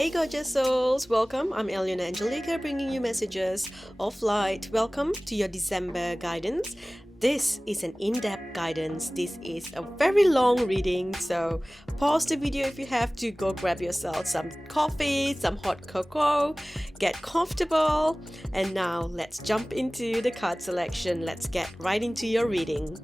Hey gorgeous souls, welcome. I'm Alyonna Angelica bringing you messages of light. Welcome to your December guidance. This is an in-depth guidance. This is a very long reading, so pause the video if you have to. Go grab yourself some coffee, some hot cocoa, get comfortable, and now let's jump into the card selection. Let's get right into your reading.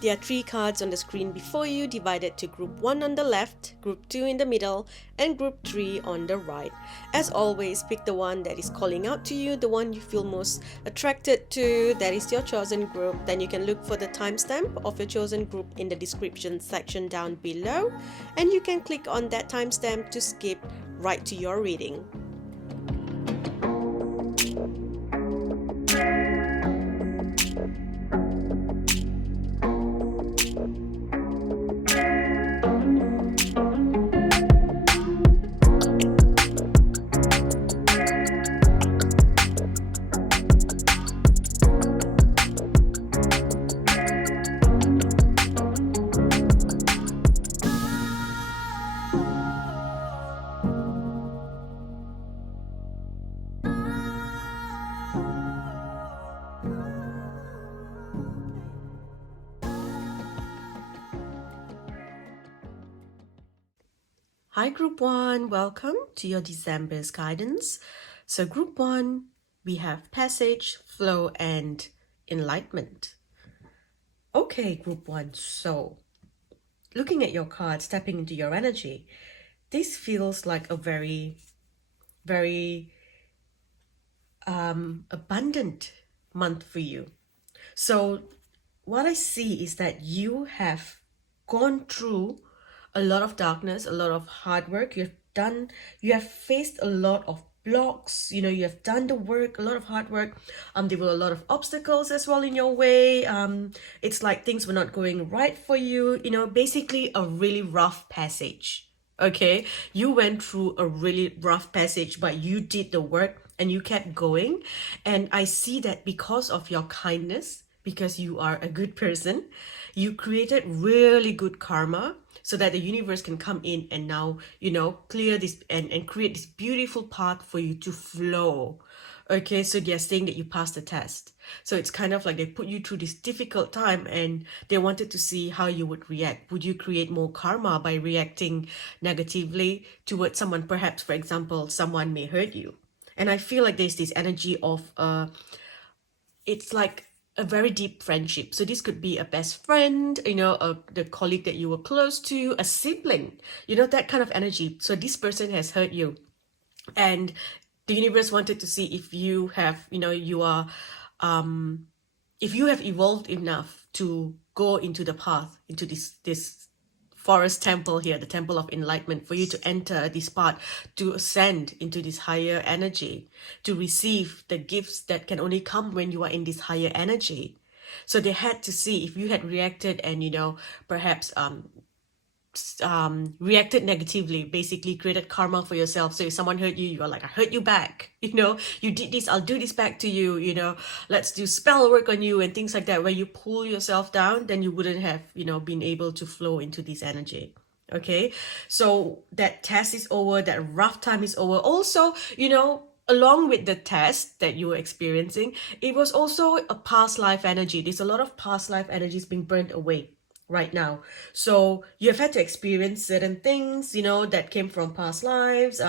There are 3 cards on the screen before you, divided to group 1 on the left, group 2 in the middle, and group 3 on the right. As always, pick the one that is calling out to you, the one you feel most attracted to, that is your chosen group. Then you can look for the timestamp of your chosen group in the description section down below, and you can click on that timestamp to skip right to your reading. Hi Group 1, welcome to your December's guidance. So Group 1, we have Passage, Flow, and Enlightenment. Okay, Group 1, so looking at your cards, stepping into your energy, this feels like a very abundant month for you. So what I see is that you have gone through a lot of darkness, a lot of hard work. You have faced a lot of blocks, you have done the work, a lot of hard work. There were a lot of obstacles as well in your way. It's like things were not going right for you, basically a really rough passage. Okay, you went through a really rough passage, but you did the work and you kept going. And I see that because of your kindness, because you are a good person, you created really good karma, so that the universe can come in and now, clear this and create this beautiful path for you to flow. Okay, so they're saying that you passed the test. So it's kind of like they put you through this difficult time and they wanted to see how you would react. Would you create more karma by reacting negatively towards someone? Perhaps, for example, someone may hurt you. And I feel like there's this energy of, it's like a very deep friendship. So this could be a best friend, the colleague that you were close to, a sibling, that kind of energy. So this person has hurt you. And the universe wanted to see if you have, if you have evolved enough to go into the path, into this forest temple here, the temple of enlightenment, for you to enter this path, to ascend into this higher energy, to receive the gifts that can only come when you are in this higher energy. So they had to see if you had reacted and, perhaps reacted negatively, basically created karma for yourself. So if someone hurt you, you're like, I hurt you back, you did this, I'll do this back to you, let's do spell work on you and things like that, where you pull yourself down, then you wouldn't have, been able to flow into this energy. Okay, so that test is over, that rough time is over. Also, along with the test that you were experiencing, it was also a past life energy. There's a lot of past life energies being burnt away right now. So you have had to experience certain things, that came from past lives,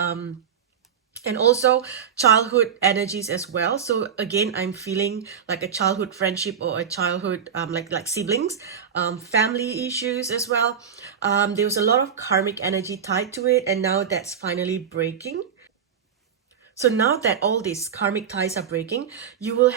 and also childhood energies as well. So again, I'm feeling like a childhood friendship or a childhood, like siblings, family issues as well. There was a lot of karmic energy tied to it, and now that's finally breaking. So now that all these karmic ties are breaking, you will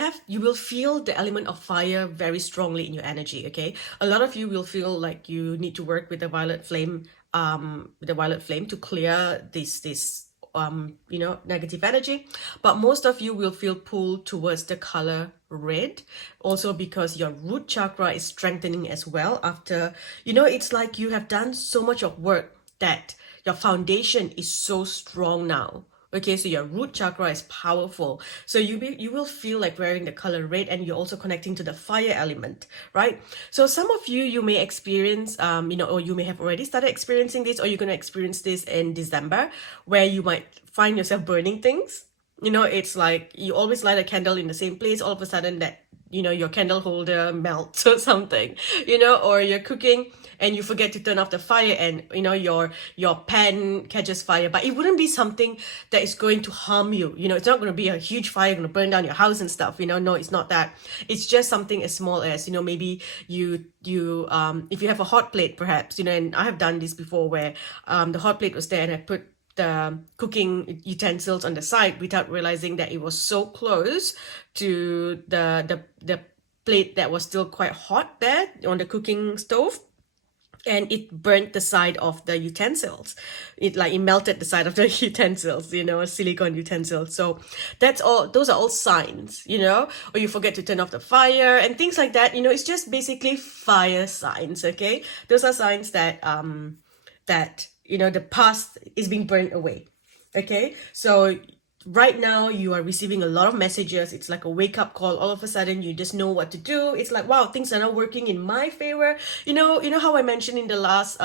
feel the element of fire very strongly in your energy. Okay, a lot of you will feel like you need to work with the violet flame, to clear this negative energy. But most of you will feel pulled towards the color red, also because your root chakra is strengthening as well. After, it's like you have done so much of work that your foundation is so strong now. Okay, so your root chakra is powerful. So you will feel like wearing the color red, and you're also connecting to the fire element, right? So some of you may experience, or you may have already started experiencing this, or you're going to experience this in December, where you might find yourself burning things. It's like you always light a candle in the same place, all of a sudden that your candle holder melts or something, or you're cooking and you forget to turn off the fire, and your pan catches fire, but it wouldn't be something that is going to harm you. It's not going to be a huge fire going to burn down your house and stuff. No, it's not that. It's just something as small as, maybe you if you have a hot plate, perhaps, and I have done this before, where the hot plate was there and I put the cooking utensils on the side without realizing that it was so close to the plate that was still quite hot there on the cooking stove, and it burnt the side of the utensils. It melted the side of the utensils, silicone utensils. So those are all signs, or you forget to turn off the fire and things like that. It's just basically fire signs. Okay, those are signs that the past is being burned away. Okay, so right now you are receiving a lot of messages. It's like a wake-up call. All of a sudden you just know what to do. It's like, wow, things are now working in my favor. You know how I mentioned in the last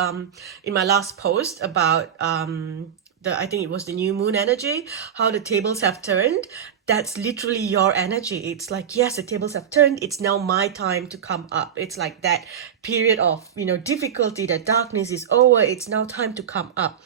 in my last post about I think it was the new moon energy, how the tables have turned. That's literally your energy. It's like, yes, the tables have turned. It's now my time to come up. It's like that period of, difficulty, the darkness is over. It's now time to come up.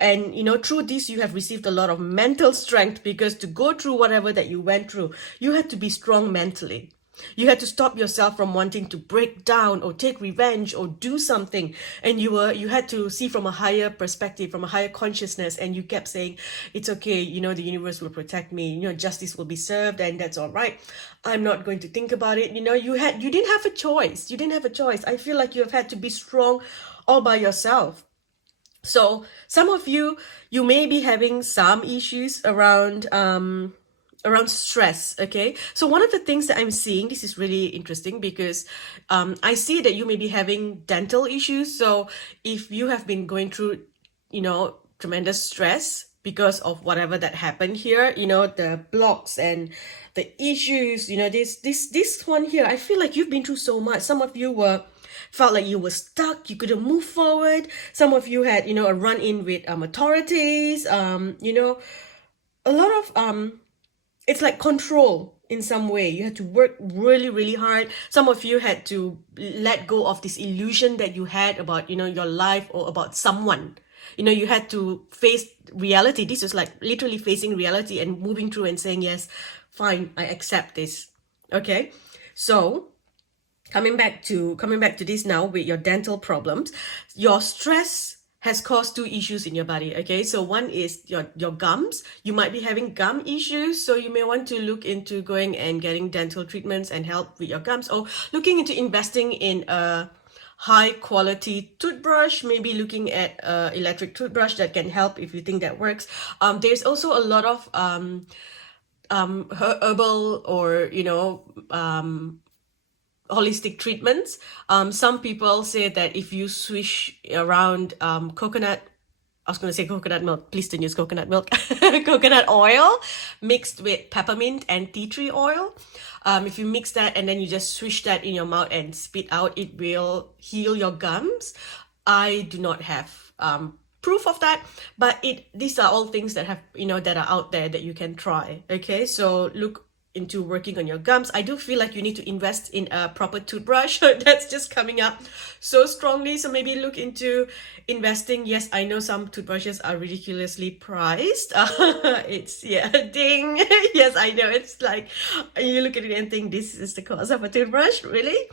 And, through this, you have received a lot of mental strength, because to go through whatever that you went through, you had to be strong mentally. You had to stop yourself from wanting to break down or take revenge or do something. And you had to see from a higher perspective, from a higher consciousness. And you kept saying, it's okay, the universe will protect me, justice will be served, and that's all right. I'm not going to think about it. You didn't have a choice. You didn't have a choice. I feel like you have had to be strong all by yourself. So some of you may be having some issues around stress. Okay, so one of the things that I'm seeing, this is really interesting, because I see that you may be having dental issues. So if you have been going through tremendous stress because of whatever that happened here, the blocks and the issues, this one here, I feel like you've been through so much. Some of you felt like you were stuck, you couldn't move forward. Some of you had a run-in with authorities, a lot of it's like control in some way. You had to work really, really hard. Some of you had to let go of this illusion that you had about, your life or about someone. You had to face reality. This was like literally facing reality and moving through and saying, yes, fine, I accept this. Okay. So coming back to this now with your dental problems, your stress has caused two issues in your body. Okay, so one is your gums. You might be having gum issues, so you may want to look into going and getting dental treatments and help with your gums, or looking into investing in a high quality toothbrush, maybe looking at electric toothbrush that can help if you think that works. There's also a lot of herbal or holistic treatments. Some people say that if you swish around coconut, I was going to say coconut milk, please don't use coconut milk, coconut oil mixed with peppermint and tea tree oil. If you mix that and then you just swish that in your mouth and spit out, it will heal your gums. I do not have proof of that, but these are all things that have that are out there that you can try. Okay, so look into working on your gums. I do feel like you need to invest in a proper toothbrush. That's just coming up so strongly. So maybe look into investing. Yes, I know some toothbrushes are ridiculously priced. It's ding. Yes, I know. It's like you look at it and think, this is the cost of a toothbrush, really?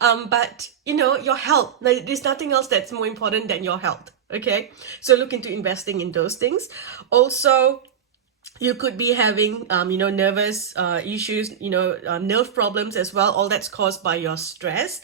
But your health. There's nothing else that's more important than your health. Okay, so look into investing in those things. Also, you could be having, nervous issues, nerve problems as well. All that's caused by your stress.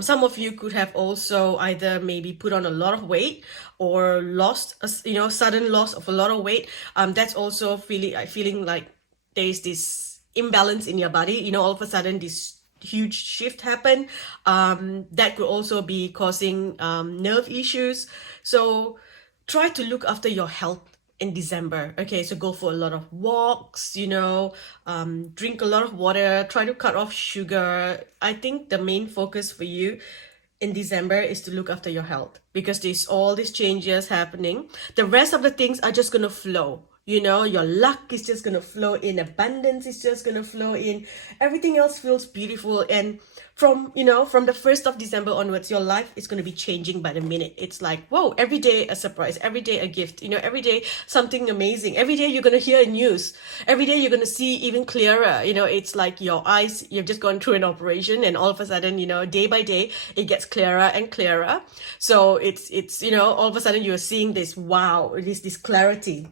Some of you could have also either maybe put on a lot of weight or lost, sudden loss of a lot of weight. That's also feeling like there's this imbalance in your body. All of a sudden this huge shift happen. That could also be causing nerve issues. So try to look after your health in December. Okay, so go for a lot of walks, drink a lot of water, try to cut off sugar. I think the main focus for you in December is to look after your health, because there's all these changes happening. The rest of the things are just gonna flow. Your luck is just gonna flow in, abundance is just gonna flow in, everything else feels beautiful. And from the 1st of December onwards, your life is gonna be changing by the minute. It's like, whoa, every day a surprise, every day a gift, every day something amazing. Every day you're gonna hear news. Every day you're gonna see even clearer. It's like your eyes, you've just gone through an operation, and all of a sudden, day by day, it gets clearer and clearer. So it's all of a sudden you're seeing this, wow, it is this clarity.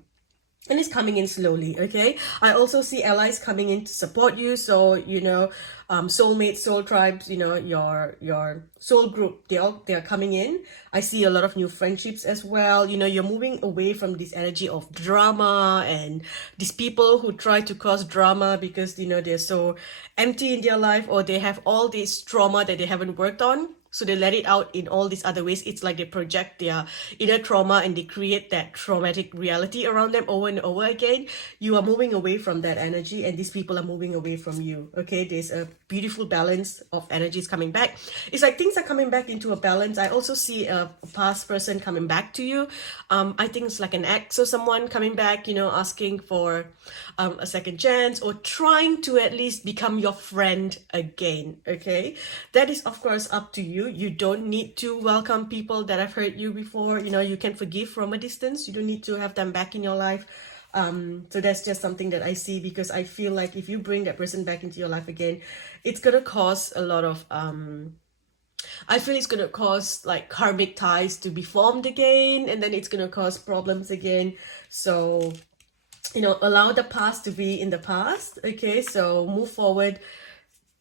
And it's coming in slowly, okay? I also see allies coming in to support you. So, soulmates, soul tribes, your soul group, they are coming in. I see a lot of new friendships as well. You're moving away from this energy of drama and these people who try to cause drama because, they're so empty in their life, or they have all this trauma that they haven't worked on. So they let it out in all these other ways. It's like they project their inner trauma and they create that traumatic reality around them over and over again. You are moving away from that energy, and these people are moving away from you. Okay, there's a beautiful balance of energies coming back. It's like things are coming back into a balance. I also see a past person coming back to you. I think it's like an ex or someone coming back, asking for a second chance, or trying to at least become your friend again. Okay, that is of course up to you. You don't need to welcome people that have hurt you before. You can forgive from a distance. You don't need to have them back in your life. So that's just something that I see, because I feel like if you bring that person back into your life again, it's gonna cause a lot of I feel it's gonna cause like karmic ties to be formed again, and then it's gonna cause problems again. So allow the past to be in the past. Okay, so move forward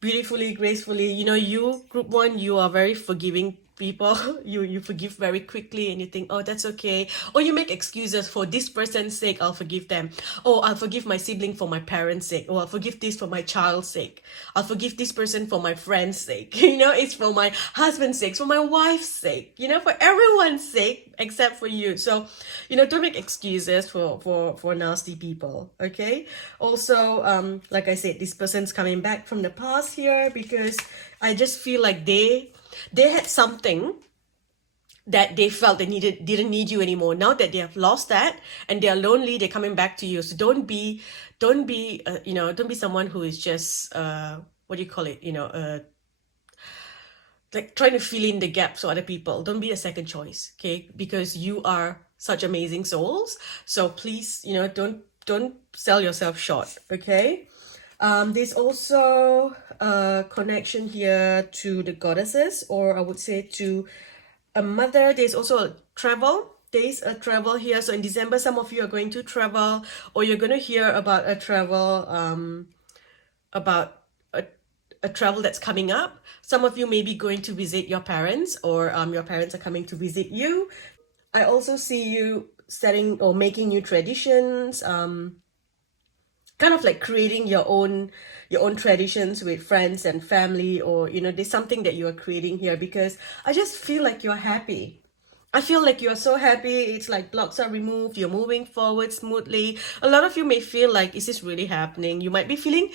beautifully, gracefully. You, group 1, you are very forgiving people. You forgive very quickly, and you think, oh, that's okay. Or you make excuses, for this person's sake I'll forgive them. Oh, I'll forgive my sibling for my parents' sake. Or I'll forgive this for my child's sake. I'll forgive this person for my friend's sake. It's for my husband's sake, for my wife's sake, for everyone's sake except for you. So don't make excuses for nasty people. Okay, also like I said, this person's coming back from the past here, because I just feel like they had something that they felt they didn't need you anymore. Now that they have lost that and they're lonely, they're coming back to you. So don't be someone who is just what do you call it, like trying to fill in the gaps for other people. Don't be a second choice, okay? Because you are such amazing souls. So please, don't sell yourself short, okay? There's also a connection here to the goddesses, or I would say to a mother. There's also a travel. There's a travel here. So in December, some of you are going to travel, or you're going to hear about a travel, about a travel that's coming up. Some of you may be going to visit your parents, or your parents are coming to visit you. I also see you setting or making new traditions, kind of like creating your own traditions with friends and family, or there's something that you are creating here, because I just feel like you're happy. I feel like you're so happy. It's like blocks are removed. You're moving forward smoothly. A lot of you may feel like, is this really happening? You might be feeling,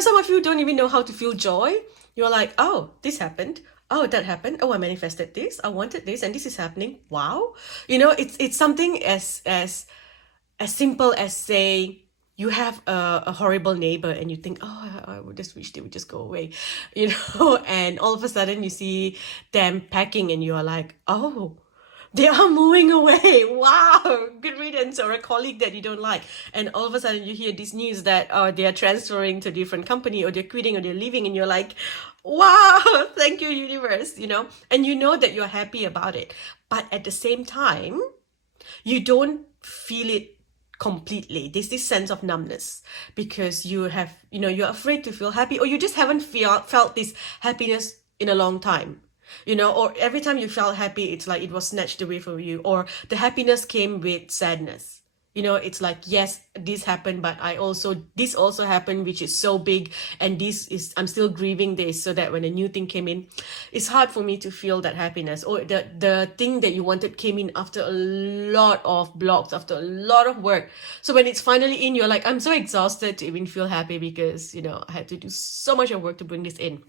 some of you don't even know how to feel joy. You're like, oh, this happened. Oh, that happened. Oh, I manifested this. I wanted this, and this is happening. Wow. It's something as simple as saying, you have a horrible neighbor and you think, oh, I would just wish they would just go away, and all of a sudden you see them packing and you are like, oh, they are moving away. Wow, good riddance. Or a colleague that you don't like. And all of a sudden you hear this news that they are transferring to a different company, or they're quitting, or they're leaving, and you're like, wow, thank you, universe, and you know that you're happy about it. But at the same time, you don't feel it completely. There's this sense of numbness, because you have, you're afraid to feel happy, or you just haven't felt this happiness in a long time. Or every time you felt happy, it's like it was snatched away from you, or the happiness came with sadness. You know, it's like, yes, this happened, but this also happened, which is so big, and I'm still grieving this, so that when a new thing came in, it's hard for me to feel that happiness. Or the thing that you wanted came in after a lot of blocks, after a lot of work. So when it's finally in, you're like, I'm so exhausted to even feel happy, because, you know, I had to do so much of work to bring this in.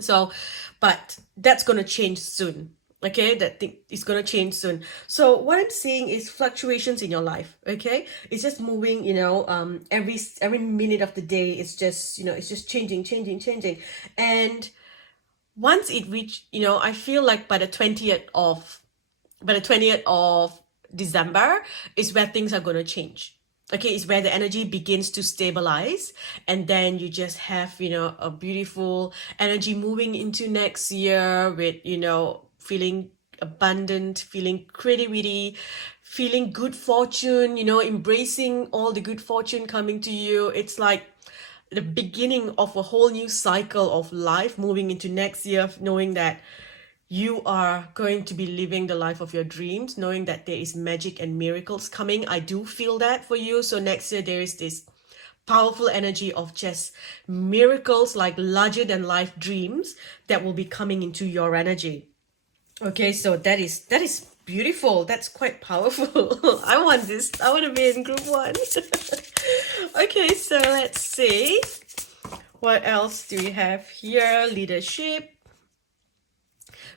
So, but that's going to change soon. Okay, that thing is going to change soon. So what I'm seeing is fluctuations in your life. Okay, it's just moving, you know, every minute of the day, it's just, you know, it's just changing. And once it reach, you know, I feel like by the 20th of December is where things are going to change. Okay, it's where the energy begins to stabilize, and then you just have, you know, a beautiful energy moving into next year with, you know, feeling abundant, feeling creativity, feeling good fortune, you know, embracing all the good fortune coming to you. It's like the beginning of a whole new cycle of life moving into next year, knowing that you are going to be living the life of your dreams, knowing that there is magic and miracles coming. I do feel that for you. So next year, there is this powerful energy of just miracles, like larger than life dreams that will be coming into your energy. Okay, so that is beautiful. That's quite powerful. I want this. I want to be in group one. Okay, so let's see. What else do we have here? Leadership.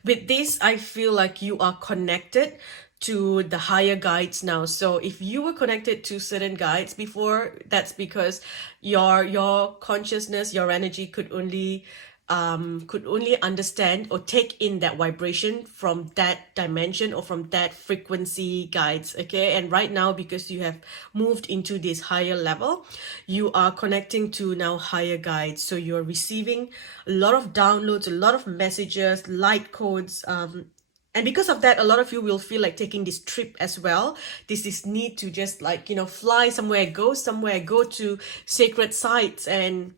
With this, I feel like you are connected to the higher guides now. So if you were connected to certain guides before, that's because your consciousness, your energy could only understand or take in that vibration from that dimension or from that frequency guides. Okay, and right now, because you have moved into this higher level, you are connecting to now higher guides. So you're receiving a lot of downloads, a lot of messages, light codes, and because of that, a lot of you will feel like taking this trip as well. This need to just, like, you know, fly somewhere, go to sacred sites, and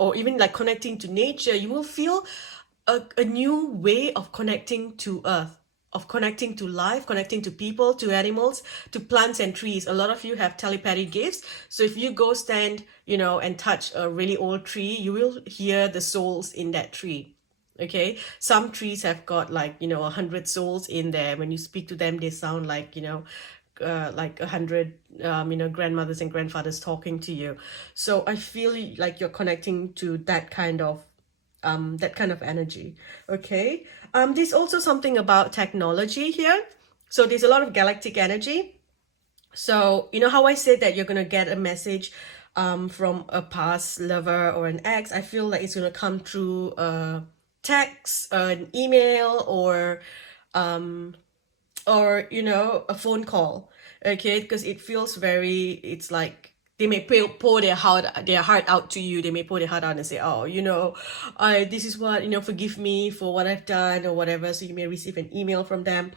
or even like connecting to nature. You will feel a new way of connecting to earth, of connecting to life, connecting to people, to animals, to plants and trees. A lot of you have telepathy gifts. So if you go stand, you know, and touch a really old tree, you will hear the souls in that tree. Okay, some trees have got, like, you know, 100 souls in there. When you speak to them, they sound like, you know, like 100 you know, grandmothers and grandfathers talking to you. So I feel like you're connecting to that kind of energy. Okay, there's also something about technology here. So there's a lot of galactic energy. So you know how I said that you're gonna get a message from a past lover or an ex. I feel like it's gonna come through a text, an email, or you know, a phone call. Okay, because it feels very, it's like they may pour their heart out to you. They may pour their heart out and say, oh, you know, this is what, you know, forgive me for what I've done or whatever. So you may receive an email from them.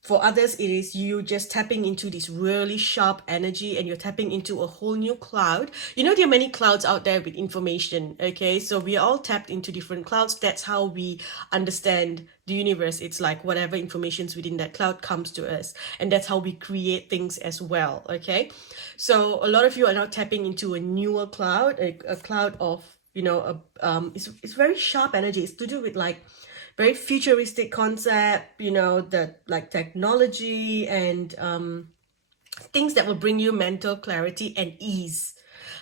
For others, it is you just tapping into this really sharp energy, and you're tapping into a whole new cloud. You know, there are many clouds out there with information. Okay, so we are all tapped into different clouds. That's how we understand the universe. It's like whatever information's within that cloud comes to us, and that's how we create things as well. Okay, so a lot of you are now tapping into a newer cloud, a cloud of, you know, it's very sharp energy. It's to do with like very futuristic concept, you know, that like technology and things that will bring you mental clarity and ease.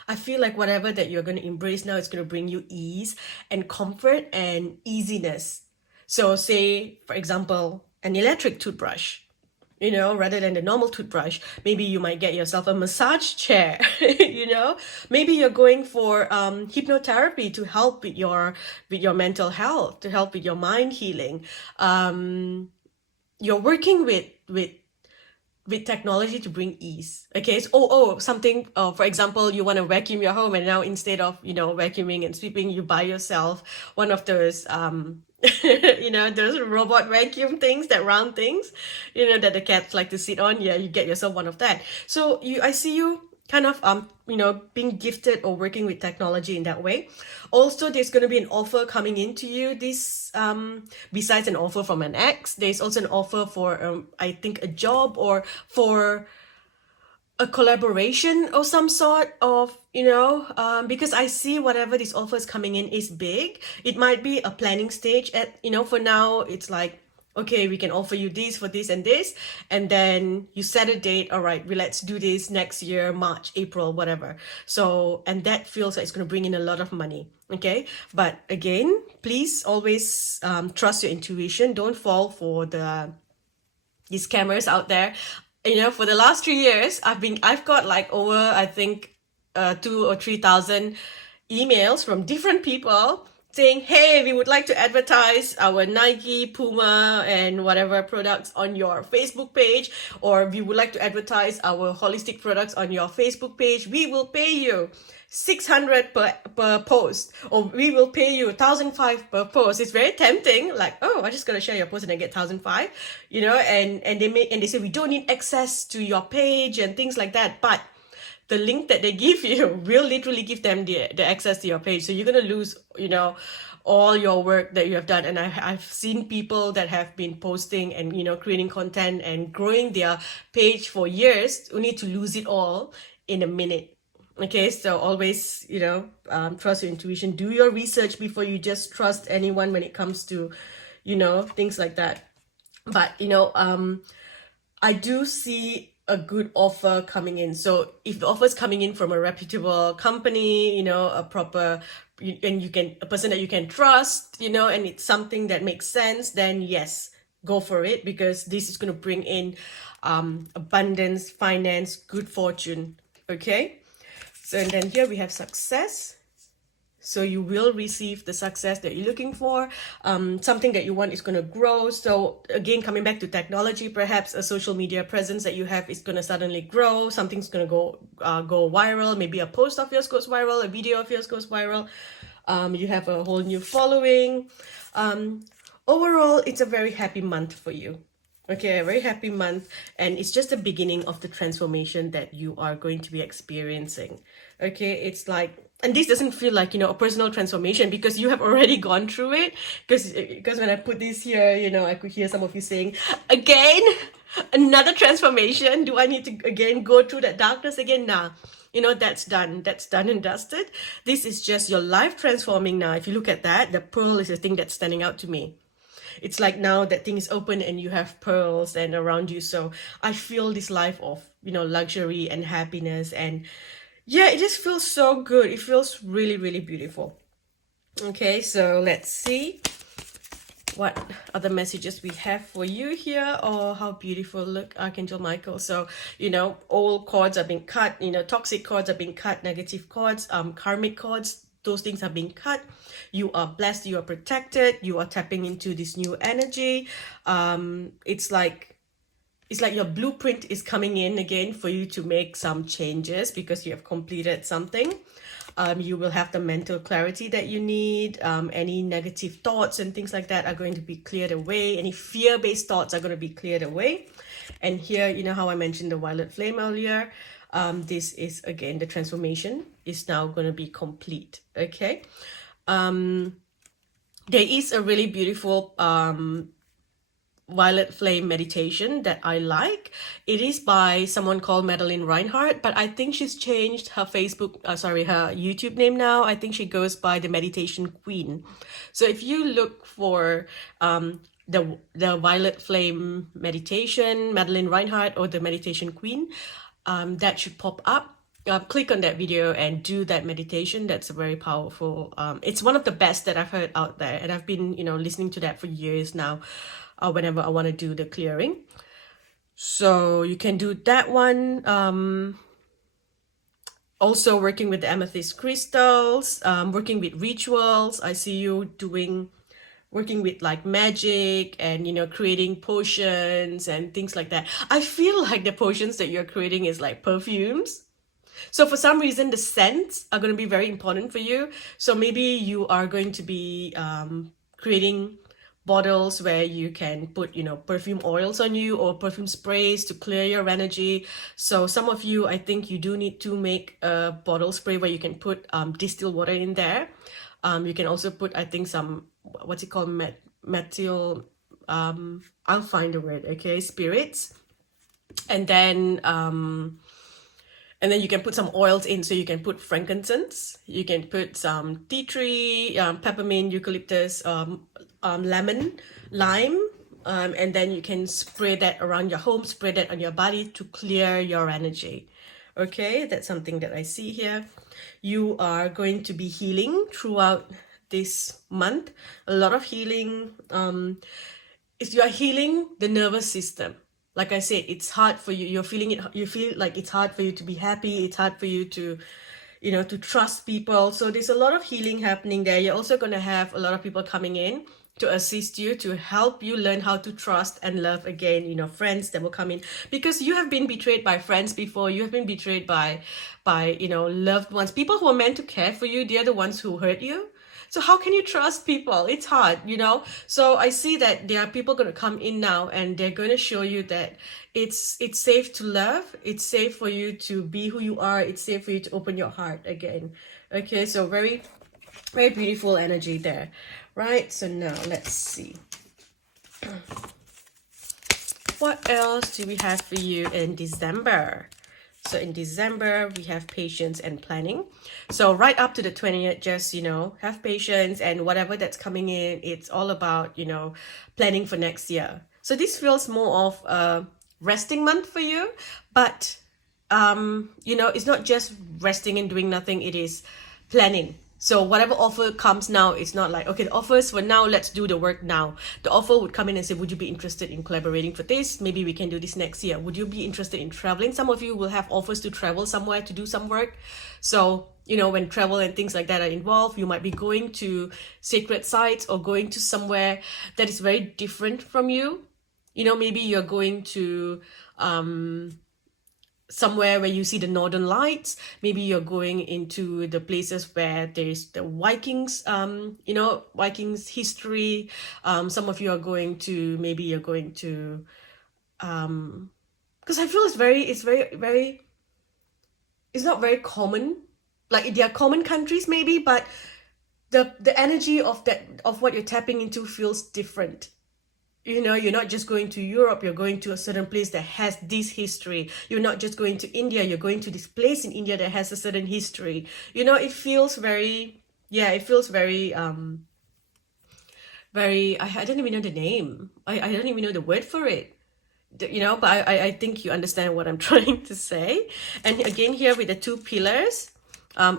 I feel like whatever that you're going to embrace now is going to bring you ease and comfort and easiness. So say, for example, an electric toothbrush, you know, rather than the normal toothbrush. Maybe you might get yourself a massage chair. You know, maybe you're going for hypnotherapy to help with your mental health, to help with your mind healing. You're working with technology to bring ease. Okay, so something, for example, you want to vacuum your home, and now instead of, you know, vacuuming and sweeping, you buy yourself one of those you know, those robot vacuum things, that round things, you know, that the cats like to sit on. Yeah, you get yourself one of that. So I see you kind of you know, being gifted or working with technology in that way. Also, there's going to be an offer coming into you. This besides an offer from an ex, there's also an offer for I think a job, or for a collaboration of some sort of, because I see whatever these offers coming in is big. It might be a planning stage at, for now it's like, okay, we can offer you this for this and this, and then you set a date. All right, let's do this next year, March, April, whatever. So, and that feels like it's going to bring in a lot of money. Okay, but again, please always trust your intuition. Don't fall for these scammers out there. For the last 3 years, I've got like over, I think, 2 or 3 thousand emails from different people saying, hey, we would like to advertise our Nike, Puma, and whatever products on your Facebook page, or we would like to advertise our holistic products on your Facebook page. We will pay you 600 per post, or we will pay you 1,005 per post. It's very tempting, like, oh, I'm just gonna share your post and I get 1,005, and they say we don't need access to your page and things like that. But the link that they give you will literally give them the access to your page. So you're going to lose, all your work that you have done. And I've seen people that have been posting and, creating content and growing their page for years only to lose it all in a minute. Okay, so always, trust your intuition. Do your research before you just trust anyone when it comes to, things like that. But, I do see a good offer coming in. So if the offer is coming in from a reputable company, a proper, and a person that you can trust, and it's something that makes sense, then yes, go for it, because this is going to bring in abundance, finance, good fortune. Okay. So, and then here we have success. So you will receive the success that you're looking for. Something that you want is going to grow. So again, coming back to technology, perhaps a social media presence that you have is going to suddenly grow. Something's going to go viral. Maybe a post of yours goes viral, a video of yours goes viral. You have a whole new following. Overall, it's a very happy month for you. Okay, a very happy month, and it's just the beginning of the transformation that you are going to be experiencing. Okay, it's like, and this doesn't feel like, a personal transformation, because you have already gone through it. Because when I put this here, I could hear some of you saying, again, another transformation. Do I need to again go through that darkness again? Nah. That's done and dusted. This is just your life transforming now. If you look at that, the pearl is the thing that's standing out to me. It's like now that thing is open and you have pearls and around you. So I feel this life of, luxury and happiness. And yeah, it just feels so good. It feels really, really beautiful. Okay, so let's see what other messages we have for you here. Oh, how beautiful. Look, Archangel Michael. So, old cords are being cut, toxic cords are being cut, negative cords, karmic cords, those things are being cut. You are blessed, you are protected, you are tapping into this new energy. It's like your blueprint is coming in again for you to make some changes because you have completed something. You will have the mental clarity that you need. Any negative thoughts and things like that are going to be cleared away. Any fear-based thoughts are going to be cleared away. And here, how I mentioned the violet flame earlier, this is, again, the transformation is now going to be complete. Okay. There is a really beautiful violet flame meditation that I like. It is by someone called Madeline Reinhardt, but I think she's changed her her YouTube name now. I think she goes by the Meditation Queen. So if you look for the violet flame meditation, Madeline Reinhardt, or the Meditation Queen, that should pop up. Click on that video and do that meditation. That's very powerful. It's one of the best that I've heard out there, and I've been listening to that for years now, whenever I want to do the clearing. So you can do that one. Also working with the amethyst crystals, working with rituals. I see you working with like magic and creating potions and things like that. I feel like the potions that you're creating is like perfumes. So for some reason, the scents are going to be very important for you. So maybe you are going to be creating bottles where you can put, perfume oils on you, or perfume sprays to clear your energy. So some of you, I think you do need to make a bottle spray where you can put distilled water in there. You can also put, I think, some, what's it called? Methyl, I'll find the word, okay, spirits. And then, And then you can put some oils in. So you can put frankincense, you can put some tea tree, peppermint, eucalyptus, lemon, lime, and then you can spray that around your home, spray that on your body to clear your energy. Okay, that's something that I see here. You are going to be healing throughout this month. A lot of healing. If you are healing the nervous system, like I said, it's hard for you. You're feeling it. You feel like it's hard for you to be happy. It's hard for you to, to trust people. So there's a lot of healing happening there. You're also going to have a lot of people coming in to assist you, to help you learn how to trust and love again. Friends that will come in, because you have been betrayed by friends before. You have been betrayed by loved ones, people who are meant to care for you. They're the ones who hurt you. So how can you trust people? It's hard, So I see that there are people going to come in now, and they're going to show you that it's safe to love. It's safe for you to be who you are. It's safe for you to open your heart again. Okay, so very, very beautiful energy there, right? So now let's see. What else do we have for you in December? So in December, we have patience and planning. So right up to the 20th, just, have patience, and whatever that's coming in, it's all about, planning for next year. So this feels more of a resting month for you, but, it's not just resting and doing nothing. It is planning. So whatever offer comes now, it's not like, okay, the offers for now, let's do the work now. The offer would come in and say, would you be interested in collaborating for this? Maybe we can do this next year. Would you be interested in traveling? Some of you will have offers to travel somewhere to do some work. So, when travel and things like that are involved, you might be going to sacred sites or going to somewhere that is very different from you. Maybe you're going to somewhere where you see the northern lights. Maybe you're going into the places where there's the Vikings, Vikings history. Some of you are going to, maybe you're going to, because I feel it's not very common. Like, there are common countries maybe, but the energy of what you're tapping into feels different. You're not just going to Europe, you're going to a certain place that has this history. You're not just going to India, you're going to this place in India that has a certain history. It feels very, very, I don't even know the name. I don't even know the word for it. But I think you understand what I'm trying to say. And again, here with the two pillars, I'm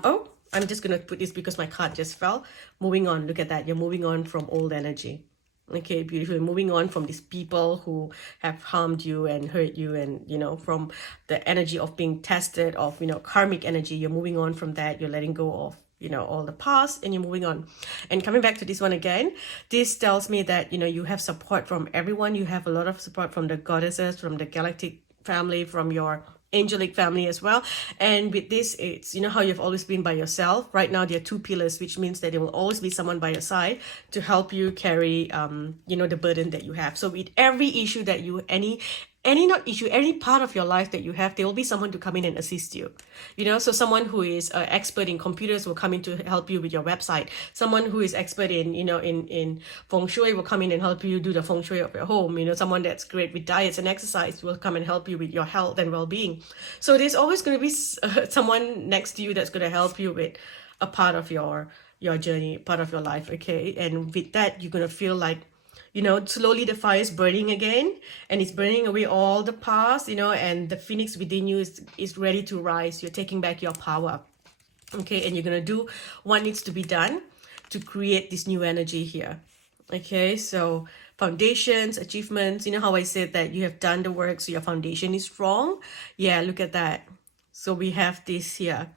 just going to put this because my card just fell. Moving on, look at that. You're moving on from old energy. Okay, beautiful. Moving on from these people who have harmed you and hurt you, and from the energy of being tested, of karmic energy. You're moving on from that. You're letting go of all the past, and you're moving on. And coming back to this one again, this tells me that you have support from everyone. You have a lot of support from the goddesses, from the galactic family, from your angelic family as well. And with this, it's how you've always been by yourself. Right now there are two pillars, which means that there will always be someone by your side to help you carry the burden that you have. So with every issue that you any part of your life that you have, there will be someone to come in and assist you. So someone who is an expert in computers will come in to help you with your website. Someone who is expert in in feng shui will come in and help you do the feng shui of your home. Someone that's great with diets and exercise will come and help you with your health and well-being. So there's always going to be someone next to you that's going to help you with a part of your journey, part of your life. Okay, and with that, you're going to feel like slowly the fire is burning again, and it's burning away all the past, and the phoenix within you is ready to rise. You're taking back your power. Okay, and you're going to do what needs to be done to create this new energy here. Okay, so foundations, achievements, how I said that you have done the work, so your foundation is strong. Yeah, look at that. So we have this here.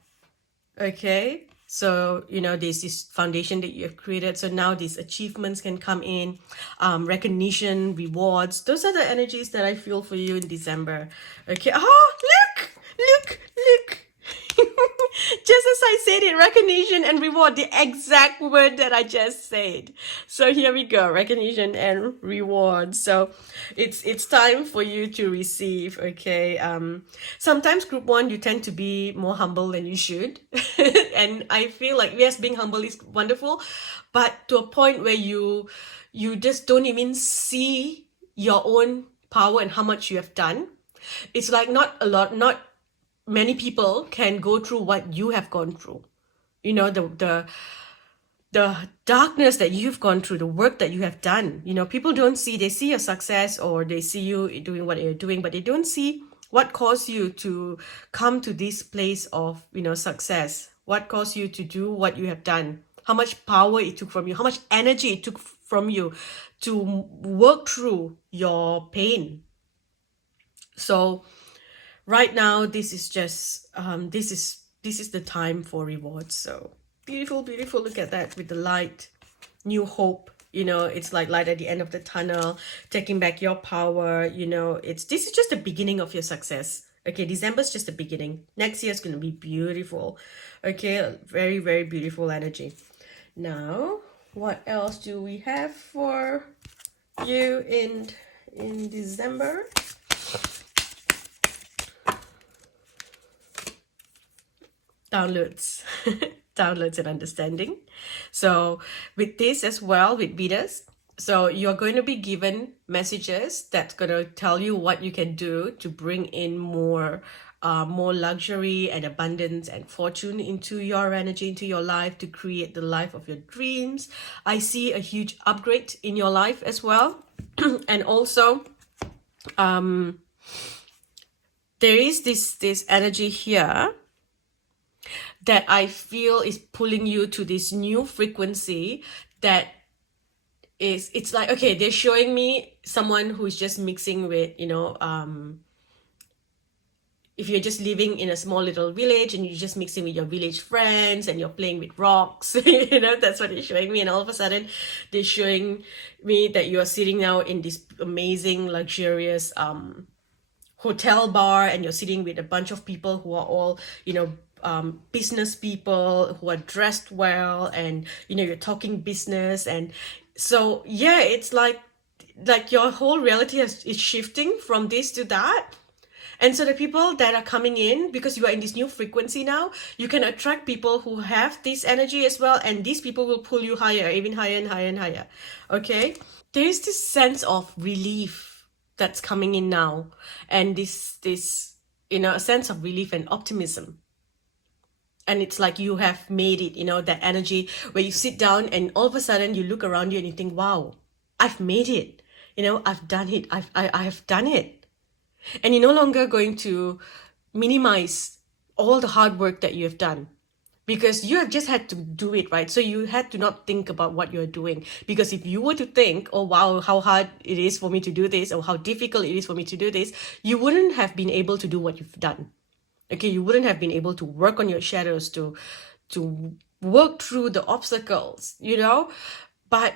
Okay, so there's this foundation that you have created. So now these achievements can come in, recognition, rewards. Those are the energies that I feel for you in December. Okay. Oh, look. Just as I said it, recognition and reward, the exact word that I just said. So here we go, recognition and reward. So it's time for you to receive. Okay. Sometimes group one, you tend to be more humble than you should. And I feel like, yes, being humble is wonderful, but to a point where you just don't even see your own power and how much you have done. It's like not many people can go through what you have gone through. You know, the darkness that you've gone through, the work that you have done. You know, people don't see, they see your success or they see you doing what you're doing, but they don't see what caused you to come to this place of, you know, success. What caused you to do what you have done? How much power it took from you, how much energy it took from you to work through your pain. So right now, this is just this is the time for rewards. So beautiful, beautiful. Look at that with the light, new hope. You know, it's like light at the end of the tunnel, taking back your power. You know, this is just the beginning of your success. Okay, December's just the beginning. Next year's gonna be beautiful. Okay, very, very beautiful energy. Now, what else do we have for you in December? Downloads. Downloads and understanding. So with this as well, with Vedas, so you're going to be given messages that's going to tell you what you can do to bring in more luxury and abundance and fortune into your energy, into your life, to create the life of your dreams. I see a huge upgrade in your life as well. And also there is this energy here that I feel is pulling you to this new frequency that is, it's like, okay, they're showing me someone who's just mixing with, you know, if you're just living in a small little village and you're just mixing with your village friends and you're playing with rocks, you know, that's what they're showing me. And all of a sudden they're showing me that you are sitting now in this amazing, luxurious hotel bar, and you're sitting with a bunch of people who are all, you know, business people who are dressed well, and you know, you're talking business. And so yeah, it's like your whole reality is shifting from this to that. And so the people that are coming in, because you are in this new frequency now, you can attract people who have this energy as well, and these people will pull you higher, even higher and higher and higher. Okay, there is this sense of relief that's coming in now, and this you know, a sense of relief and optimism. And it's like you have made it, you know, that energy where you sit down and all of a sudden you look around you and you think, wow, I've made it. You know, I've done it. I have done it. And you're no longer going to minimize all the hard work that you have done, because you have just had to do it, right? So you had to not think about what you're doing. Because if you were to think, oh, wow, how hard it is for me to do this, or how difficult it is for me to do this, you wouldn't have been able to do what you've done. Okay, you wouldn't have been able to work on your shadows, to work through the obstacles, you know? But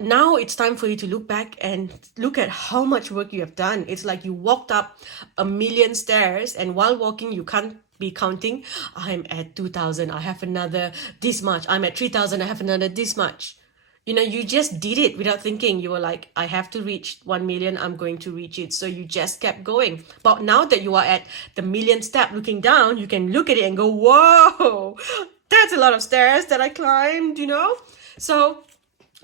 now it's time for you to look back and look at how much work you have done. It's like you walked up 1,000,000 stairs, and while walking, you can't be counting, I'm at 2,000, I have another this much. I'm at 3,000, I have another this much. You know, you just did it without thinking. You were like, I have to reach 1,000,000, I'm going to reach it. So you just kept going. But now that you are at the 1,000,000th step, looking down, you can look at it and go, whoa, that's a lot of stairs that I climbed, you know? So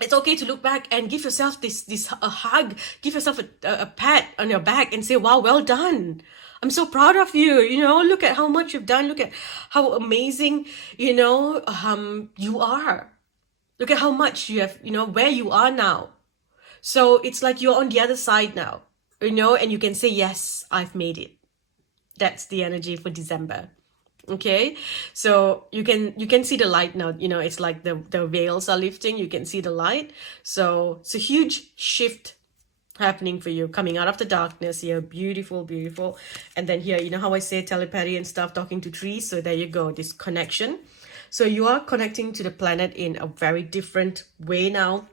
it's okay to look back and give yourself a hug, give yourself a pat on your back and say, wow, well done. I'm so proud of you. You know, look at how much you've done. Look at how amazing, you know, you are. Look at how much you have, you know, where you are now. So it's like you're on the other side now, you know, and you can say, yes, I've made it. That's the energy for December. Okay, so you can see the light now. You know, it's like the veils are lifting. You can see the light. So it's a huge shift happening for you, coming out of the darkness here. Beautiful, beautiful. And then here, you know how I say telepathy and stuff, talking to trees. So there you go, this connection. So you are connecting to the planet in a very different way now.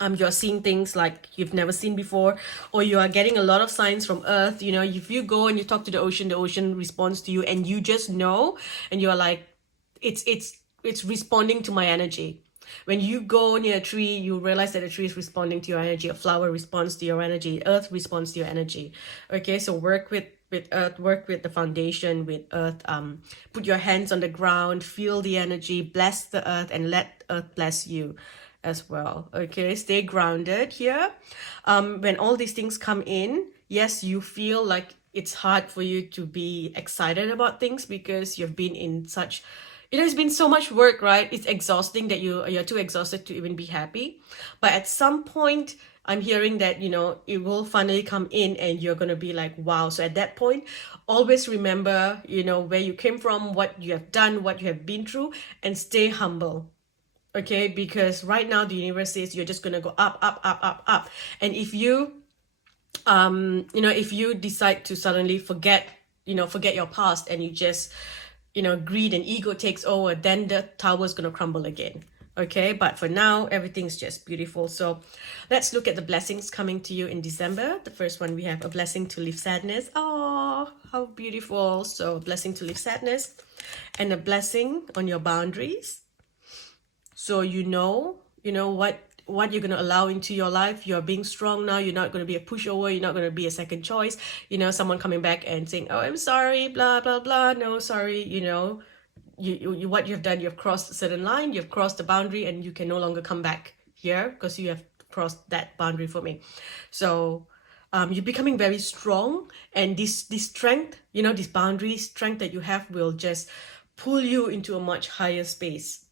You're seeing things like you've never seen before, or you are getting a lot of signs from Earth. You know, if you go and you talk to the ocean responds to you, and you just know, and you're like, it's responding to my energy. When you go near a tree, you realize that a tree is responding to your energy. A flower responds to your energy. Earth responds to your energy. Okay, so work with Earth, work with the foundation, with Earth. Put your hands on the ground, feel the energy, bless the Earth, and let Earth bless you as well. Okay, stay grounded here. When all these things come in, yes, you feel like it's hard for you to be excited about things because you've been in such, it's been so much work, right? It's exhausting that you're too exhausted to even be happy. But at some point, I'm hearing that, it will finally come in and you're going to be like, wow. So at that point, always remember, where you came from, what you have done, what you have been through, and stay humble. Okay, because right now the universe says you're just gonna go up, up, up, up, up. And if you if you decide to suddenly forget your past, and you just greed and ego takes over, then the tower is gonna crumble again. Okay, but for now everything's just beautiful. So let's look at the blessings coming to you in December. The first one, we have a blessing to leave sadness. Oh, how beautiful. So a blessing to leave sadness, and a blessing on your boundaries. So what you're going to allow into your life. You're being strong now. You're not going to be a pushover. You're not going to be a second choice. Someone coming back and saying, oh, I'm sorry, blah, blah, blah. No, sorry. You what you've done, you've crossed a certain line. You've crossed the boundary, and you can no longer come back here because you have crossed that boundary for me. So you're becoming very strong, and this strength, this boundary strength that you have will just pull you into a much higher space.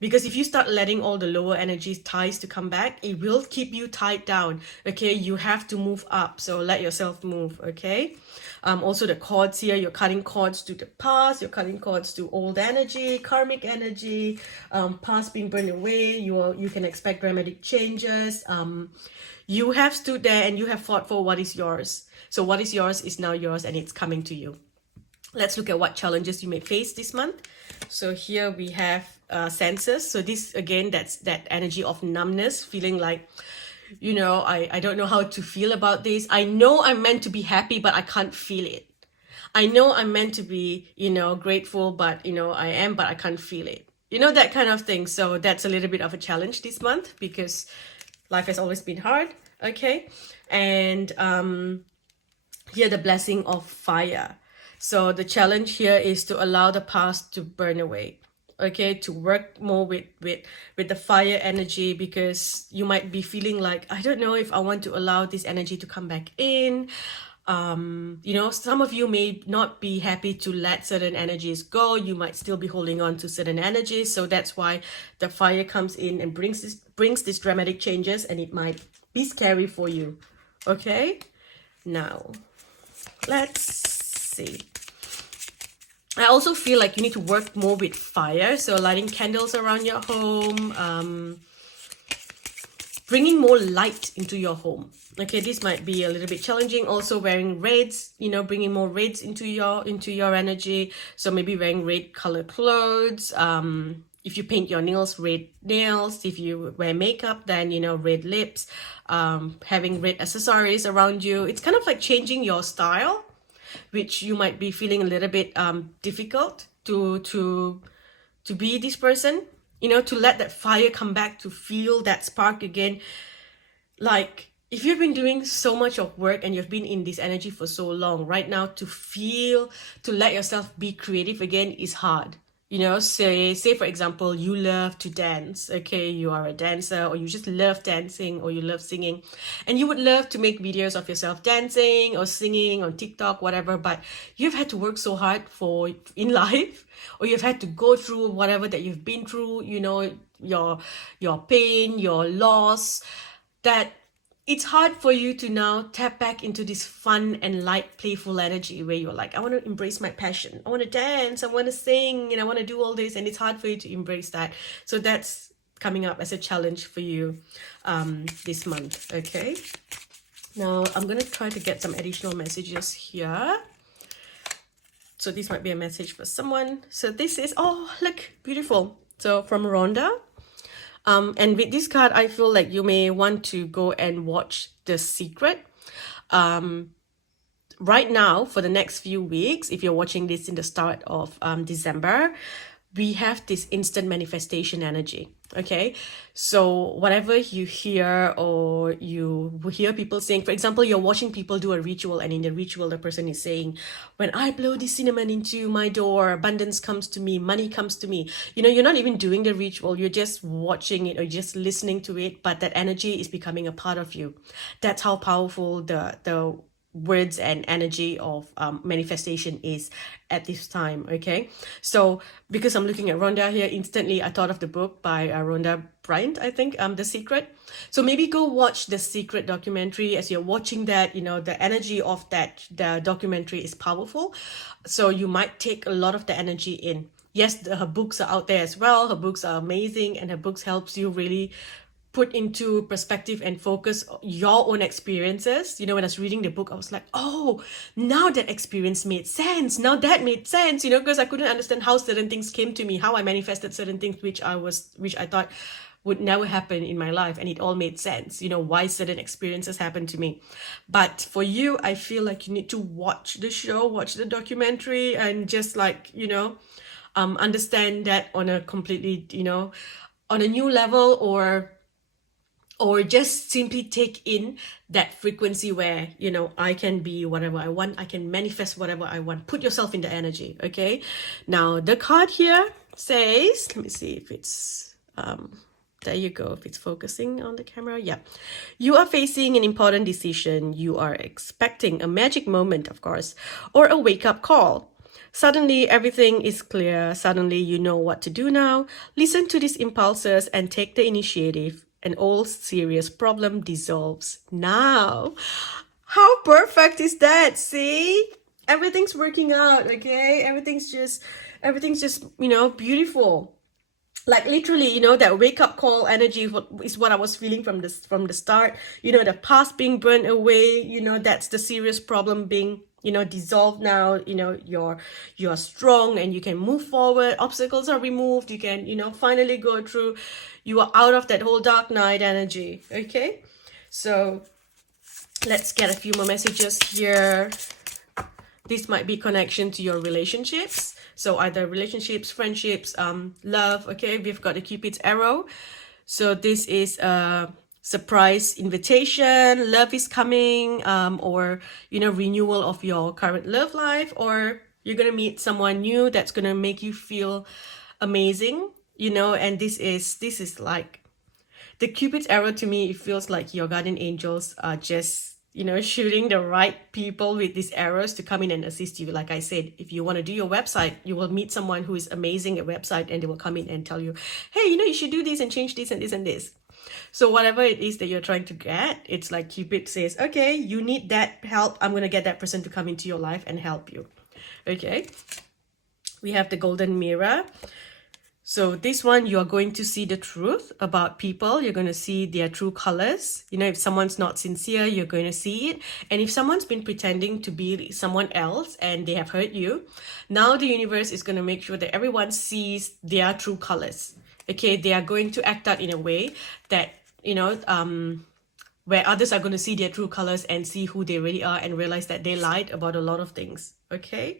Because if you start letting all the lower energy ties to come back, it will keep you tied down. Okay, you have to move up. So let yourself move. Okay. Also the cords here, you're cutting cords to the past. You're cutting cords to old energy, karmic energy, past being burned away. You can expect dramatic changes. You have stood there and you have fought for what is yours. So what is yours is now yours, and it's coming to you. Let's look at what challenges you may face this month. So here we have senses. So this, again, that's that energy of numbness, feeling like, I don't know how to feel about this. I know I'm meant to be happy, but I can't feel it. I know I'm meant to be, grateful, but, I am, but I can't feel it. That kind of thing. So that's a little bit of a challenge this month because life has always been hard. Okay. And here, the blessing of fire. So the challenge here is to allow the past to burn away. Okay, to work more with the fire energy, because you might be feeling like, I don't know if I want to allow this energy to come back in. Some of you may not be happy to let certain energies go. You might still be holding on to certain energies. So that's why the fire comes in and brings these dramatic changes, and it might be scary for you. Okay, now let's see. I also feel like you need to work more with fire. So lighting candles around your home, bringing more light into your home. Okay, this might be a little bit challenging. Also wearing reds, bringing more reds into your energy. So maybe wearing red color clothes. If you paint your nails, red nails. If you wear makeup, then, red lips. Having red accessories around you. It's kind of like changing your style, which you might be feeling a little bit difficult to be this person, to let that fire come back, to feel that spark again. Like, if you've been doing so much of work and you've been in this energy for so long, right now to let yourself be creative again is hard. Say for example, you love to dance. Okay, you are a dancer, or you just love dancing, or you love singing, and you would love to make videos of yourself dancing or singing on TikTok, whatever, but you've had to work so hard in life, or you've had to go through whatever that you've been through, your pain, your loss, that it's hard for you to now tap back into this fun and light, playful energy where you're like, I want to embrace my passion. I want to dance. I want to sing, and I want to do all this. And it's hard for you to embrace that. So that's coming up as a challenge for you this month. Okay. Now I'm going to try to get some additional messages here. So this might be a message for someone. So this is, oh, look, beautiful. So from Rhonda. And with this card, I feel like you may want to go and watch The Secret. Right now, for the next few weeks, if you're watching this in the start of December, we have this instant manifestation energy. Okay, so whatever you hear, or you hear people saying, for example, you're watching people do a ritual, and in the ritual the person is saying, when I blow this cinnamon into my door, abundance comes to me, money comes to me. You're not even doing the ritual, you're just watching it or just listening to it, but that energy is becoming a part of you. That's how powerful the words and energy of manifestation is at this time. Okay, so because I'm looking at Rhonda here, instantly I thought of the book by Rhonda Bryant, I think, The Secret. So maybe go watch The Secret documentary. As you're watching that, the energy of the documentary is powerful, so you might take a lot of the energy in. Yes, her books are out there as well. Her books are amazing, and her books helps you really put into perspective and focus your own experiences. When I was reading the book, I was like, oh, now that experience made sense. Now that made sense, because I couldn't understand how certain things came to me, how I manifested certain things which I thought would never happen in my life, and it all made sense, why certain experiences happened to me. But for you, I feel like you need to watch the show, watch the documentary, and just like, understand that on a completely, on a new level, or just simply take in that frequency where, I can be whatever I want. I can manifest whatever I want. Put yourself in the energy, okay? Now, the card here says, let me see if it's, there you go, if it's focusing on the camera. Yeah. You are facing an important decision. You are expecting a magic moment, of course, or a wake-up call. Suddenly, everything is clear. Suddenly, you know what to do now. Listen to these impulses and take the initiative. An old serious problem dissolves now. How perfect is that? See? Everything's working out, okay? Everything's just, beautiful. Like literally, that wake-up call energy is what I was feeling from the start. The past being burned away, that's the serious problem being dissolved now. You're strong and you can move forward. Obstacles are removed. You can finally go through. You are out of that whole dark night energy. Okay, so let's get a few more messages here. This might be connection to your relationships. So either relationships, friendships, love. Okay, we've got the Cupid's arrow. So this is a surprise invitation. Love is coming, or renewal of your current love life, or you're gonna meet someone new that's gonna make you feel amazing. And this is like the Cupid's arrow. To me, it feels like your guardian angels are just shooting the right people with these arrows to come in and assist you. Like I said, if you want to do your website, you will meet someone who is amazing at website, and they will come in and tell you, hey, you should do this and change this and this and this. So whatever it is that you're trying to get, it's like Cupid says, okay, you need that help. I'm going to get that person to come into your life and help you. Okay. We have the golden mirror. So this one, you are going to see the truth about people. You're going to see their true colors. If someone's not sincere, you're going to see it. And if someone's been pretending to be someone else and they have hurt you, now the universe is going to make sure that everyone sees their true colors. Okay, they are going to act out in a way that, where others are going to see their true colors and see who they really are and realize that they lied about a lot of things. Okay,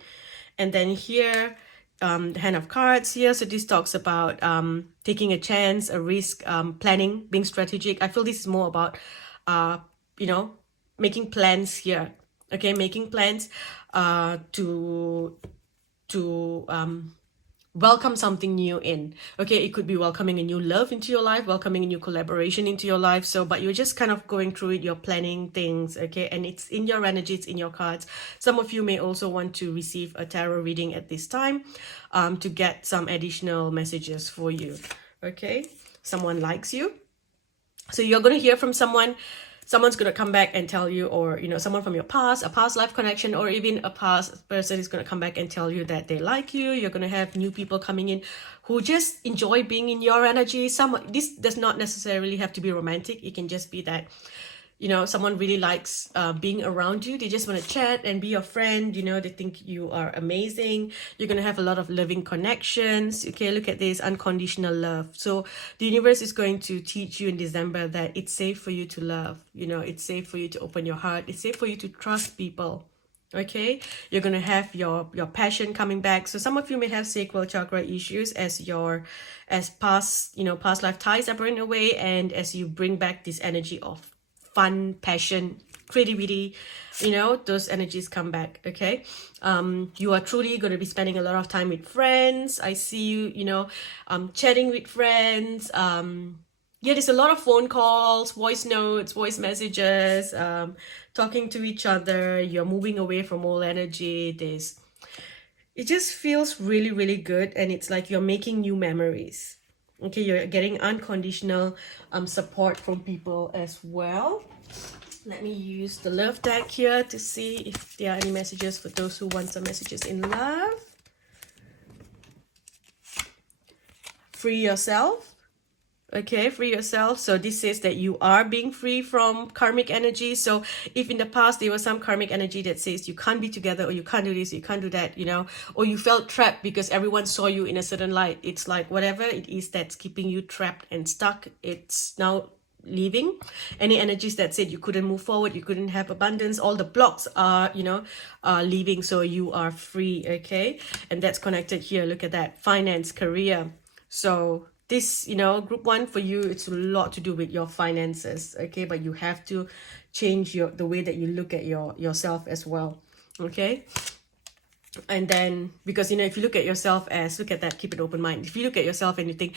and then here, the Hand of Cards here. So this talks about taking a chance, a risk, planning, being strategic. I feel this is more about, making plans here. Okay, making plans to welcome something new in. Okay, it could be welcoming a new love into your life, welcoming a new collaboration into your life. So, but you're just kind of going through it, you're planning things, okay, and it's in your energy, it's in your cards. Some of you may also want to receive a tarot reading at this time to get some additional messages for you. Okay, someone likes you, so you're going to hear from someone. Someone's going to come back and tell you, or someone from your past, a past life connection, or even a past person is going to come back and tell you that they like you. You're going to have new people coming in who just enjoy being in your energy. This does not necessarily have to be romantic. It can just be that someone really likes being around you. They just want to chat and be your friend. They think you are amazing. You're going to have a lot of loving connections. Okay, look at this, unconditional love. So the universe is going to teach you in December that it's safe for you to love. It's safe for you to open your heart. It's safe for you to trust people. Okay, you're going to have your passion coming back. So some of you may have sacral chakra issues as past life ties are burned away, and as you bring back this energy of fun, passion, creativity, those energies come back. Okay, you are truly going to be spending a lot of time with friends. I see you chatting with friends, Yeah, there's a lot of phone calls, voice notes, voice messages, talking to each other. You're moving away from old energy. It just feels really, really good, and it's like you're making new memories. Okay, you're getting unconditional support from people as well. Let me use the love deck here to see if there are any messages for those who want some messages in love. Free yourself. Okay, free yourself. So this says that you are being free from karmic energy. So if in the past there was some karmic energy that says you can't be together, or you can't do this, you can't do that, you know, or you felt trapped because everyone saw you in a certain light, it's like whatever it is that's keeping you trapped and stuck, it's now leaving. Any energies that said you couldn't move forward, you couldn't have abundance, all the blocks are, you know, are leaving. So you are free. Okay, and that's connected here. Look at that. Finance, career. So this, you know, group one for you, it's a lot to do with your finances. Okay, but you have to change the way that you look at yourself as well. Okay, and then, because, you know, if you look at yourself as, look at that, keep an open mind. If you look at yourself and you think,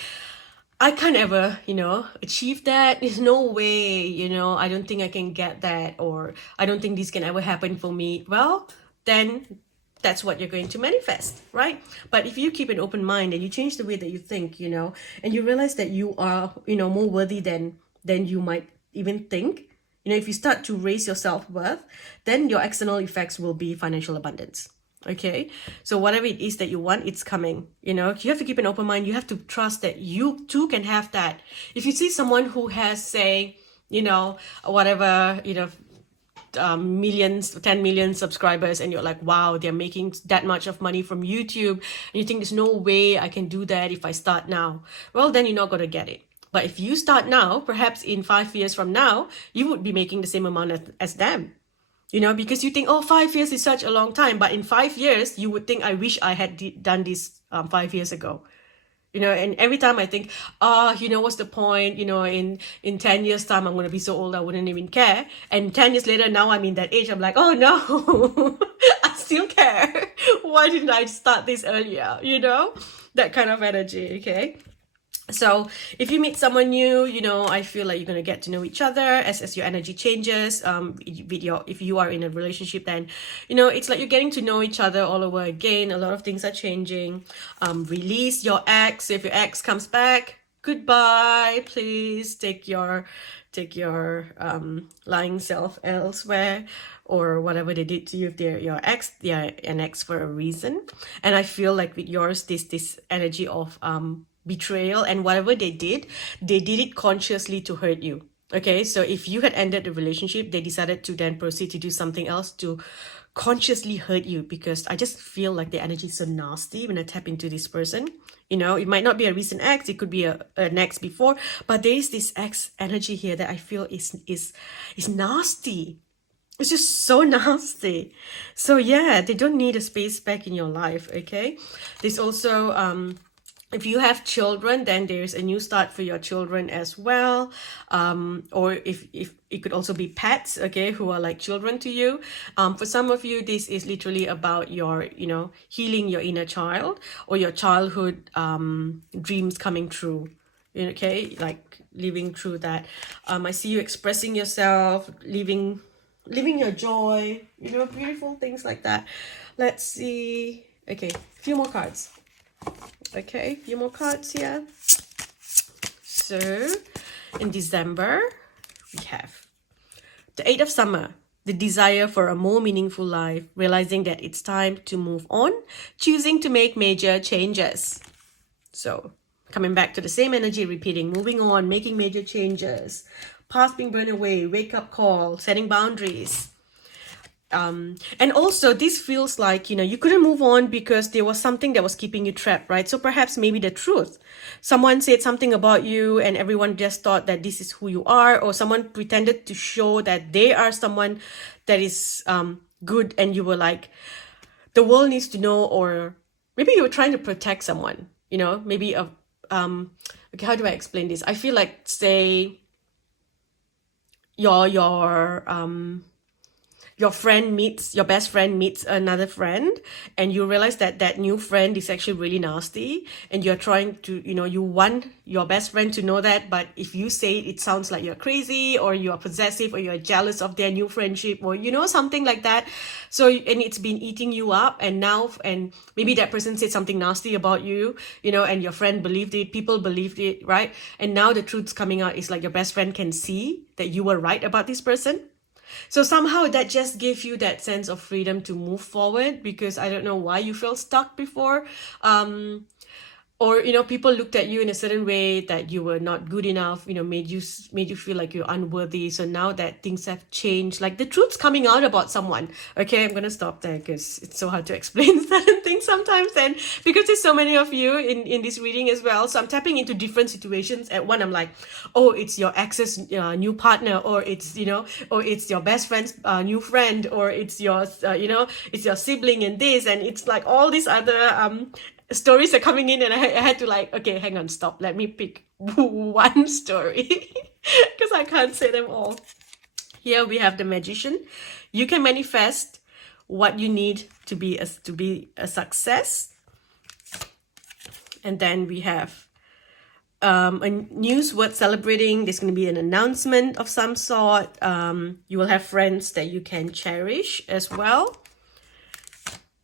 I can't ever, you know, achieve that, there's no way, you know, I don't think I can get that, or I don't think this can ever happen for me, well, then that's what you're going to manifest, right? But if you keep an open mind and you change the way that you think, you know, and you realize that you are, you know, more worthy than you might even think, you know, if you start to raise your self-worth, then your external effects will be financial abundance. Okay, so whatever it is that you want, it's coming. You know, you have to keep an open mind. You have to trust that you too can have that. If you see someone who has, say, you know, whatever, you know, millions, 10 million subscribers, and you're like, wow, they're making that much of money from YouTube, and you think there's no way I can do that if I start now, well, then you're not going to get it. But if you start now, perhaps in 5 years from now, you would be making the same amount as them. You know, because you think, oh, 5 years is such a long time. But in 5 years, you would think, I wish I had done this 5 years ago. You know, and every time I think, you know, what's the point? You know, in 10 years time, I'm going to be so old, I wouldn't even care. And 10 years later, now I'm in that age, I'm like, oh no, I still care. Why didn't I start this earlier? You know, that kind of energy, okay? So if you meet someone new, you know, I feel like you're going to get to know each other as your energy changes. If you are in a relationship, then, you know, it's like you're getting to know each other all over again. A lot of things are changing. Release your ex. If your ex comes back, goodbye. Please take your lying self elsewhere, or whatever they did to you. If they're your ex, they're an ex for a reason. And I feel like with yours, this energy of betrayal, and whatever they did it consciously to hurt you. Okay, so if you had ended the relationship, they decided to then proceed to do something else to consciously hurt you, because I just feel like the energy is so nasty when I tap into this person. You know, it might not be a recent ex, it could be an ex before, but there is this ex energy here that I feel is nasty. It's just so nasty. So yeah, they don't need a space back in your life. Okay, there's also if you have children, then there's a new start for your children as well. Or if it could also be pets, okay, who are like children to you. For some of you, this is literally about your, you know, healing your inner child, or your childhood dreams coming true. Okay, like living through that. I see you expressing yourself, living your joy, you know, beautiful things like that. Let's see. Okay, a few more cards. Okay, a few more cards here. So in December, we have the 8 of Summer, the desire for a more meaningful life, realizing that it's time to move on, choosing to make major changes. So coming back to the same energy, repeating, moving on, making major changes, past being burned away, wake up call, setting boundaries. And also this feels like, you know, you couldn't move on because there was something that was keeping you trapped, right? So perhaps maybe the truth. Someone said something about you and everyone just thought that this is who you are, or someone pretended to show that they are someone that is good, and you were like, the world needs to know, or maybe you were trying to protect someone, you know, maybe okay, how do I explain this? I feel like, say, your your best friend meets another friend, and you realize that that new friend is actually really nasty, and you're trying to, you want your best friend to know that, but if you say it, it sounds like you're crazy, or you're possessive, or you're jealous of their new friendship, or something like that. So, and it's been eating you up, and maybe that person said something nasty about you, and your friend believed it, people believed it, right? And now the truth's coming out. Is like your best friend can see that you were right about this person. So somehow that just gave you that sense of freedom to move forward, because I don't know why you felt stuck before. Or people looked at you in a certain way that you were not good enough, made you feel like you're unworthy. So now that things have changed, like the truth's coming out about someone. Okay, I'm gonna stop there because it's so hard to explain certain things sometimes, and because there's so many of you in this reading as well, so I'm tapping into different situations. At one, I'm like, oh, it's your ex's new partner, or it's or it's your best friend's new friend, or it's your it's your sibling and this, and it's like all these other stories are coming in, and I had to like, okay, hang on, stop, let me pick one story because I can't say them all. Here we have the Magician. You can manifest what you need to be a success. And then we have a news worth celebrating. There's going to be an announcement of some sort. You will have friends that you can cherish as well.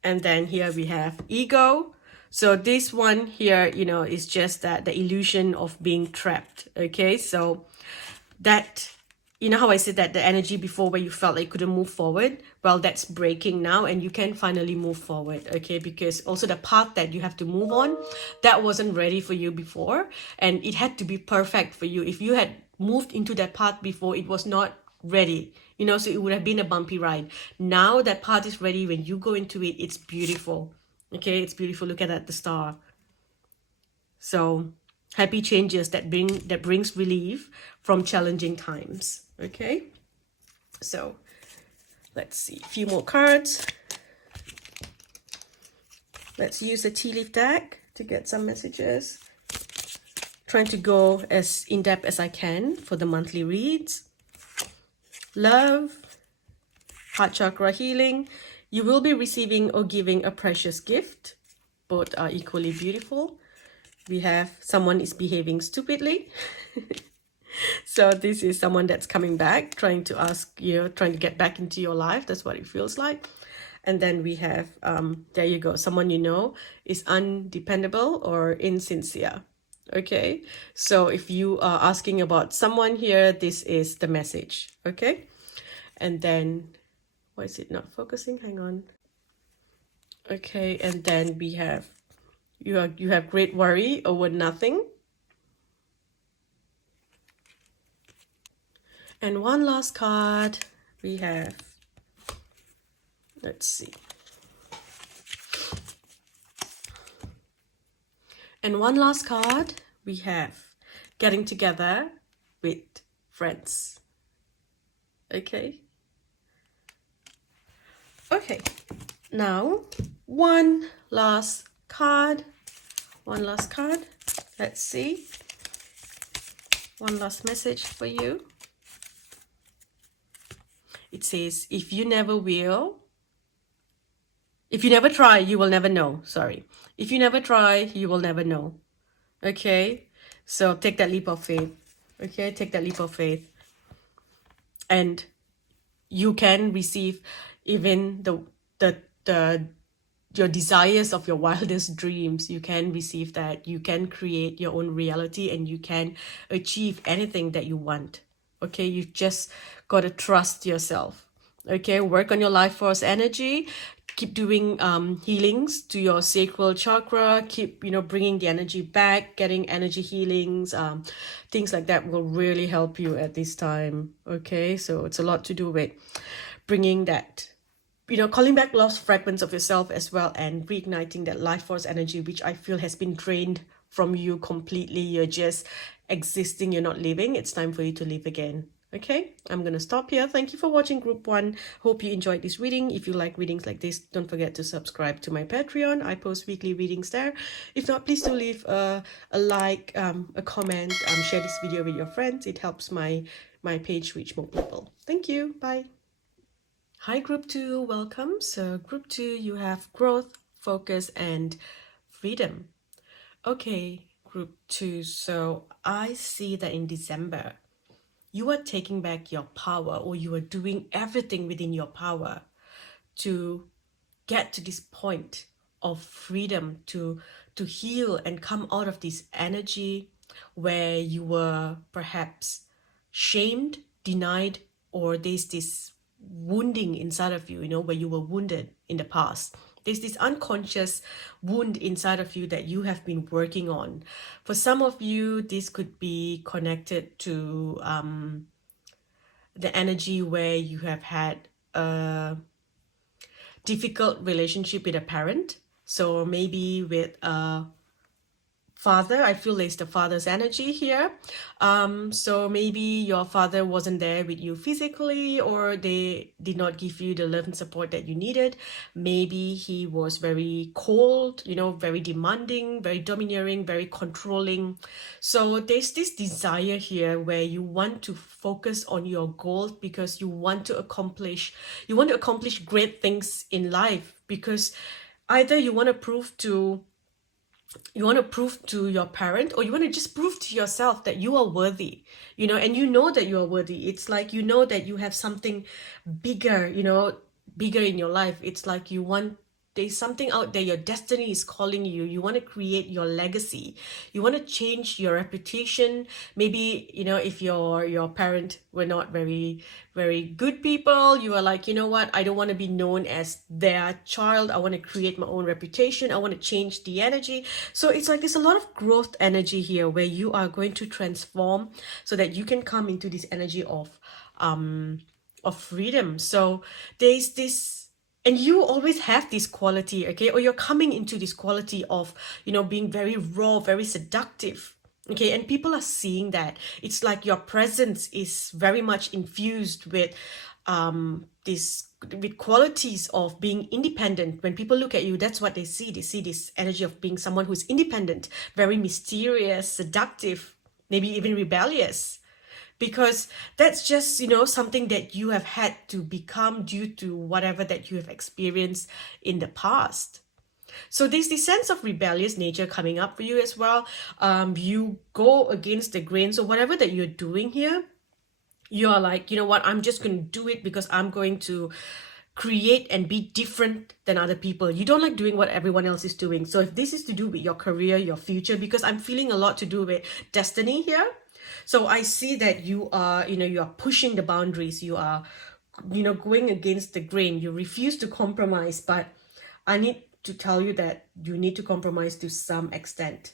And then here we have ego. So this one here, is just that the illusion of being trapped. Okay, so that, how I said that the energy before where you felt like you couldn't move forward, well, that's breaking now, and you can finally move forward. Okay, because also the path that you have to move on, that wasn't ready for you before, and it had to be perfect for you. If you had moved into that path before, it was not ready, so it would have been a bumpy ride. Now that path is ready. When you go into it, it's beautiful. Okay, it's beautiful. Look at that, the star. So happy changes that brings relief from challenging times. Okay, so let's see a few more cards. Let's use the tea leaf deck to get some messages. Trying to go as in-depth as I can for the monthly reads. Love, heart chakra healing. You will be receiving or giving a precious gift. Both are equally beautiful. We have someone is behaving stupidly. So this is someone that's coming back, trying to ask you, trying to get back into your life. That's what it feels like. And then we have, there you go, someone is undependable or insincere. Okay, so if you are asking about someone here, this is the message. Okay, and then why is it not focusing? Hang on. Okay, and then we have you have great worry over nothing. And one last card we have, let's see. And one last card we have, getting together with friends. Okay. Okay, now one last card. Let's see. One last message for you. It says, if you never try, you will never know. Sorry. If you never try, you will never know. Okay, so take that leap of faith. Okay, take that leap of faith. And you can receive even your desires of your wildest dreams. You can receive that. You can create your own reality, and you can achieve anything that you want. Okay, you just got to trust yourself. Okay, work on your life force energy. Keep doing healings to your sacral chakra. Keep bringing the energy back, getting energy healings, things like that will really help you at this time. Okay, so it's a lot to do with bringing that, calling back lost fragments of yourself as well, and reigniting that life force energy, which I feel has been drained from you completely. You're just existing, you're not living. It's time for you to live again. Okay, I'm gonna stop here. Thank you for watching Group 1. Hope you enjoyed this reading. If you like readings like this, don't forget to subscribe to my Patreon. I post weekly readings there. If not, please do leave a like, a comment, share this video with your friends. It helps my page reach more people. Thank you. Bye. Hi, Group 2, welcome. So, Group 2, you have growth, focus, and freedom. Okay, Group 2, so I see that in December, you are taking back your power, or you are doing everything within your power to get to this point of freedom, to heal and come out of this energy where you were perhaps shamed, denied, or there's this wounding inside of you, where you were wounded in the past. There's this unconscious wound inside of you that you have been working on. For some of you, this could be connected to the energy where you have had a difficult relationship with a parent. So maybe with a father, I feel there's the father's energy here. So maybe your father wasn't there with you physically, or they did not give you the love and support that you needed. Maybe he was very cold, very demanding, very domineering, very controlling. So there's this desire here where you want to focus on your goals because you want to accomplish great things in life, because either you want to prove to your parent, or you want to just prove to yourself that you are worthy, and that you are worthy. It's like that you have something bigger, bigger in your life. It's like there's something out there, your destiny is calling you. You want to create your legacy, you want to change your reputation. Maybe if your parent were not very very good people, you are like, what, I don't want to be known as their child. I want to create my own reputation. I want to change the energy. So it's like there's a lot of growth energy here where you are going to transform so that you can come into this energy of freedom. So there's this, and you always have this quality, okay, or you're coming into this quality of being very raw, very seductive, okay, and people are seeing that. It's like your presence is very much infused with with qualities of being independent. When people look at you, that's what they see this energy of being someone who's independent, very mysterious, seductive, maybe even rebellious, because that's just something that you have had to become due to whatever that you have experienced in the past. So there's this sense of rebellious nature coming up for you as well. You go against the grain. So whatever that you're doing here, you are like, what, I'm just going to do it because I'm going to create and be different than other people. You don't like doing what everyone else is doing. So if this is to do with your career, your future, because I'm feeling a lot to do with destiny here. So I see that you are, you are pushing the boundaries. You are, going against the grain. You refuse to compromise. But I need to tell you that you need to compromise to some extent.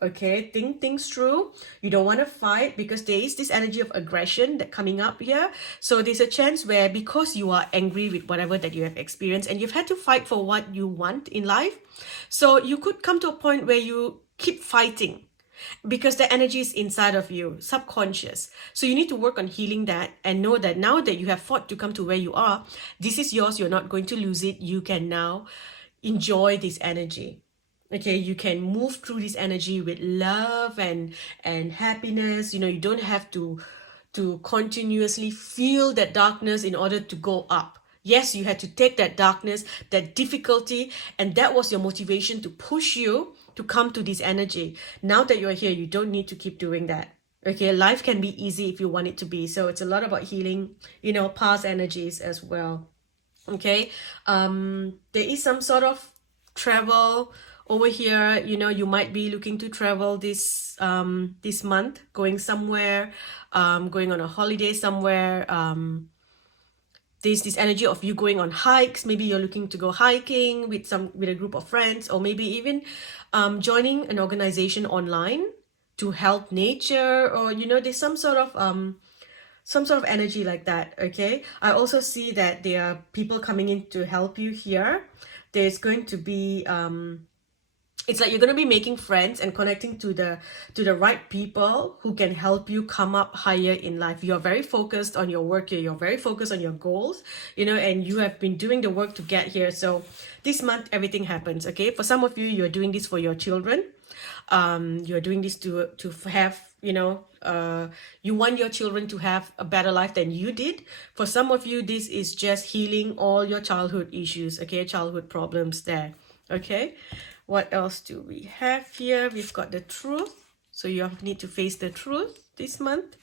Okay, think things through. You don't want to fight because there is this energy of aggression that coming up here. So there's a chance where, because you are angry with whatever that you have experienced and you've had to fight for what you want in life, so you could come to a point where you keep fighting because the energy is inside of you, subconscious. So you need to work on healing that and know that now that you have fought to come to where you are, this is yours. You're not going to lose it. You can now enjoy this energy. Okay, you can move through this energy with love and happiness. You don't have to continuously feel that darkness in order to go up. Yes, you had to take that darkness, that difficulty, and that was your motivation to push you to come to this energy. Now that you're here, you don't need to keep doing that. Okay, life can be easy if you want it to be. So it's a lot about healing, past energies as well. Okay, there is some sort of travel over here. You might be looking to travel this month, going somewhere, going on a holiday somewhere. There's this energy of you going on hikes. Maybe you're looking to go hiking with a group of friends, or maybe even joining an organization online to help nature, or there's some sort of energy like that. Okay, I also see that there are people coming in to help you here. There's going to be it's like you're going to be making friends and connecting to the right people who can help you come up higher in life. You're very focused on your work here. You're very focused on your goals, and you have been doing the work to get here. So this month, everything happens. Okay, for some of you, you're doing this for your children. You're doing this to have you want your children to have a better life than you did. For some of you, this is just healing all your childhood issues, okay, childhood problems there. Okay, what else do we have here? We've got the truth. So you need to face the truth this month.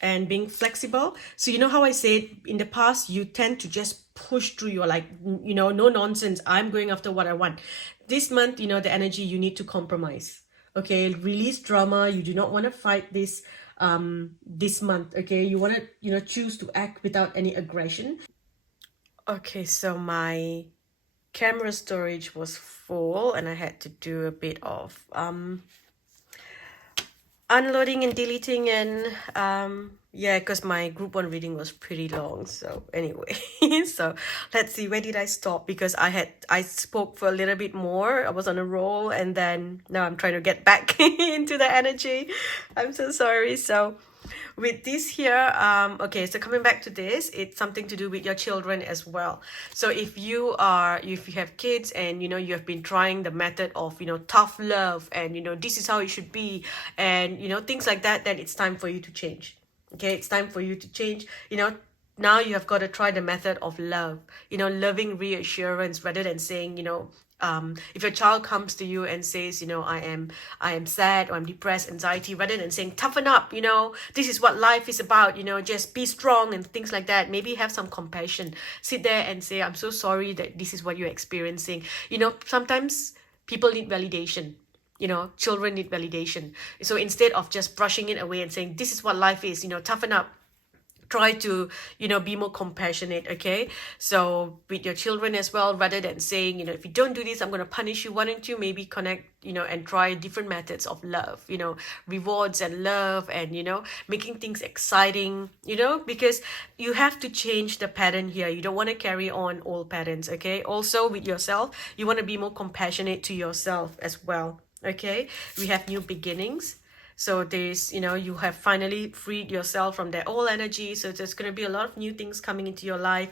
And being flexible. So you know how I said in the past, you tend to just push through. You're like, no nonsense, I'm going after what I want. This month, the energy, you need to compromise. Okay, release drama. You do not want to fight this this month. Okay, you want to choose to act without any aggression. Okay, so my camera storage was full and I had to do a bit of unloading and deleting, and yeah, because my group 1 reading was pretty long. So anyway, so let's see, where did I stop? Because I spoke for a little bit more, I was on a roll, and then now I'm trying to get back into the energy. I'm so sorry. So with this here, okay, so coming back to this, it's something to do with your children as well. So if you have kids and you have been trying the method of tough love, and this is how it should be, and things like that, then it's time for you to change. Okay, it's time for you to change. Now you have got to try the method of love, loving reassurance, rather than saying, if your child comes to you and says, I am sad, or I'm depressed, anxiety, rather than saying, toughen up, this is what life is about, just be strong and things like that. Maybe have some compassion. Sit there and say, I'm so sorry that this is what you're experiencing. Sometimes people need validation. Children need validation. So instead of just brushing it away and saying, this is what life is, toughen up, try to be more compassionate. Okay, so with your children as well, rather than saying, if you don't do this, I'm going to punish you, why don't you maybe connect, and try different methods of love, rewards and love, and making things exciting, because you have to change the pattern here. You don't want to carry on old patterns. Okay, also with yourself, you want to be more compassionate to yourself as well. Okay, we have new beginnings. So there's, you have finally freed yourself from that old energy. So there's going to be a lot of new things coming into your life.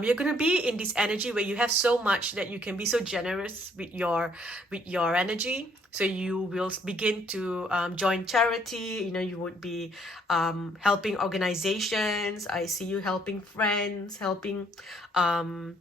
You're going to be in this energy where you have so much that you can be so generous with your energy. So you will begin to join charity. You would be helping organizations. I see you helping friends, helping. For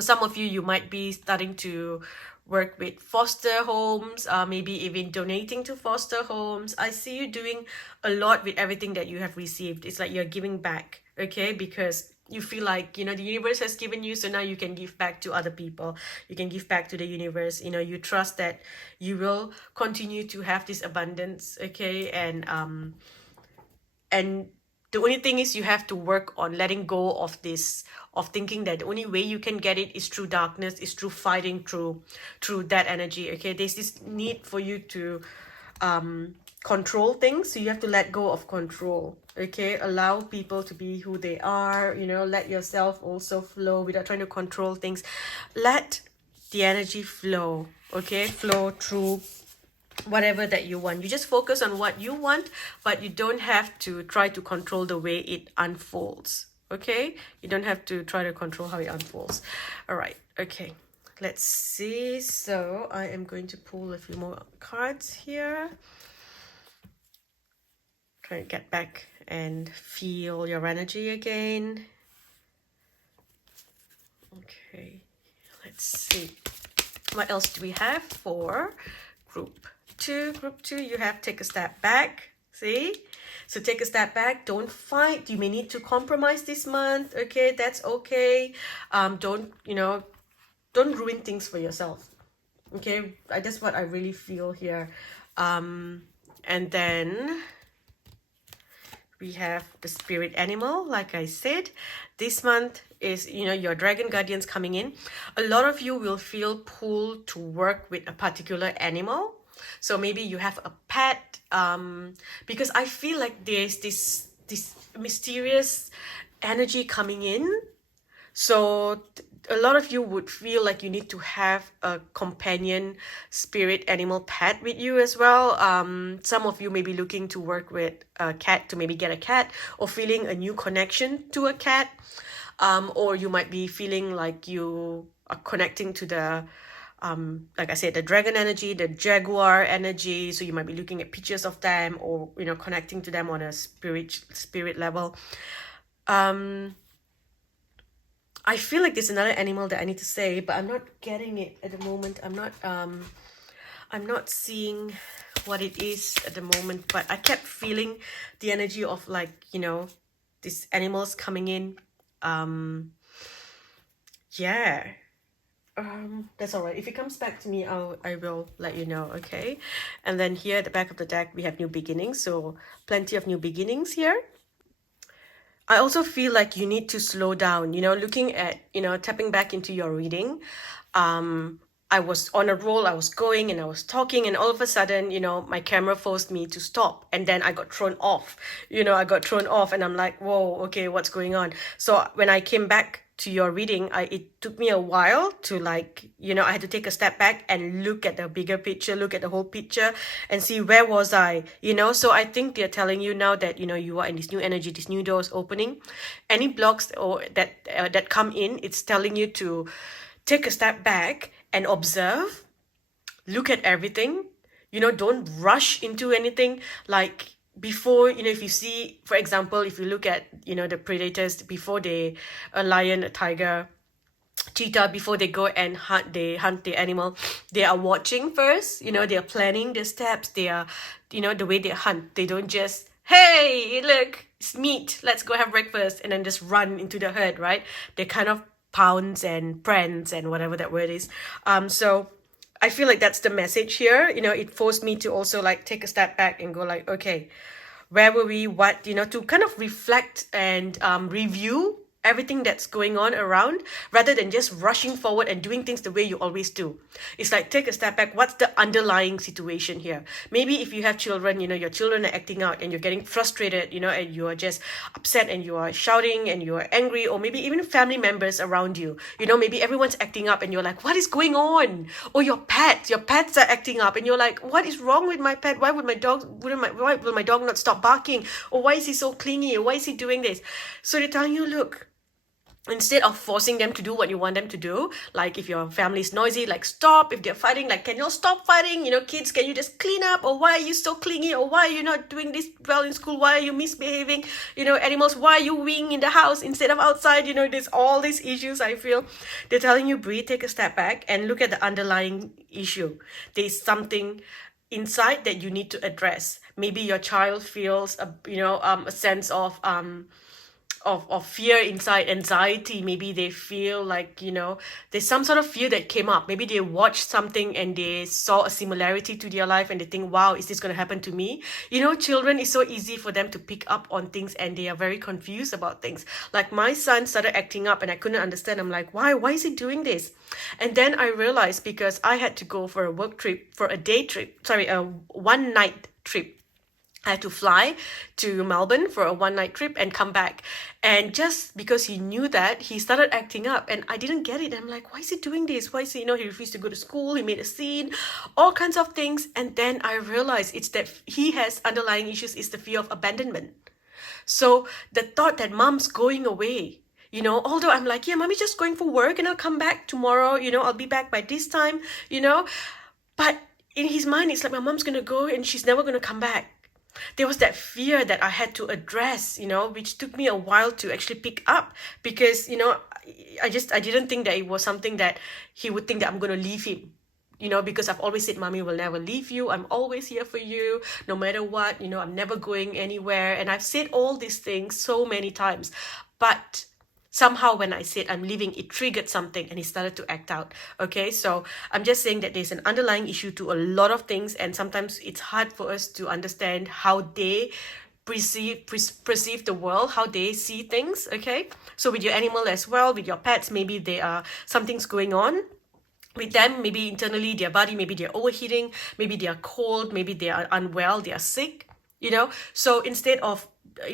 some of you, you might be starting to work with foster homes, maybe even donating to foster homes. I see you doing a lot with everything that you have received. It's like you're giving back, okay? Because you feel like, the universe has given you, so now you can give back to other people. You can give back to the universe. You trust that you will continue to have this abundance, okay? And the only thing is, you have to work on letting go of this, of thinking that the only way you can get it is through darkness, is through fighting through that energy. Okay, there's this need for you to control things, so you have to let go of control. Okay, allow people to be who they are. Let yourself also flow without trying to control things. Let the energy flow. Okay, flow through whatever that you want. You just focus on what you want, but you don't have to try to control the way it unfolds. Okay, you don't have to try to control how it unfolds. All right, okay, let's see. So I am going to pull a few more cards here. Try to get back and feel your energy again. Okay, let's see, what else do we have for group 2? Group 2, you have take a step back. See, so take a step back, don't fight. You may need to compromise this month. Okay, that's okay. Don't ruin things for yourself. Okay, that's what I really feel here. And then we have the spirit animal. Like I said, this month is, your dragon guardians coming in. A lot of you will feel pulled to work with a particular animal. So maybe you have a pet, because I feel like there's this mysterious energy coming in. So a lot of you would feel like you need to have a companion spirit animal pet with you as well. Some of you may be looking to work with a cat, to maybe get a cat, or feeling a new connection to a cat. Or you might be feeling like you are connecting to the like I said, the dragon energy, the jaguar energy. So you might be looking at pictures of them, or connecting to them on a spirit level. I feel like there's another animal that I need to say, but I'm not getting it at the moment. I'm not seeing what it is at the moment, but I kept feeling the energy of, like, these animals coming in. Yeah. That's all right. If it comes back to me, I will let you know, okay? And then here at the back of the deck, we have new beginnings. So plenty of new beginnings here. I also feel like you need to slow down, looking at, tapping back into your reading. I was on a roll, I was going and I was talking, and all of a sudden, my camera forced me to stop, and then I got thrown off. And I'm like, whoa, okay, what's going on? So when I came back to your reading, it took me a while to, like, I had to take a step back and look at the bigger picture, look at the whole picture, and see where was I. So I think they're telling you now that you are in this new energy, this new doors opening. Any blocks or that come in, it's telling you to take a step back and observe, look at everything. Don't rush into anything. Like, before, if you see, for example, if you look at the predators, before a lion, a tiger, cheetah, before they go and hunt the animal, they are watching first. They are planning their steps. They are, the way they hunt, they don't just, hey, look, it's meat, let's go have breakfast, and then just run into the herd, right? They kind of pounce and prance and whatever that word is. So I feel like that's the message here. It forced me to also, like, take a step back and go, like, okay, where were we, what, to kind of reflect and review everything that's going on around, rather than just rushing forward and doing things the way you always do. It's like, take a step back. What's the underlying situation here? Maybe if you have children, your children are acting out and you're getting frustrated, and you are just upset and you are shouting and you are angry, or maybe even family members around you, maybe everyone's acting up and you're like, what is going on? Or your pets are acting up and you're like, what is wrong with my pet? Why will my dog not stop barking? Or why is he so clingy? Or why is he doing this? So they're telling you, look, instead of forcing them to do what you want them to do, like, if your family is noisy, like, stop. If they're fighting, like, can you stop fighting? Kids, can you just clean up? Or why are you so clingy? Or why are you not doing this well in school? Why are you misbehaving? Animals, why are you weeing in the house instead of outside? There's all these issues. I feel they're telling you, breathe, take a step back and look at the underlying issue. There's something inside that you need to address. Maybe your child feels a sense of fear inside, anxiety. Maybe they feel like, there's some sort of fear that came up. Maybe they watched something and they saw a similarity to their life and they think, wow, is this going to happen to me? Children, it's so easy for them to pick up on things and they are very confused about things. Like, my son started acting up and I couldn't understand. I'm like, why is he doing this? And then I realized, because I had to go for a one night trip. I had to fly to Melbourne for a one-night trip and come back. And just because he knew that, he started acting up. And I didn't get it. I'm like, why is he doing this? Why is he, he refused to go to school. He made a scene, all kinds of things. And then I realized it's that he has underlying issues, is the fear of abandonment. So the thought that mom's going away, although I'm like, yeah, mommy's just going for work and I'll come back tomorrow, I'll be back by this time, But in his mind, it's like, my mom's going to go and she's never going to come back. There was that fear that I had to address, which took me a while to actually pick up, because, I didn't think that it was something that he would think that I'm going to leave him, because I've always said, mommy will never leave you. I'm always here for you, no matter what, I'm never going anywhere. And I've said all these things so many times, but somehow when I said I'm leaving, it triggered something and he started to act out. Okay, so I'm just saying that there's an underlying issue to a lot of things, and sometimes it's hard for us to understand how they perceive the world, how they see things. Okay, so with your animal as well, with your pets, maybe something's going on with them. Maybe internally, their body, maybe they're overheating, maybe they are cold, maybe they are unwell, they are sick. So instead of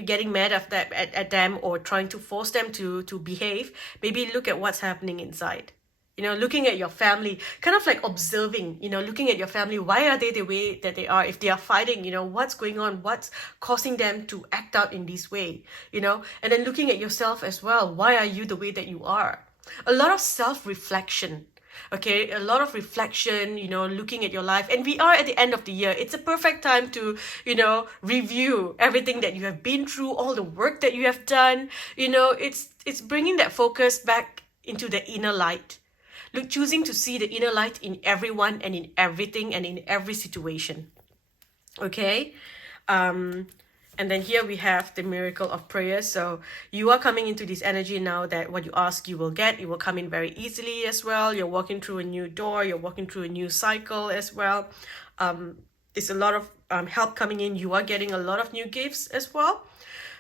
getting mad at them or trying to force them to behave, maybe look at what's happening inside. Looking at your family, kind of like observing, looking at your family. Why are they the way that they are? If they are fighting, what's going on? What's causing them to act out in this way? And then looking at yourself as well. Why are you the way that you are? A lot of self-reflection. Okay, a lot of reflection, looking at your life. And we are at the end of the year. It's a perfect time to, review everything that you have been through, all the work that you have done. It's bringing that focus back into the inner light. Look, choosing to see the inner light in everyone and in everything and in every situation. Okay? And then here we have the miracle of prayer. So you are coming into this energy now that what you ask, you will get. It will come in very easily as well. You're walking through a new door. You're walking through a new cycle as well. There's a lot of help coming in. You are getting a lot of new gifts as well.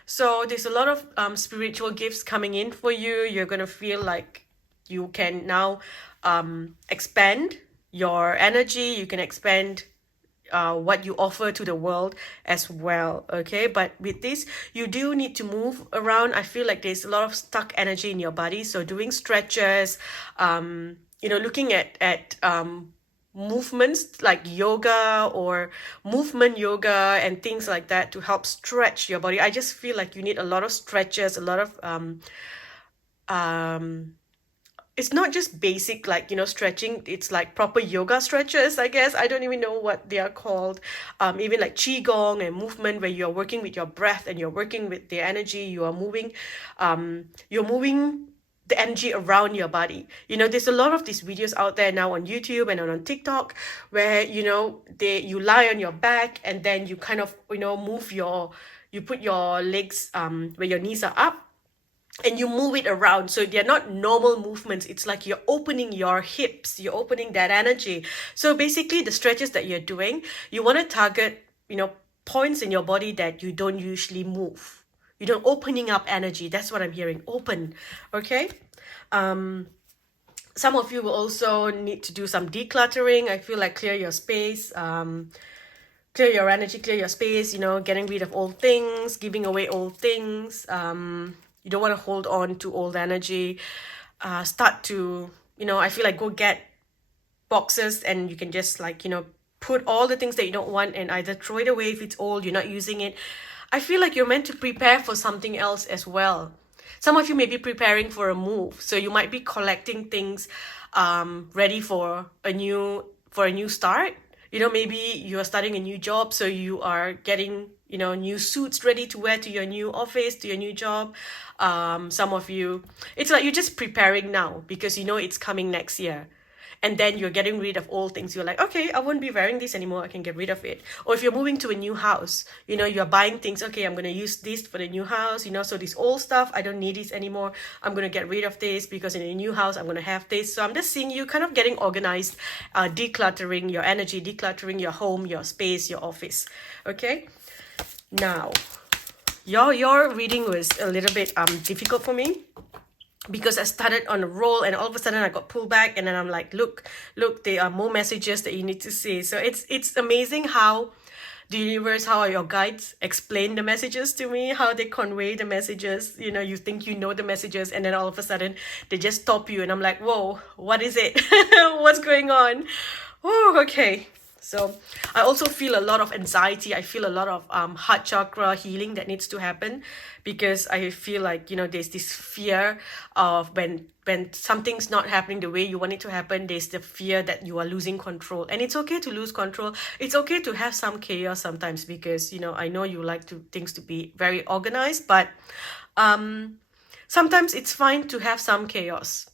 So there's a lot of spiritual gifts coming in for you. You're going to feel like you can now expand your energy. You can expand what you offer to the world as well. Okay, but with this, you do need to move around. I feel like there's a lot of stuck energy in your body, so doing stretches, looking at movements like yoga or movement yoga and things like that to help stretch your body. I just feel like you need a lot of stretches, a lot of it's not just basic like stretching. It's like proper yoga stretches, I guess. I don't even know what they are called. Even like qigong and movement, where you're working with your breath and you're working with the energy. You are moving the energy around your body. There's a lot of these videos out there now on YouTube and on TikTok where you lie on your back and then you kind of you put your legs where your knees are up, and you move it around. So they're not normal movements. It's like you're opening your hips, you're opening that energy. So basically the stretches that you're doing, you want to target points in your body that you don't usually move. Opening up energy. That's what I'm hearing. Open. Okay. Some of you will also need to do some decluttering. I feel like clear your space, clear your energy, clear your space, getting rid of old things, giving away old things. You don't want to hold on to old energy. Start to, I feel like go get boxes and you can just put all the things that you don't want and either throw it away if it's old, you're not using it. I feel like you're meant to prepare for something else as well. Some of you may be preparing for a move. So you might be collecting things ready for a new start. Maybe you're starting a new job, so you are getting new suits ready to wear to your new office, to your new job. Some of you, it's like you're just preparing now because it's coming next year. And then you're getting rid of old things. You're like, okay, I won't be wearing this anymore. I can get rid of it. Or if you're moving to a new house, you're buying things. Okay, I'm going to use this for the new house. So this old stuff, I don't need this anymore. I'm going to get rid of this because in a new house, I'm going to have this. So I'm just seeing you kind of getting organized, decluttering your energy, decluttering your home, your space, your office. Okay. Now, your reading was a little bit difficult for me, because I started on a roll and all of a sudden I got pulled back, and then I'm like, look, there are more messages that you need to see. So it's amazing how the universe, how your guides explain the messages to me, how they convey the messages. You think the messages, and then all of a sudden they just stop you, and I'm like, whoa, what is it? What's going on? Oh, okay. So I also feel a lot of anxiety. I feel a lot of heart chakra healing that needs to happen, because I feel like, there's this fear of when something's not happening the way you want it to happen. There's the fear that you are losing control, and it's okay to lose control. It's okay to have some chaos sometimes, because, I know you like things to be very organized, but sometimes it's fine to have some chaos.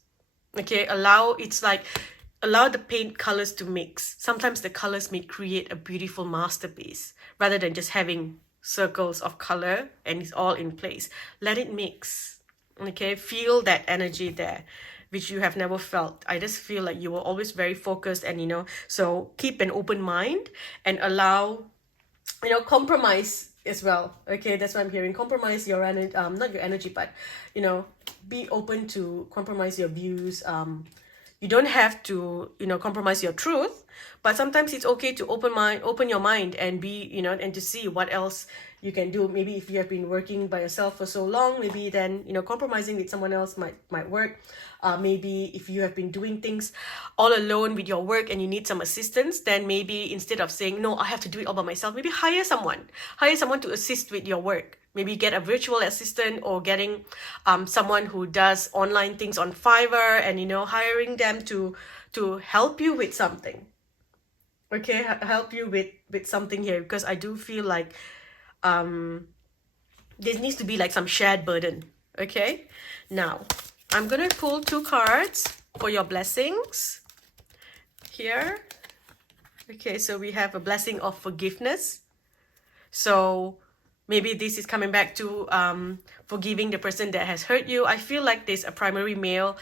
Okay, allow the paint colors to mix. Sometimes the colors may create a beautiful masterpiece rather than just having circles of color and it's all in place. Let it mix. Okay, feel that energy there, which you have never felt. I just feel like you were always very focused, and so keep an open mind and allow, compromise as well. Okay, that's what I'm hearing. Compromise your energy, not your energy, but be open to compromise your views. You don't have to, compromise your truth, but sometimes it's okay to open your mind and be, and to see what else you can do. Maybe if you have been working by yourself for so long, maybe then, compromising with someone else might work. Maybe if you have been doing things all alone with your work and you need some assistance, then maybe instead of saying, no, I have to do it all by myself, maybe hire someone to assist with your work. maybe get a virtual assistant, or getting someone who does online things on Fiverr, and hiring them to help you with something. Okay, help you with something here, because I do feel like there needs to be like some shared burden. Okay, now I'm gonna pull 2 cards for your blessings here. Okay, so we have a blessing of forgiveness. So maybe this is coming back to forgiving the person that has hurt you. I feel like there's a primary male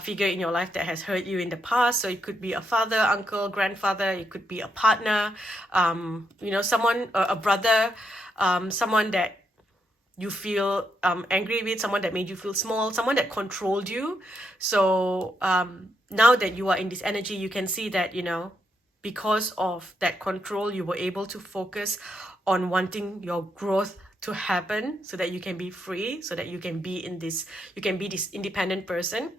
figure in your life that has hurt you in the past. So it could be a father, uncle, grandfather. It could be a partner, someone, a brother, someone that you feel angry with, someone that made you feel small, someone that controlled you. So now that you are in this energy, you can see that, because of that control, you were able to focus on wanting your growth to happen, so that you can be free, so that you can be this independent person.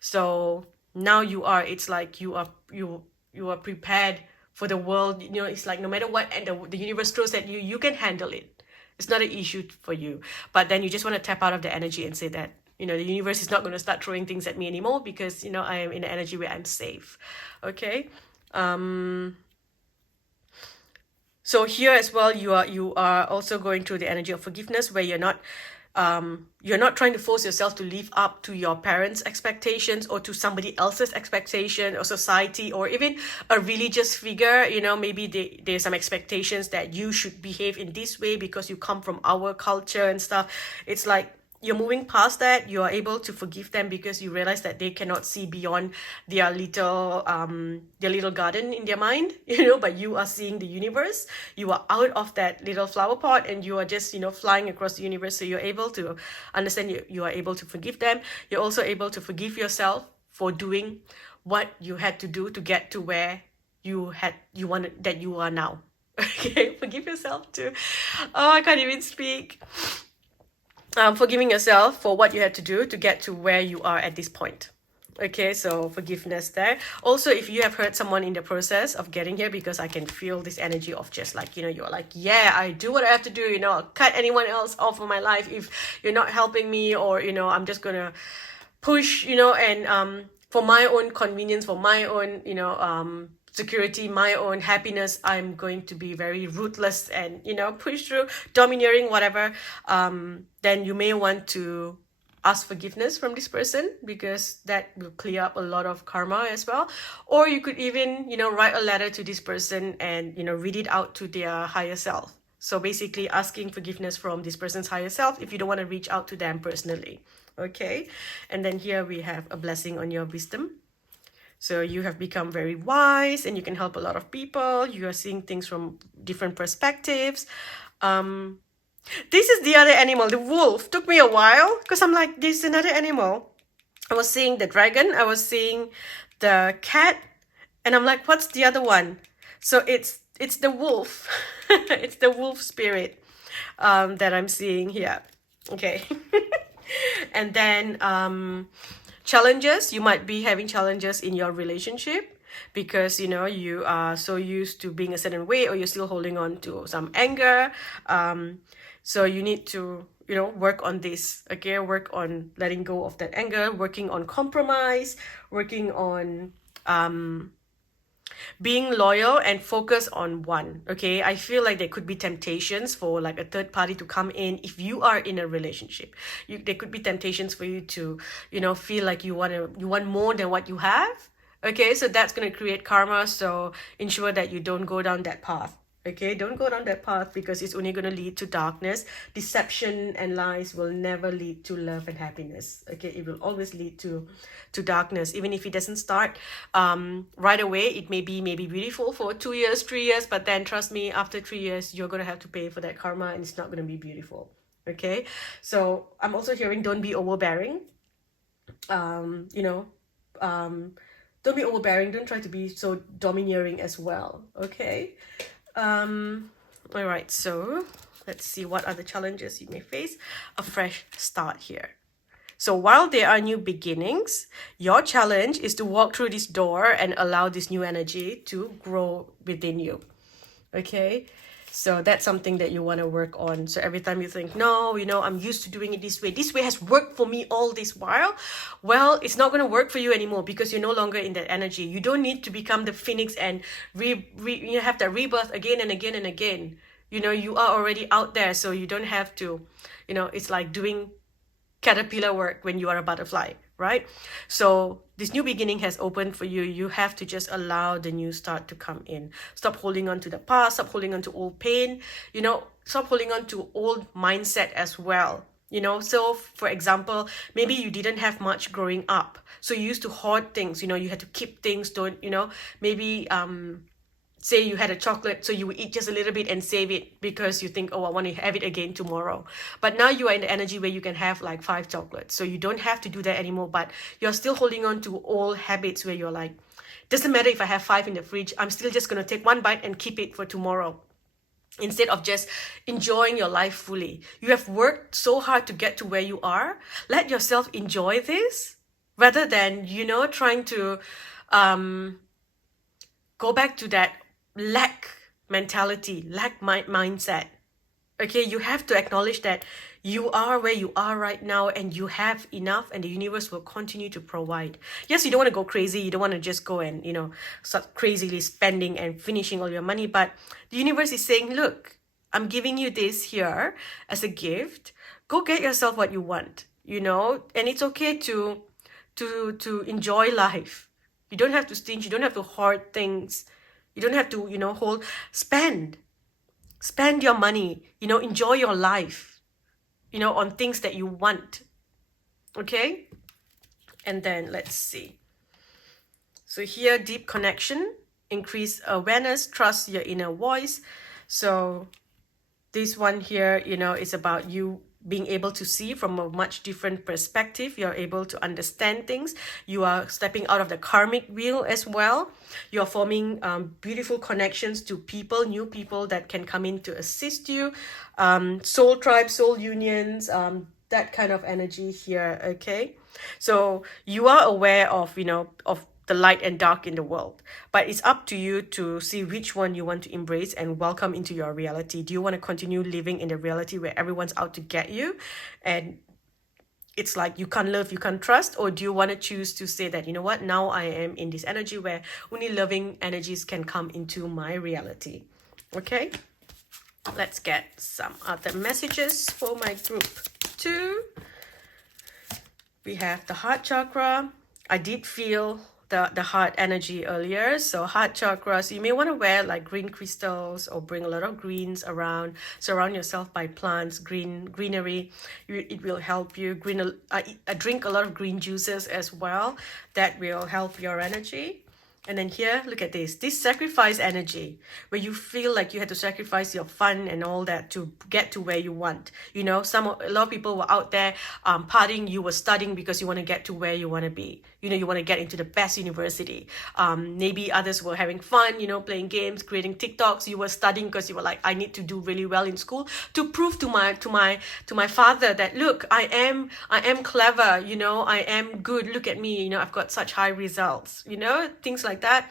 So now it's like you are prepared for the world. It's like no matter what and the universe throws at you, you can handle it. It's not an issue for you. But then you just want to tap out of the energy and say that, the universe is not going to start throwing things at me anymore, because, I am in an energy where I'm safe. Okay. So here as well, you are also going through the energy of forgiveness, where you're not trying to force yourself to live up to your parents' expectations, or to somebody else's expectation, or society, or even a religious figure. Maybe there's some expectations that you should behave in this way because you come from our culture and stuff. It's like you're moving past that. You are able to forgive them because you realize that they cannot see beyond their little garden in their mind, but you are seeing the universe. You are out of that little flower pot, and you are just, flying across the universe. So you're able to understand, you are able to forgive them. You're also able to forgive yourself for doing what you had to do to get to where you wanted, that you are now. Okay, forgive yourself too. Oh, I can't even speak. Forgiving yourself for what you had to do to get to where you are at this point. Okay, so forgiveness there. Also, if you have hurt someone in the process of getting here, because I can feel this energy of just like, you're like, yeah, I do what I have to do, I'll cut anyone else off of my life if you're not helping me, or, I'm just gonna push, and for my own convenience, for my own, security, my own happiness, I'm going to be very ruthless and, push through, domineering, whatever. Then you may want to ask forgiveness from this person, because that will clear up a lot of karma as well. Or you could even, write a letter to this person and, read it out to their higher self. So basically asking forgiveness from this person's higher self if you don't want to reach out to them personally. Okay. And then here we have a blessing on your wisdom. So you have become very wise, and you can help a lot of people. You are seeing things from different perspectives. This is the other animal, the wolf. Took me a while, because I'm like, this is another animal. I was seeing the dragon, I was seeing the cat, and I'm like, what's the other one? So it's the wolf. It's the wolf spirit that I'm seeing here. Okay. And then challenges. You might be having challenges in your relationship, because you are so used to being a certain way, or you're still holding on to some anger. So you need to work on this. Okay, work on letting go of that anger, working on compromise, working on being loyal and focus on one. Okay, I feel like there could be temptations for like a third party to come in if you are in a relationship. There could be temptations for you to feel like you want more than what you have. Okay, so that's going to create karma. So ensure that you don't go down that path. Okay, don't go down that path, because it's only going to lead to darkness. Deception and lies will never lead to love and happiness. Okay, it will always lead to darkness. Even if it doesn't start right away, it may be beautiful for 2 years, 3 years, but then trust me, after 3 years, you're going to have to pay for that karma, and it's not going to be beautiful. Okay, so I'm also hearing, don't be overbearing. Don't be overbearing. Don't try to be so domineering as well. Okay. All right, so let's see what are the challenges you may face. A fresh start here. So while there are new beginnings, your challenge is to walk through this door and allow this new energy to grow within you. Okay, So that's something that you want to work on. So every time you think, no, I'm used to doing it this way has worked for me all this while. Well, it's not going to work for you anymore because you're no longer in that energy. You don't need to become the phoenix and you have that rebirth again and again and again. You are already out there, so you don't have to, it's like doing caterpillar work when you are a butterfly, right? So this new beginning has opened for you. You have to just allow the new start to come in. Stop holding on to the past, stop holding on to old pain, stop holding on to old mindset as well. So for example, maybe you didn't have much growing up, so you used to hoard things. You had to keep things, maybe say you had a chocolate, so you would eat just a little bit and save it because you think, oh, I want to have it again tomorrow. But now you are in the energy where you can have like 5 chocolates, so you don't have to do that anymore. But you're still holding on to old habits where you're like, doesn't matter if I have 5 in the fridge, I'm still just going to take 1 bite and keep it for tomorrow, instead of just enjoying your life fully. You have worked so hard to get to where you are. Let yourself enjoy this rather than, trying to go back to that lack mentality, lack mindset. Okay, you have to acknowledge that you are where you are right now and you have enough, and the universe will continue to provide. Yes, you don't want to go crazy. You don't want to just go and, start crazily spending and finishing all your money. But the universe is saying, look, I'm giving you this here as a gift. Go get yourself what you want, and it's okay to enjoy life. You don't have to stinge. You don't have to hoard things. You don't have to, spend your money, enjoy your life, on things that you want. Okay. And then let's see. So here, deep connection, increase awareness, trust your inner voice. So this one here, is about you being able to see from a much different perspective. You're able to understand things. You are stepping out of the karmic wheel as well. You're forming beautiful connections to people, new people that can come in to assist you. Soul tribes, soul unions, that kind of energy here, okay? So you are aware of, of the light and dark in the world, but it's up to you to see which one you want to embrace and welcome into your reality. Do you want to continue living in the reality where everyone's out to get you and it's like you can't love, you can't trust? Or do you want to choose to say that, what, now I am in this energy where only loving energies can come into my reality? Okay, let's get some other messages for my group 2. We have the heart chakra. I did feel the heart energy earlier. So heart chakra, so you may want to wear like green crystals or bring a lot of greens around. Surround yourself by plants, greenery. It will help you. Drink a lot of green juices as well. That will help your energy. And then here, look at this. This sacrifice energy, where you feel like you had to sacrifice your fun and all that to get to where you want. A lot of people were out there partying. You were studying because you want to get to where you want to be. You want to get into the best university. Maybe others were having fun, playing games, creating TikToks. You were studying because you were like, I need to do really well in school to prove to my father that, look, I am clever. I am good. Look at me. I've got such high results. Things like that.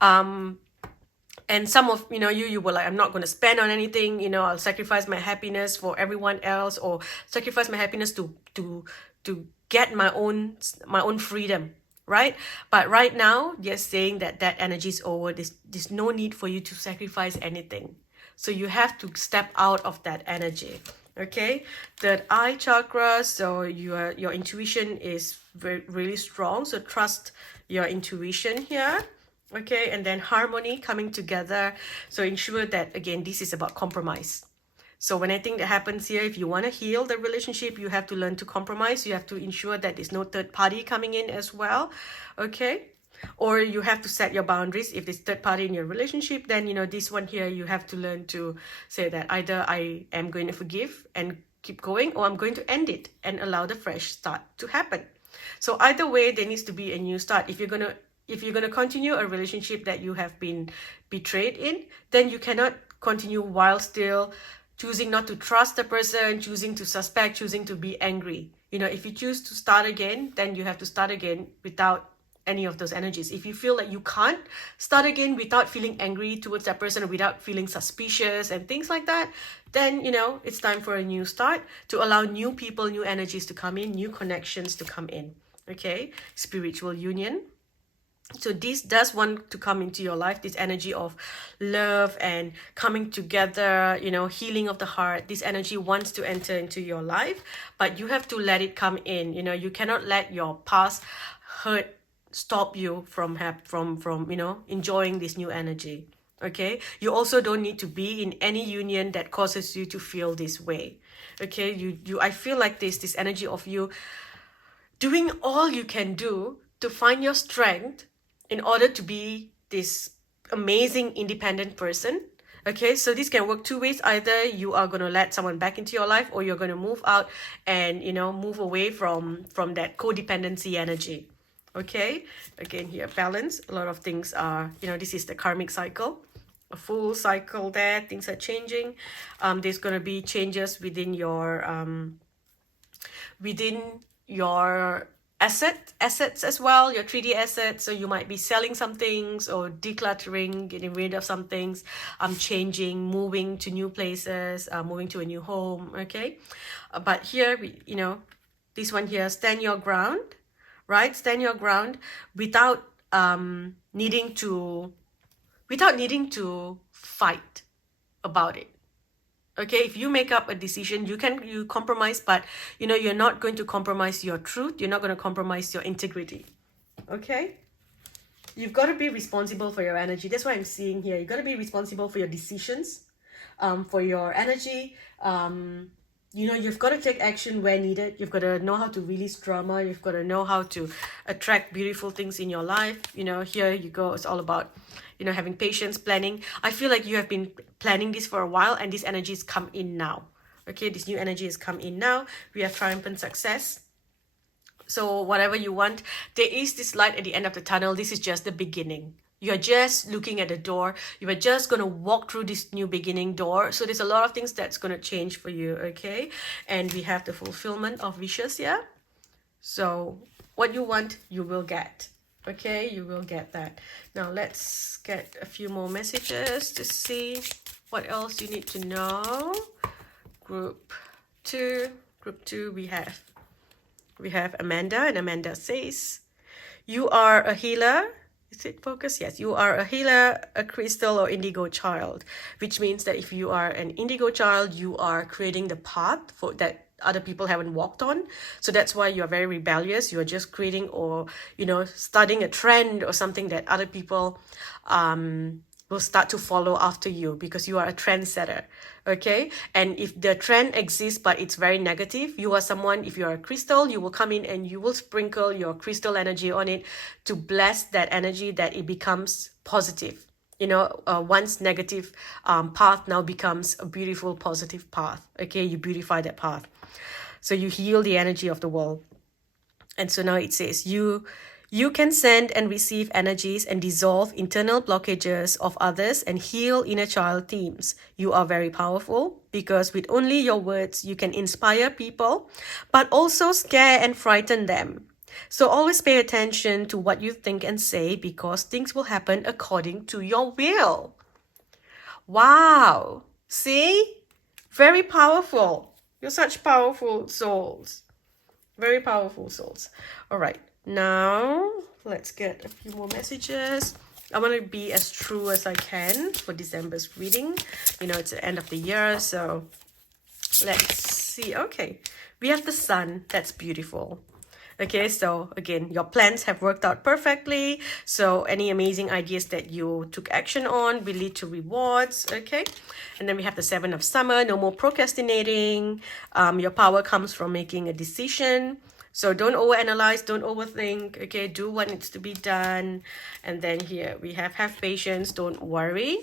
And some of you were like, I'm not going to spend on anything. I'll sacrifice my happiness for everyone else, or sacrifice my happiness to get my own freedom, right? But right now, you're saying that energy is over. There's no need for you to sacrifice anything. So you have to step out of that energy. Okay, third eye chakra. So your intuition is really strong. So trust your intuition here. Okay, and then harmony, coming together. So ensure that, again, this is about compromise. So when I think that happens here, if you want to heal the relationship, you have to learn to compromise. You have to ensure that there's no third party coming in as well. Okay, or you have to set your boundaries. If there's third party in your relationship, then this one here, you have to learn to say that either I am going to forgive and keep going, or I'm going to end it and allow the fresh start to happen. So either way, there needs to be a new start. If you're gonna continue a relationship that you have been betrayed in, then you cannot continue while still choosing not to trust the person, choosing to suspect, choosing to be angry. If you choose to start again, then you have to start again without any of those energies. If you feel that you can't start again without feeling angry towards that person, or without feeling suspicious and things like that, then, you know, it's time for a new start, to allow new people, new energies to come in, new connections to come in. Okay, spiritual union. So this does want to come into your life, this energy of love and coming together, you know, healing of the heart. This energy wants to enter into your life, but you have to let it come in. You know, you cannot let your past hurt stop you from you know, enjoying this new energy. Okay, you also don't need to be in any union that causes you to feel this way. Okay, I feel like this energy of you doing all you can do to find your strength in order to be this amazing independent person. Okay, so this can work two ways. Either you are going to let someone back into your life, or you're going to move out and, you know, move away from that codependency energy. Okay, again here, balance. A lot of things are, you know, this is the karmic cycle, a full cycle there. Things are changing. There's going to be changes within your assets as well, your 3D assets. So you might be selling some things, or decluttering, getting rid of some things, changing, moving to new places, moving to a new home. Okay, but here you know, this one here, stand your ground, right? Stand your ground without needing to fight about it. Okay, if you make up a decision, you compromise, but, you know, you're not going to compromise your truth. You're not going to compromise your integrity. Okay, you've got to be responsible for your energy. That's what I'm seeing here. You've got to be responsible for your decisions, for your energy. You know, you've got to take action where needed. You've got to know how to release drama. You've got to know how to attract beautiful things in your life. You know, here you go. It's all about, you know, having patience, planning. I feel like you have been planning this for a while, and this energy has come in now. Okay, this new energy has come in now. We have triumphant success. So whatever you want, there is this light at the end of the tunnel. This is just the beginning. You're just looking at the door. You are just going to walk through this new beginning door. So there's a lot of things that's going to change for you, okay? And we have the fulfillment of wishes here. So what you want, you will get. Okay, you will get that. Now let's get a few more messages to see what else you need to know. Group 2, we have Amanda, and Amanda says, you are a healer. Is it focus? Yes, you are a healer, a crystal, or indigo child, which means that if you are an indigo child, you are creating the path for that other people haven't walked on. So that's why you're very rebellious. You're just creating, or, you know, starting a trend or something that other people will start to follow after you, because you are a trendsetter. Okay, and if the trend exists but it's very negative, you are someone, if you're a crystal, you will come in and you will sprinkle your crystal energy on it to bless that energy, that it becomes positive. You know, once negative path now becomes a beautiful positive path. Okay, you beautify that path, so you heal the energy of the world. And so now it says, you can send and receive energies and dissolve internal blockages of others and heal inner child themes. You are very powerful, because with only your words, you can inspire people, but also scare and frighten them. So always pay attention to what you think and say, because things will happen according to your will. Wow. See? Very powerful. You're such powerful souls. Very powerful souls. All right. Now, let's get a few more messages. I want to be as true as I can for December's reading. You know, it's the end of the year, so let's see. Okay, we have the sun. That's beautiful. Okay, so again, your plans have worked out perfectly. So any amazing ideas that you took action on will lead to rewards. Okay, and then we have the 7 of summer. No more procrastinating. Your power comes from making a decision. So don't overanalyze, don't overthink, okay? Do what needs to be done. And then here we have patience, don't worry.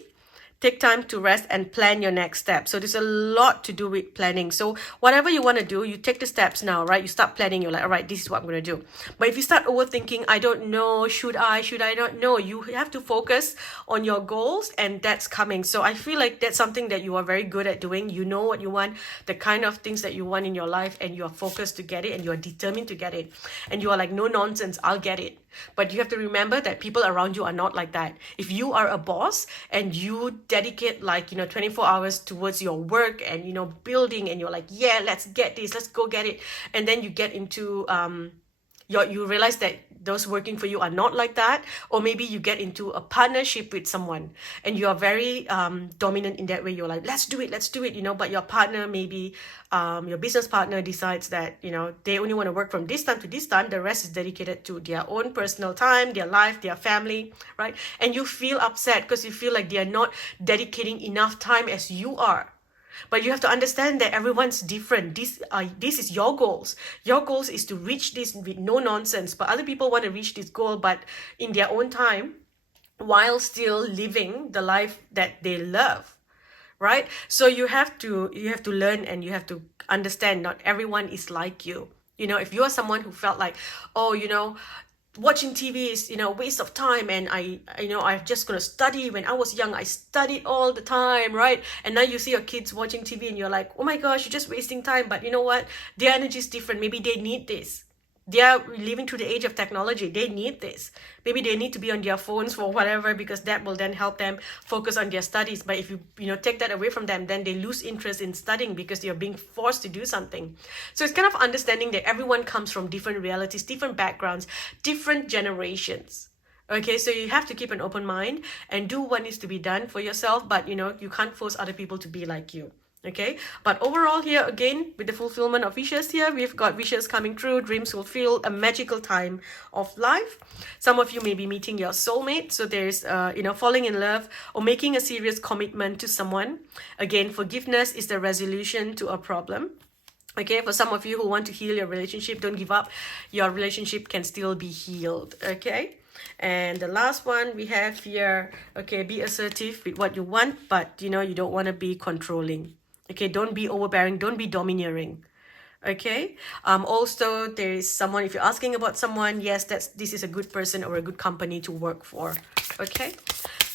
Take time to rest and plan your next step. So there's a lot to do with planning. So whatever you want to do, you take the steps now, right? You start planning. You're like, all right, this is what I'm going to do. But if you start overthinking, I don't know, should I not know? You have to focus on your goals, and that's coming. So I feel like that's something that you are very good at doing. You know what you want, the kind of things that you want in your life, and you are focused to get it, and you are determined to get it. And you are like, no nonsense, I'll get it. But you have to remember that people around you are not like that. If you are a boss and you dedicate like, 24 hours towards your work and, building, and you're like, yeah, let's get this, let's go get it. And then you get into, you realize that those working for you are not like that. Or maybe you get into a partnership with someone and you are very dominant in that way. You're like, let's do it, but your partner, maybe your business partner decides that, they only want to work from this time to this time. The rest is dedicated to their own personal time, their life, their family, right? And you feel upset because you feel like they are not dedicating enough time as you are. But you have to understand that everyone's different. This is your goals. Your goals is to reach this with no nonsense. But other people want to reach this goal, but in their own time, while still living the life that they love, right? So you have to learn, and you have to understand not everyone is like you. If you are someone who felt like, oh, watching TV is, waste of time, and I'm just gonna study. When I was young, I studied all the time, right? And now you see your kids watching TV and you're like, oh my gosh, you're just wasting time. But you know what? Their energy is different. Maybe they need this. They are living through the age of technology. They need this. Maybe they need to be on their phones for whatever, because that will then help them focus on their studies. But if you take that away from them, then they lose interest in studying because you're being forced to do something. So it's kind of understanding that everyone comes from different realities, different backgrounds, different generations. Okay, so you have to keep an open mind and do what needs to be done for yourself, but you can't force other people to be like you. Okay, but overall here again, with the fulfillment of wishes here, we've got wishes coming true, dreams fulfilled, a magical time of life. Some of you may be meeting your soulmate, so there's falling in love or making a serious commitment to someone. Again, forgiveness is the resolution to a problem. Okay, for some of you who want to heal your relationship, don't give up. Your relationship can still be healed. Okay, and the last one we have here, okay, be assertive with what you want, but you don't want to be controlling. Okay, don't be overbearing, don't be domineering. Okay, also there is someone, if you're asking about someone, yes, this is a good person or a good company to work for. Okay,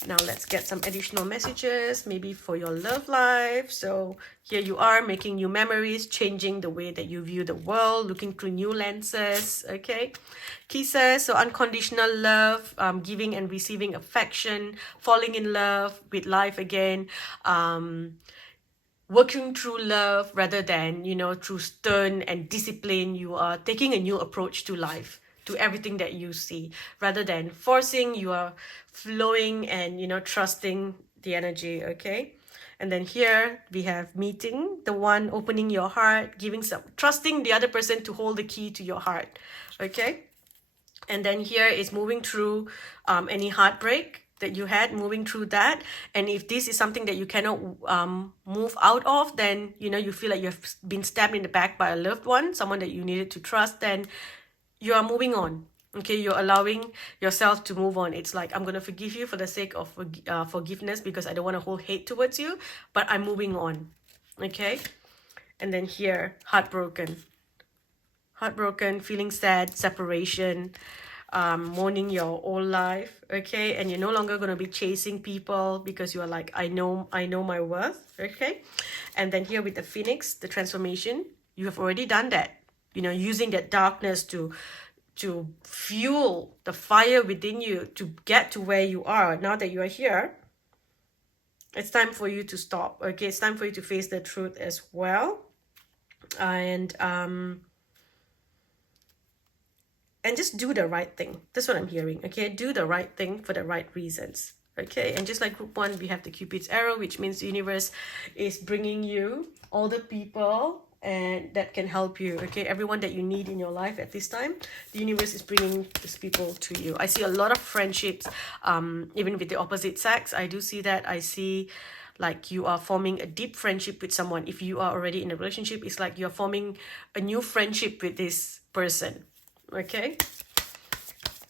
now let's get some additional messages, maybe for your love life. So here you are, making new memories, changing the way that you view the world, looking through new lenses. Okay, kisses, so unconditional love, giving and receiving affection, falling in love with life again, working through love rather than, through stern and discipline. You are taking a new approach to life, to everything that you see. Rather than forcing, you are flowing and, trusting the energy, okay? And then here we have meeting the one, opening your heart, trusting the other person to hold the key to your heart, okay? And then here is moving through any heartbreak that you had, moving through that. And if this is something that you cannot move out of, then you feel like you've been stabbed in the back by a loved one, someone that you needed to trust, then you are moving on. Okay, you're allowing yourself to move on. It's like, I'm going to forgive you for the sake of forgiveness, because I don't want to hold hate towards you, but I'm moving on. Okay, and then here, heartbroken, feeling sad, separation, mourning your old life. Okay, and you're no longer going to be chasing people because you are like, I know my worth. Okay, and then here with the phoenix, the transformation, you have already done that, using that darkness to fuel the fire within you to get to where you are. Now that you are here, it's time for you to stop. Okay, it's time for you to face the truth as well. And just do the right thing. That's what I'm hearing. Okay, do the right thing for the right reasons. Okay, and just like group one, we have the Cupid's arrow, which means the universe is bringing you all the people and that can help you. Okay, everyone that you need in your life at this time, the universe is bringing these people to you. I see a lot of friendships, even with the opposite sex. I do see that. I see like you are forming a deep friendship with someone. If you are already in a relationship, it's like you're forming a new friendship with this person. Okay,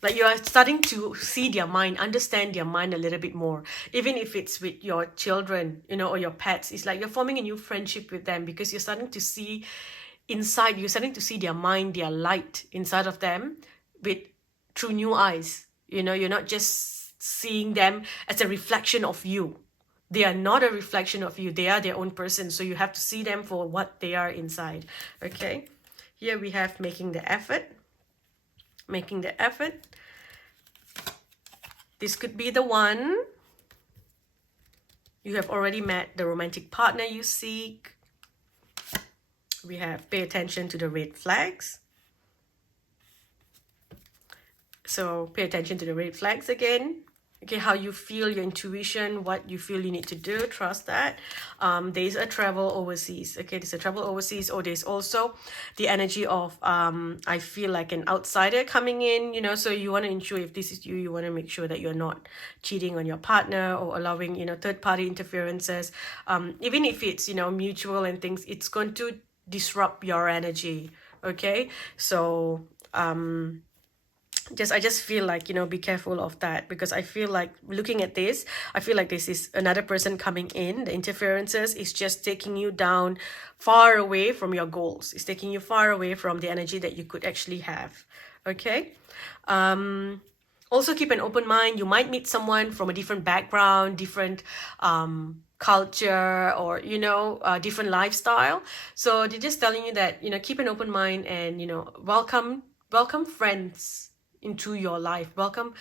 Like you are starting to see their mind, understand their mind a little bit more. Even if it's with your children, you know, or your pets, it's like you're forming a new friendship with them because you're starting to see inside, you're starting to see their mind, their light inside of them with through new eyes. You know, you're not just seeing them as a reflection of you. They are not a reflection of you. They are their own person. So you have to see them for what they are inside. Okay. Here we have making the effort. Making the effort. This could be the one. You have already met the romantic partner you seek. We have pay attention to the red flags. So pay attention to the red flags again. Okay, how you feel, your intuition, what you feel you need to do, trust that. There's a travel overseas. Okay, there's a travel overseas, or there's also the energy of I feel like an outsider coming in, you know, so you want to ensure if this is you, you want to make sure that you're not cheating on your partner or allowing, you know, third-party interferences. Even if it's, you know, mutual and things, it's going to disrupt your energy. Okay, so I just feel like, you know, be careful of that, because I feel like looking at this, I feel like this is another person coming in. The interferences is just taking you down far away from your goals. It's taking you far away from the energy that you could actually have. Okay. Also keep an open mind. You might meet someone from a different background, different culture, or, you know, different lifestyle. So they're just telling you that, you know, keep an open mind and, you know, welcome friends into your life. Welcome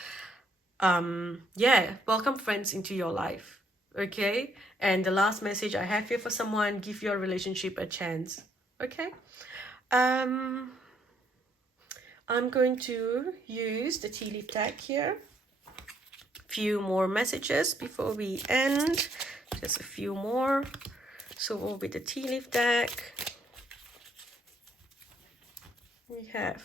friends into your life. Okay. And the last message I have here for someone: give your relationship a chance. Okay. I'm going to use the tea leaf deck here. Few more messages before we end. Just a few more. So with the tea leaf deck, we have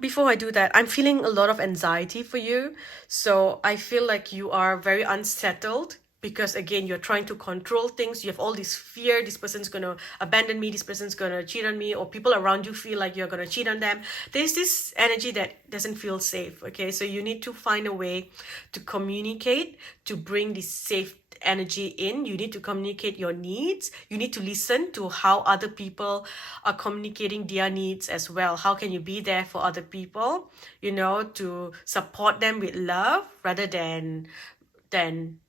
before I do that, I'm feeling a lot of anxiety for you. So I feel like you are very unsettled because, again, you're trying to control things. You have all this fear. This person's going to abandon me. This person's going to cheat on me, or people around you feel like you're going to cheat on them. There's this energy that doesn't feel safe. Okay. So you need to find a way to communicate, to bring this safe energy in. You need to communicate your needs. You need to listen to how other people are communicating their needs as well. How can you be there for other people, you know, to support them with love rather than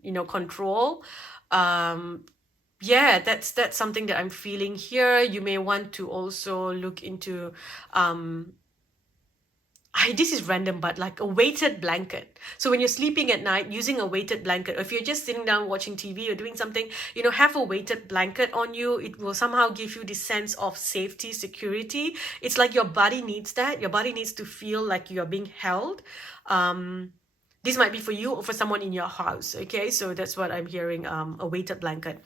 you know, control. Yeah, that's something that I'm feeling here. You may want to also look into this is random, but like a weighted blanket. So when you're sleeping at night, using a weighted blanket, or if you're just sitting down watching TV or doing something, you know, have a weighted blanket on you. It will somehow give you this sense of safety, security. It's like your body needs that. Your body needs to feel like you're being held. This might be for you or for someone in your house. Okay, so that's what I'm hearing. A weighted blanket.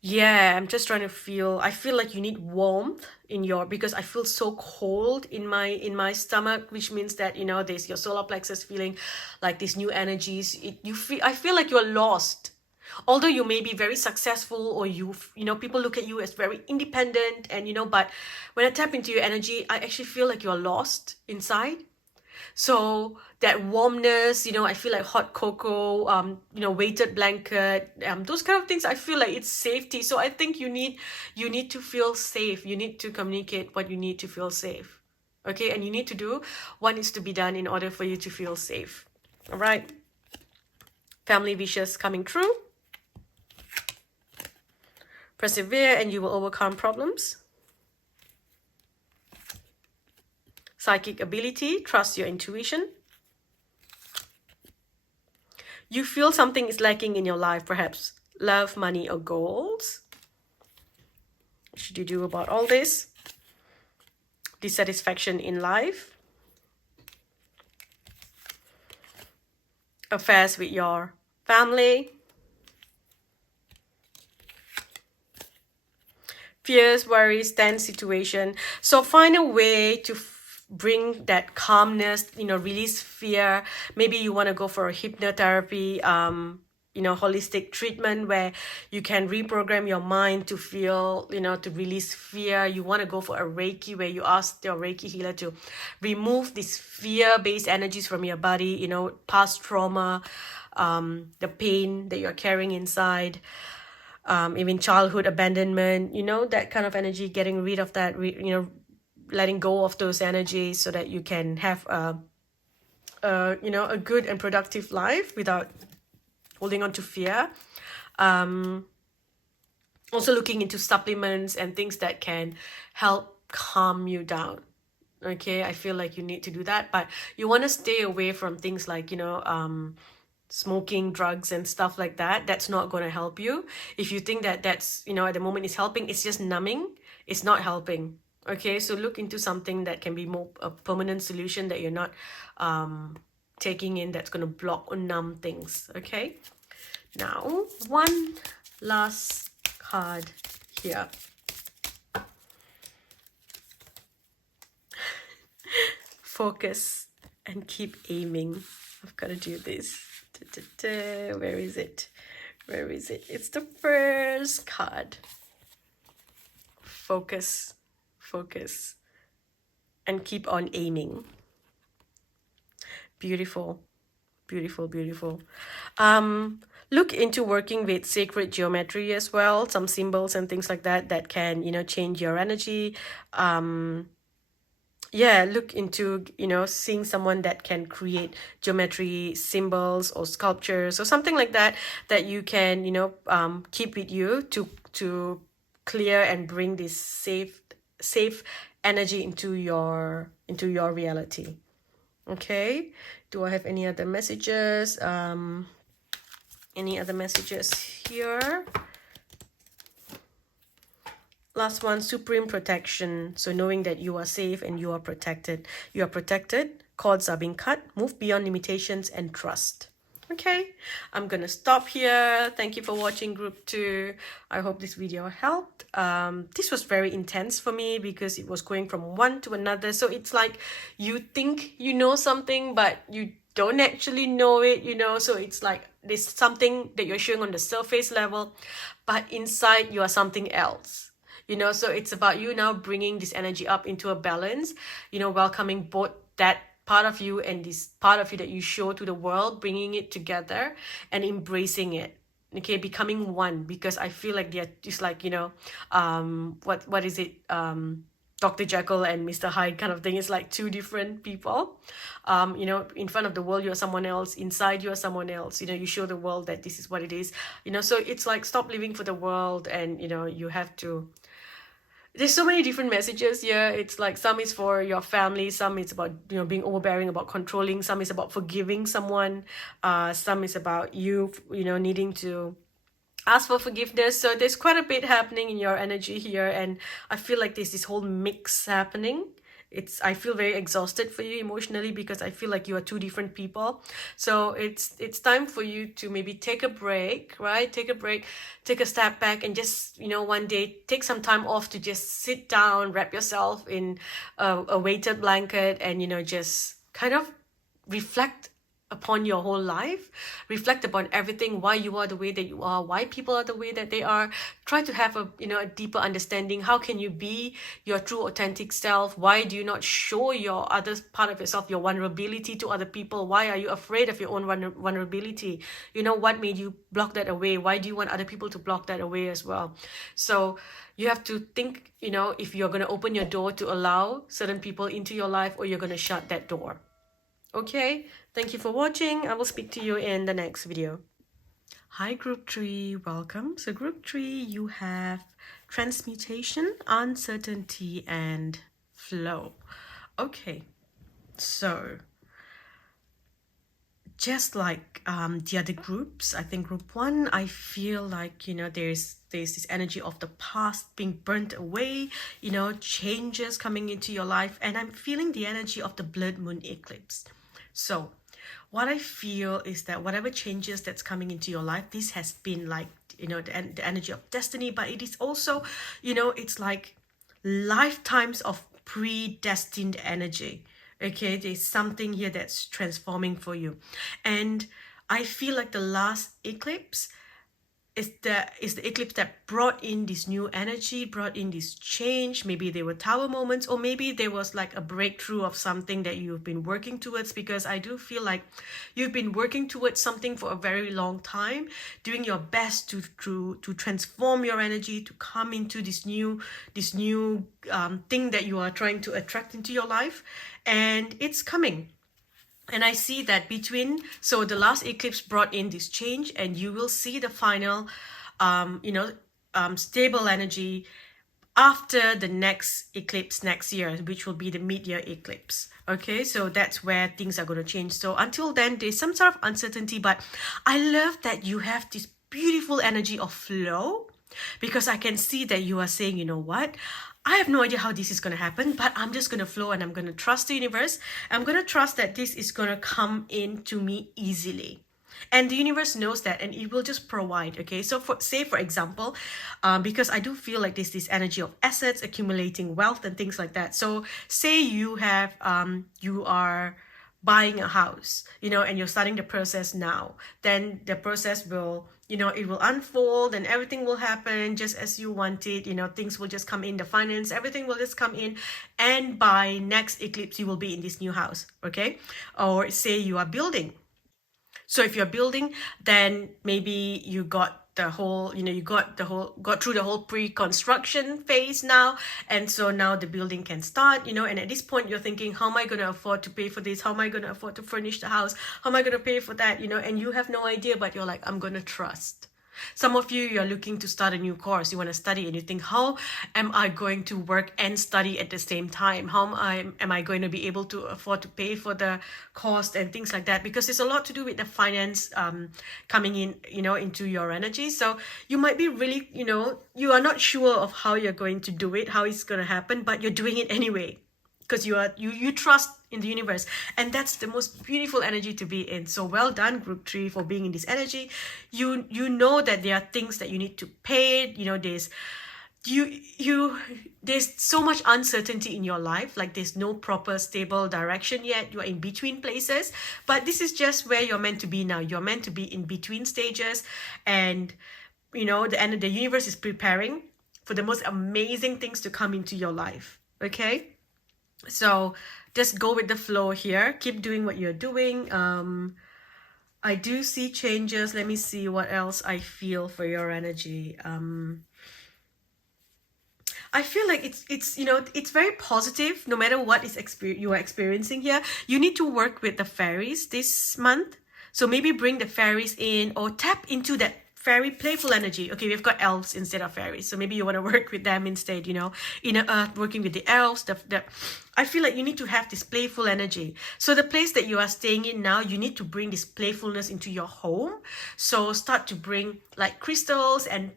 Yeah, I'm just trying to feel. I feel like you need warmth in your, because I feel so cold in my stomach, which means that, you know, there's your solar plexus feeling like these new energies. I feel like you're lost. Although you may be very successful, or you know, people look at you as very independent, and, you know, but when I tap into your energy, I actually feel like you're lost inside. So that warmness, you know, I feel like hot cocoa, you know, weighted blanket, those kind of things, I feel like it's safety. So I think you need to feel safe. You need to communicate what you need to feel safe. Okay, and you need to do what needs to be done in order for you to feel safe. All right. Family wishes coming true. Persevere and you will overcome problems. Psychic ability, trust your intuition. You feel something is lacking in your life, perhaps love, money, or goals. What should you do about all this? Dissatisfaction in life. Affairs with your family. Fears, worries, tense situation. So find a way to bring that calmness, you know, release fear. Maybe you want to go for a hypnotherapy, holistic treatment where you can reprogram your mind to feel, to release fear. You want to go for a Reiki where you ask your Reiki healer to remove these fear-based energies from your body, past trauma, the pain that you're carrying inside, even childhood abandonment, that kind of energy, getting rid of that, letting go of those energies so that you can have a good and productive life without holding on to fear. Also looking into supplements and things that can help calm you down. Okay, I feel like you need to do that, but you want to stay away from things like, smoking, drugs and stuff like that. That's not going to help you. If you think that that's, at the moment is helping, it's just numbing, it's not helping. Okay, so look into something that can be more a permanent solution that you're not taking in, that's going to block or numb things. Okay, now one last card here. Focus and keep aiming. I've got to do this. Where is it? Where is it? It's the first card. Focus, focus, and keep on aiming. Beautiful, beautiful, beautiful. Look into working with sacred geometry as well, some symbols and things like that that can, change your energy. Yeah, look into, seeing someone that can create geometry symbols or sculptures or something like that, that you can, keep with you to clear and bring this safe energy into your reality. Okay, do I have any other messages? Any other messages here? Last one, supreme protection. So knowing that you are safe and you are protected. You are protected, cords are being cut, move beyond limitations and trust. Okay, I'm gonna stop here. Thank you for watching group 2. I hope this video helped. This was very intense for me because it was going from one to another. So it's like you think you know something, but you don't actually know it, so it's like there's something that you're showing on the surface level, but inside you are something else. So it's about you now bringing this energy up into a balance, welcoming both that part of you and this part of you that you show to the world, bringing it together and embracing it. Okay, becoming one, because I feel like they're just like, what is it? Dr. Jekyll and Mr. Hyde kind of thing. It's like two different people. In front of the world, you're someone else. Inside, you're someone else. You show the world that this is what it is. So it's like, stop living for the world, and, you have to. There's so many different messages here. It's like some is for your family, some is about being overbearing, about controlling, some is about forgiving someone, some is about you needing to ask for forgiveness. So there's quite a bit happening in your energy here, and I feel like there's this whole mix happening. I feel very exhausted for you emotionally, because I feel like you are two different people. So it's time for you to maybe take a break, right? Take a step back, and just, one day take some time off to just sit down, wrap yourself in a weighted blanket, and, just kind of reflect upon your whole life, reflect upon everything, why you are the way that you are, why people are the way that they are. Try to have a deeper understanding. How can you be your true authentic self? Why do you not show your other part of yourself, your vulnerability, to other people? Why are you afraid of your own vulnerability? What made you block that away? Why do you want other people to block that away as well? So you have to think, if you're going to open your door to allow certain people into your life, or you're going to shut that door. Okay, thank you for watching. I will speak to you in the next video. Hi group 3, welcome. So group 3, you have transmutation, uncertainty and flow. Okay, so just like the other groups, I think group 1, I feel like, there's this energy of the past being burnt away, changes coming into your life, and I'm feeling the energy of the blood moon eclipse. So what I feel is that whatever changes that's coming into your life, this has been like, the energy of destiny, but it is also, it's like lifetimes of predestined energy. Okay, there's something here that's transforming for you. And I feel like the last eclipse is the eclipse that brought in this new energy, brought in this change. Maybe there were tower moments, or maybe there was like a breakthrough of something that you've been working towards, because I do feel like you've been working towards something for a very long time, doing your best to transform your energy, to come into this new thing that you are trying to attract into your life, and it's coming. And I see that so the last eclipse brought in this change, and you will see the final, stable energy after the next eclipse next year, which will be the mid-year eclipse. Okay, so that's where things are going to change. So until then, there's some sort of uncertainty, but I love that you have this beautiful energy of flow, because I can see that you are saying, you know what? I have no idea how this is going to happen, but I'm just going to flow, and I'm going to trust the universe. I'm going to trust that this is going to come into me easily. And the universe knows that, and it will just provide. Okay, so for example, because I do feel like there's this energy of assets accumulating, wealth and things like that. So say you are buying a house, and you're starting the process now. Then the process will, it will unfold, and everything will happen just as you want it. Things will just come in, the finance, everything will just come in, and by next eclipse you will be in this new house. Okay, or say you are building. So if you're building, then maybe you got the whole, got through the whole pre-construction phase now. And so now the building can start, and at this point you're thinking, how am I going to afford to pay for this? How am I going to afford to furnish the house? How am I going to pay for that? And you have no idea, but you're like, I'm going to trust. Some of you're looking to start a new course. You want to study, and you think, how am I going to work and study at the same time? How am I going to be able to afford to pay for the cost and things like that? Because there's a lot to do with the finance coming in, into your energy. So you might be really, you are not sure of how you're going to do it, how it's going to happen, but you're doing it anyway, because you trust in the universe, and that's the most beautiful energy to be in. So well done, group 3, for being in this energy. You know that there are things that you need to pay. There's so much uncertainty in your life, like there's no proper stable direction yet. You're in between places, but this is just where you're meant to be now. You're meant to be in between stages, and the universe is preparing for the most amazing things to come into your life. Okay, so just go with the flow here. Keep doing what you're doing. I do see changes. Let me see what else I feel for your energy. I feel like it's very positive no matter what you are experiencing here. You need to work with the fairies this month. So maybe bring the fairies in, or tap into that fairy playful energy. Okay, we've got elves instead of fairies, so maybe you want to work with them instead. Inner earth, working with the elves. I feel like you need to have this playful energy. So the place that you are staying in now, you need to bring this playfulness into your home. So start to bring like crystals and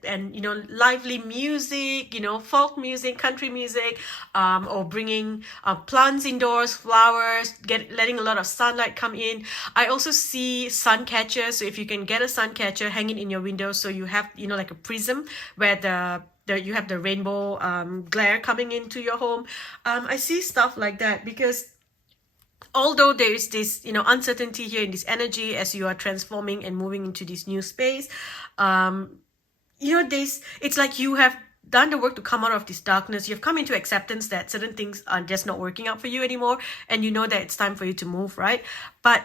lively music, folk music, country music, or bringing plants indoors, flowers, letting a lot of sunlight come in. I also see sun catchers. So if you can get a sun catcher, hang it in your window, so you have like a prism where you have the rainbow glare coming into your home. I see stuff like that, because although there is this uncertainty here in this energy as you are transforming and moving into this new space, it's like you have done the work to come out of this darkness. You've come into acceptance that certain things are just not working out for you anymore, and you know that it's time for you to move, right? But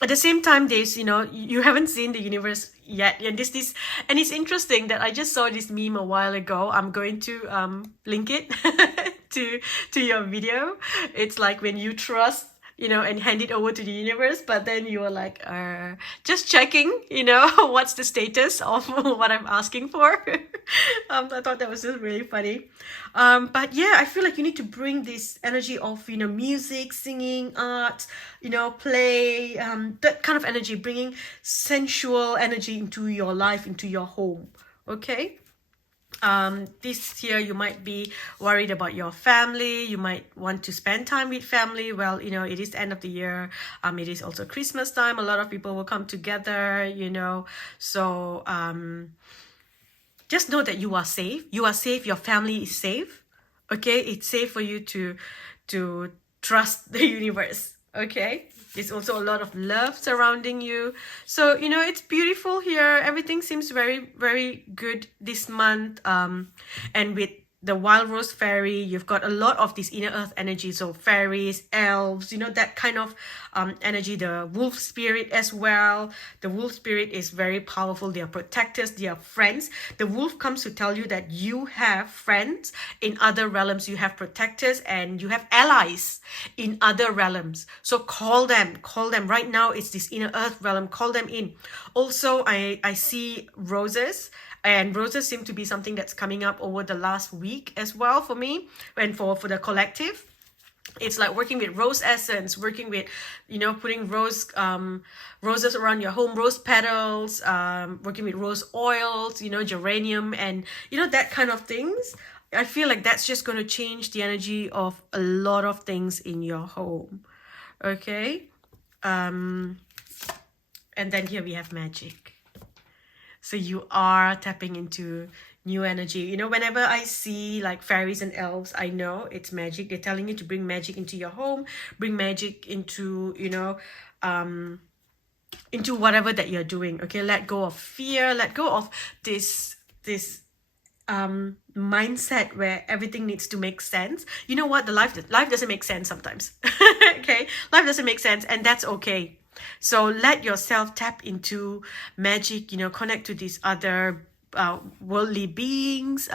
at the same time, there's you haven't seen the universe yet, and and it's interesting that I just saw this meme a while ago. I'm going to link it to your video. It's like when you trust, and hand it over to the universe, but then you are like, just checking, what's the status of what I'm asking for. I thought that was just really funny. But yeah, I feel like you need to bring this energy of, music, singing, art, play, that kind of energy, bringing sensual energy into your life, into your home. Okay. This year you might be worried about your family. You might want to spend time with family. Well, it is the end of the year. It is also Christmas time. A lot of people will come together, so just know that you are safe. You are safe. Your family is safe. Okay, it's safe for you to trust the universe. Okay, There's also a lot of love surrounding you. So, you know, it's beautiful here. Everything seems very, very good this month. And with the wild rose fairy, you've got a lot of this inner earth energy. So fairies, elves, you know, that kind of energy. The wolf spirit as well. The wolf spirit is very powerful. They are protectors, they are friends. The wolf comes to tell you that you have friends in other realms. You have protectors and you have allies in other realms. So call them right now. It's this inner earth realm. Call them in. Also, I see roses. And roses seem to be something that's coming up over the last week as well for me and for the collective. It's like working with rose essence, working with, you know, putting roses around your home, rose petals, working with rose oils, you know, geranium, and, you know, that kind of things. I feel like that's just going to change the energy of a lot of things in your home. Okay. And then here we have magic. So you are tapping into new energy. You know, whenever I see like fairies and elves, I know it's magic. They're telling you to bring magic into your home, bring magic into, you know, into whatever that you're doing. Okay, let go of fear, let go of this mindset where everything needs to make sense. You know what? Life doesn't make sense sometimes. Okay, life doesn't make sense, and that's okay. So let yourself tap into magic, you know, connect to these other worldly beings.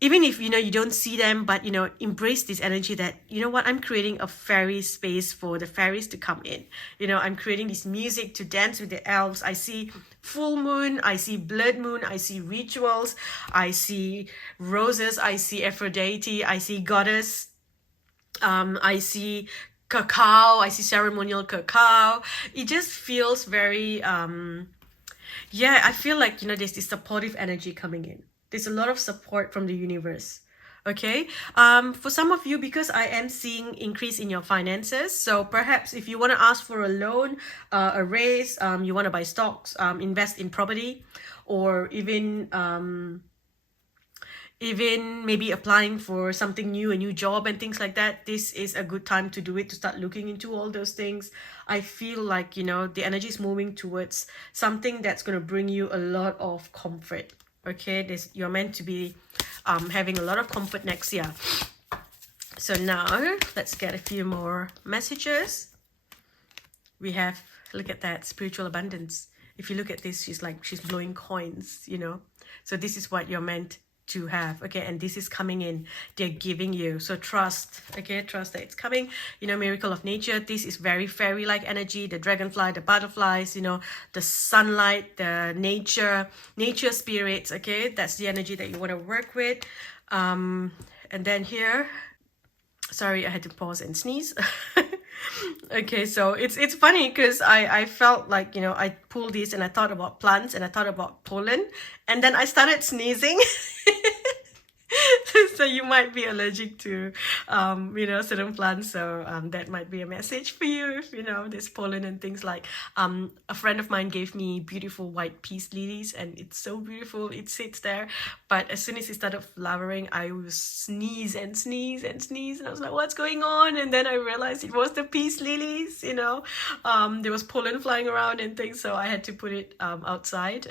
Even if, you know, you don't see them, but, you know, embrace this energy that, you know what, I'm creating a fairy space for the fairies to come in. You know, I'm creating this music to dance with the elves. I see full moon, I see blood moon, I see rituals, I see roses, I see Aphrodite, I see goddess, I see cacao, I see ceremonial cacao. It just feels very yeah, I feel like, you know, there's this supportive energy coming in. There's a lot of support from the universe. Okay, for some of you, because I am seeing increase in your finances, so perhaps if you want to ask for a loan, a raise, you want to buy stocks, invest in property, or even maybe applying for something new, a new job and things like that, this is a good time to do it, to start looking into all those things. I feel like, you know, the energy is moving towards something that's going to bring you a lot of comfort. Okay, you're meant to be having a lot of comfort next year. So now let's get a few more messages. We have, look at that, spiritual abundance. If you look at this, she's blowing coins, you know. So this is what you're meant to have. Okay, and this is coming in, they're giving you. So trust. Okay, trust that it's coming. You know, miracle of nature, this is very fairy like energy. The dragonfly, the butterflies, you know, the sunlight, the nature spirits. Okay, that's the energy that you want to work with. And then here, sorry, I had to pause and sneeze. Okay, so it's funny because I felt like, you know, I pulled this and I thought about plants and I thought about pollen, and then I started sneezing. So you might be allergic to you know, certain plants, so that might be a message for you if, you know, there's pollen and things. Like a friend of mine gave me beautiful white peace lilies, and it's so beautiful, it sits there, but as soon as it started flowering, I would sneeze and sneeze and sneeze, and I was like, what's going on? And then I realized it was the peace lilies, you know. There was pollen flying around and things, so I had to put it outside.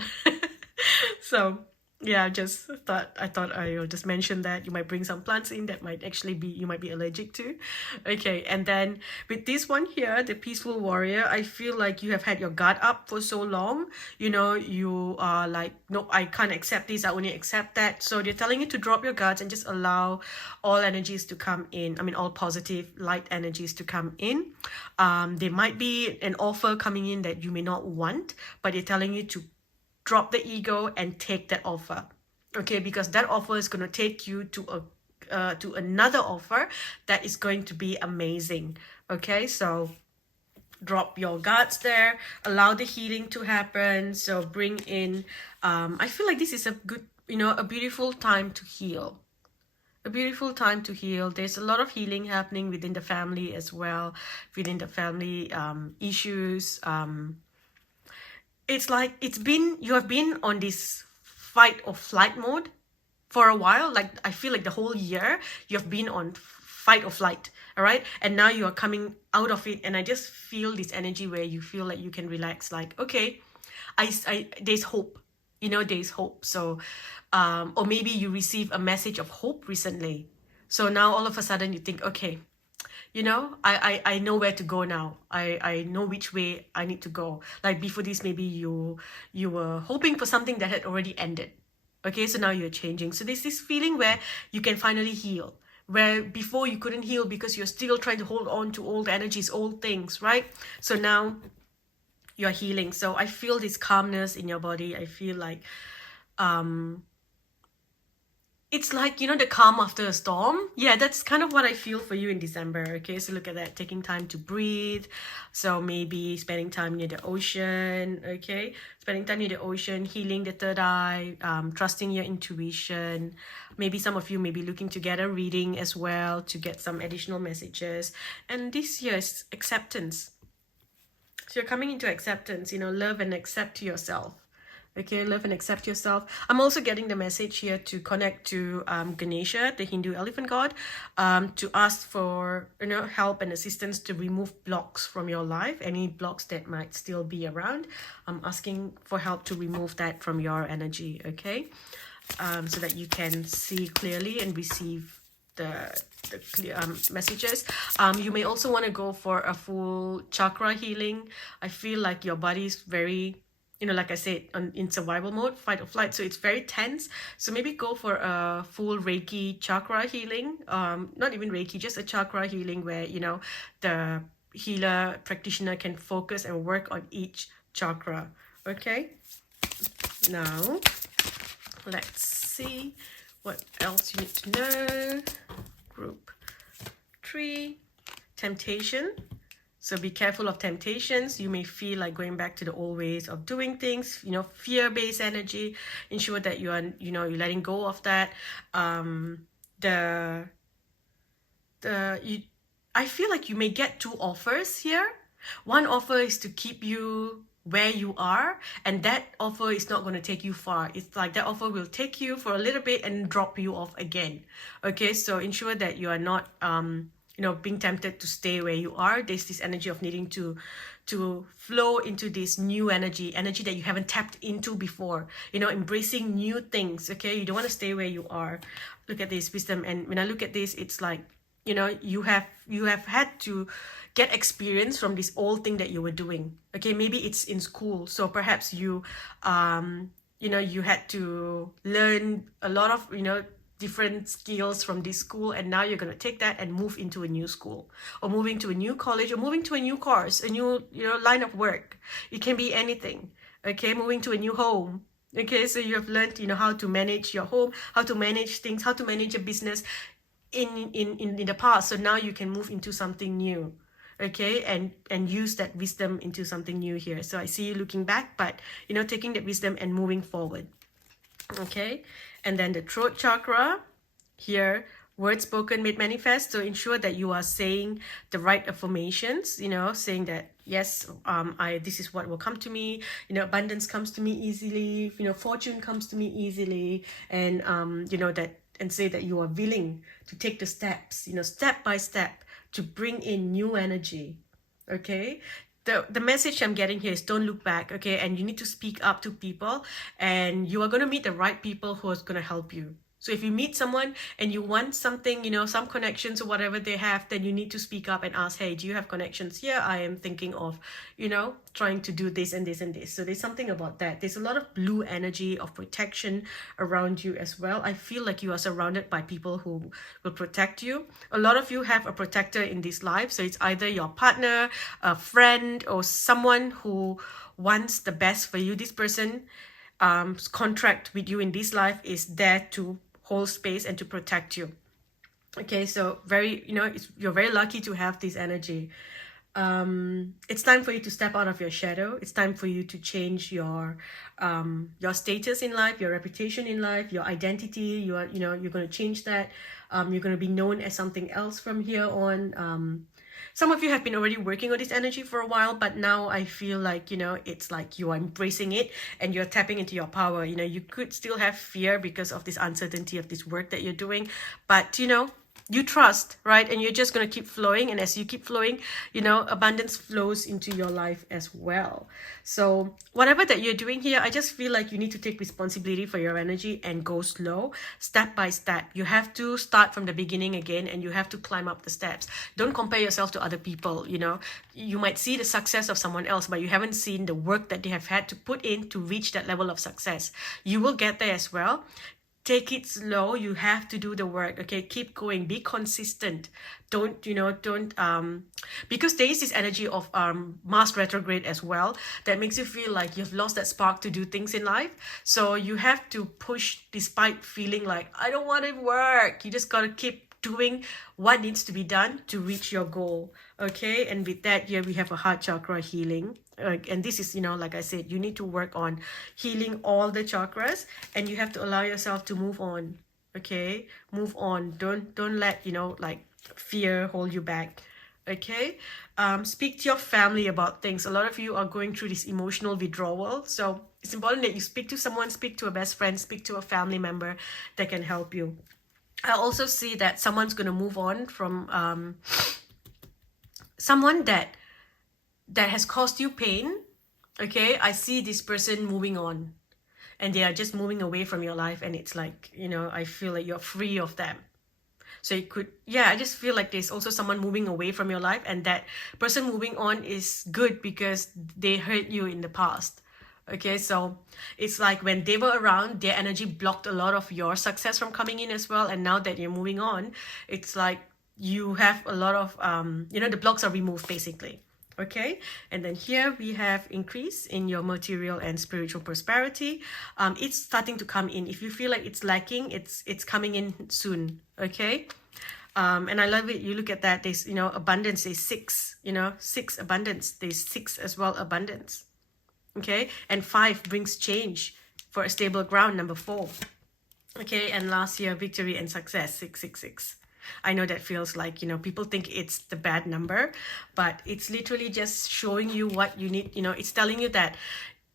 So yeah, I thought I will just mention that. You might bring some plants in that might actually be, you might be allergic to. Okay, and then with this one here, the peaceful warrior, I feel like you have had your guard up for so long. You know, you are like, no, I can't accept this, I only accept that. So they're telling you to drop your guards and just allow all energies to come in. I mean, all positive light energies to come in. There might be an offer coming in that you may not want, but they're telling you to drop the ego and take that offer. Okay, because that offer is going to take you to another offer that is going to be amazing. Okay, so drop your guards there, allow the healing to happen. So bring in I feel like this is a good, you know, a beautiful time to heal. A beautiful time to heal. There's a lot of healing happening within the family as well, within the family issues. It's like you have been on this fight or flight mode for a while. Like I feel like the whole year you have been on fight or flight, all right? And now you are coming out of it, and I just feel this energy where you feel like you can relax, like, okay, there's hope, there's hope. So or maybe you receive a message of hope recently, so now all of a sudden you think, okay, I know where to go now. I know which way I need to go. Like before this, maybe you were hoping for something that had already ended. Okay, so now you're changing. So there's this feeling where you can finally heal, where before you couldn't heal because you're still trying to hold on to old energies, old things, right? So now you're healing. So I feel this calmness in your body. I feel like it's like, the calm after a storm. Yeah, that's kind of what I feel for you in December. Okay, so look at that, taking time to breathe. So maybe spending time near the ocean. Okay, spending time near the ocean, healing the third eye, trusting your intuition. Maybe some of you may be looking to get a reading as well to get some additional messages. And this year is acceptance. So you're coming into acceptance, love and accept yourself. Okay, love and accept yourself. I'm also getting the message here to connect to Ganesha, the Hindu elephant god, to ask for help and assistance to remove blocks from your life, any blocks that might still be around. I'm asking for help to remove that from your energy, okay? So that you can see clearly and receive the clear messages. You may also want to go for a full chakra healing. I feel like your body is very, like I said, in survival mode, fight or flight, so it's very tense. So maybe go for a full Reiki chakra healing, not even Reiki, just a chakra healing where the healer practitioner can focus and work on each chakra. Okay, now let's see what else you need to know. Group 3, temptation. So be careful of temptations. You may feel like going back to the old ways of doing things, fear-based energy. Ensure that you are, you're letting go of that. I feel like you may get 2 offers here. One offer is to keep you where you are, and that offer is not going to take you far. It's like that offer will take you for a little bit and drop you off again. Okay, so ensure that you are not being tempted to stay where you are. There's this energy of needing to flow into this new energy that you haven't tapped into before, embracing new things. Okay, you don't want to stay where you are. Look at this wisdom, and when I look at this, it's like, you have had to get experience from this old thing that you were doing. Okay, maybe it's in school, so perhaps you you had to learn a lot of different skills from this school, and now you're going to take that and move into a new school, or moving to a new college, or moving to a new course, a new line of work. It can be anything. Okay, moving to a new home. Okay, so you have learned how to manage your home, how to manage things, how to manage a business in the past. So now you can move into something new. Okay, and use that wisdom into something new here. So I see you looking back, but taking that wisdom and moving forward. Okay, and then the throat chakra here, words spoken made manifest. So ensure that you are saying the right affirmations, saying that yes, this is what will come to me, abundance comes to me easily, fortune comes to me easily, and that, and say that you are willing to take the steps, step by step, to bring in new energy. Okay, the message I'm getting here is don't look back. Okay, and you need to speak up to people, and you are going to meet the right people who are going to help you. So if you meet someone and you want something, some connections or whatever they have, then you need to speak up and ask, hey, do you have connections here? I am thinking of, trying to do this and this and this. So there's something about that. There's a lot of blue energy of protection around you as well. I feel like you are surrounded by people who will protect you. A lot of you have a protector in this life. So it's either your partner, a friend, or someone who wants the best for you. This person contract with you in this life is there to hold space and to protect you. Okay, so very, you're very lucky to have this energy. It's time for you to step out of your shadow. It's time for you to change your status in life, your reputation in life, your identity. You're going to change that. You're going to be known as something else from here on. Some of you have been already working on this energy for a while, but now I feel like, it's like you are embracing it and you're tapping into your power. You could still have fear because of this uncertainty of this work that you're doing, but, You trust, right? And you're just going to keep flowing. And as you keep flowing, you know, abundance flows into your life as well. So whatever that you're doing here, I just feel like you need to take responsibility for your energy and go slow, step by step. You have to start from the beginning again, and you have to climb up the steps. Don't compare yourself to other people. You know, you might see the success of someone else, but you haven't seen the work that they have had to put in to reach that level of success. You will get there as well. Take it slow. You have to do the work. Okay, keep going, be consistent. Don't, you know, don't because there is this energy of Mars retrograde as well that makes you feel like you've lost that spark to do things in life. So you have to push despite feeling like I don't want to work. You just got to keep doing what needs to be done to reach your goal. Okay, and with that, here we have a heart chakra healing. And this is, you know, like I said, you need to work on healing all the chakras, and you have to allow yourself to move on. Okay, move on. Don't let, you know, like fear hold you back. Okay, speak to your family about things. A lot of you are going through this emotional withdrawal, so it's important that you speak to someone, speak to a best friend, speak to a family member that can help you. I also see that someone's going to move on from someone that has caused you pain. Okay, I see this person moving on, and they are just moving away from your life, and it's like, you know, I feel like you're free of them. So it could, yeah, I just feel like there's also someone moving away from your life, and that person moving on is good because they hurt you in the past. Okay, so it's like when they were around, their energy blocked a lot of your success from coming in as well, and now that you're moving on, it's like you have a lot of you know, the blocks are removed basically. Okay, and then here we have increase in your material and spiritual prosperity. It's starting to come in. If you feel like it's lacking, it's coming in soon. Okay, and I love it. You look at that, there's, you know, abundance is 6, you know, 6 abundance, there's 6 as well, abundance. Okay, and 5 brings change for a stable ground, number 4. Okay, and last year, victory and success, 666. I know that feels like, you know, people think it's the bad number, but it's literally just showing you what you need. You know, it's telling you that,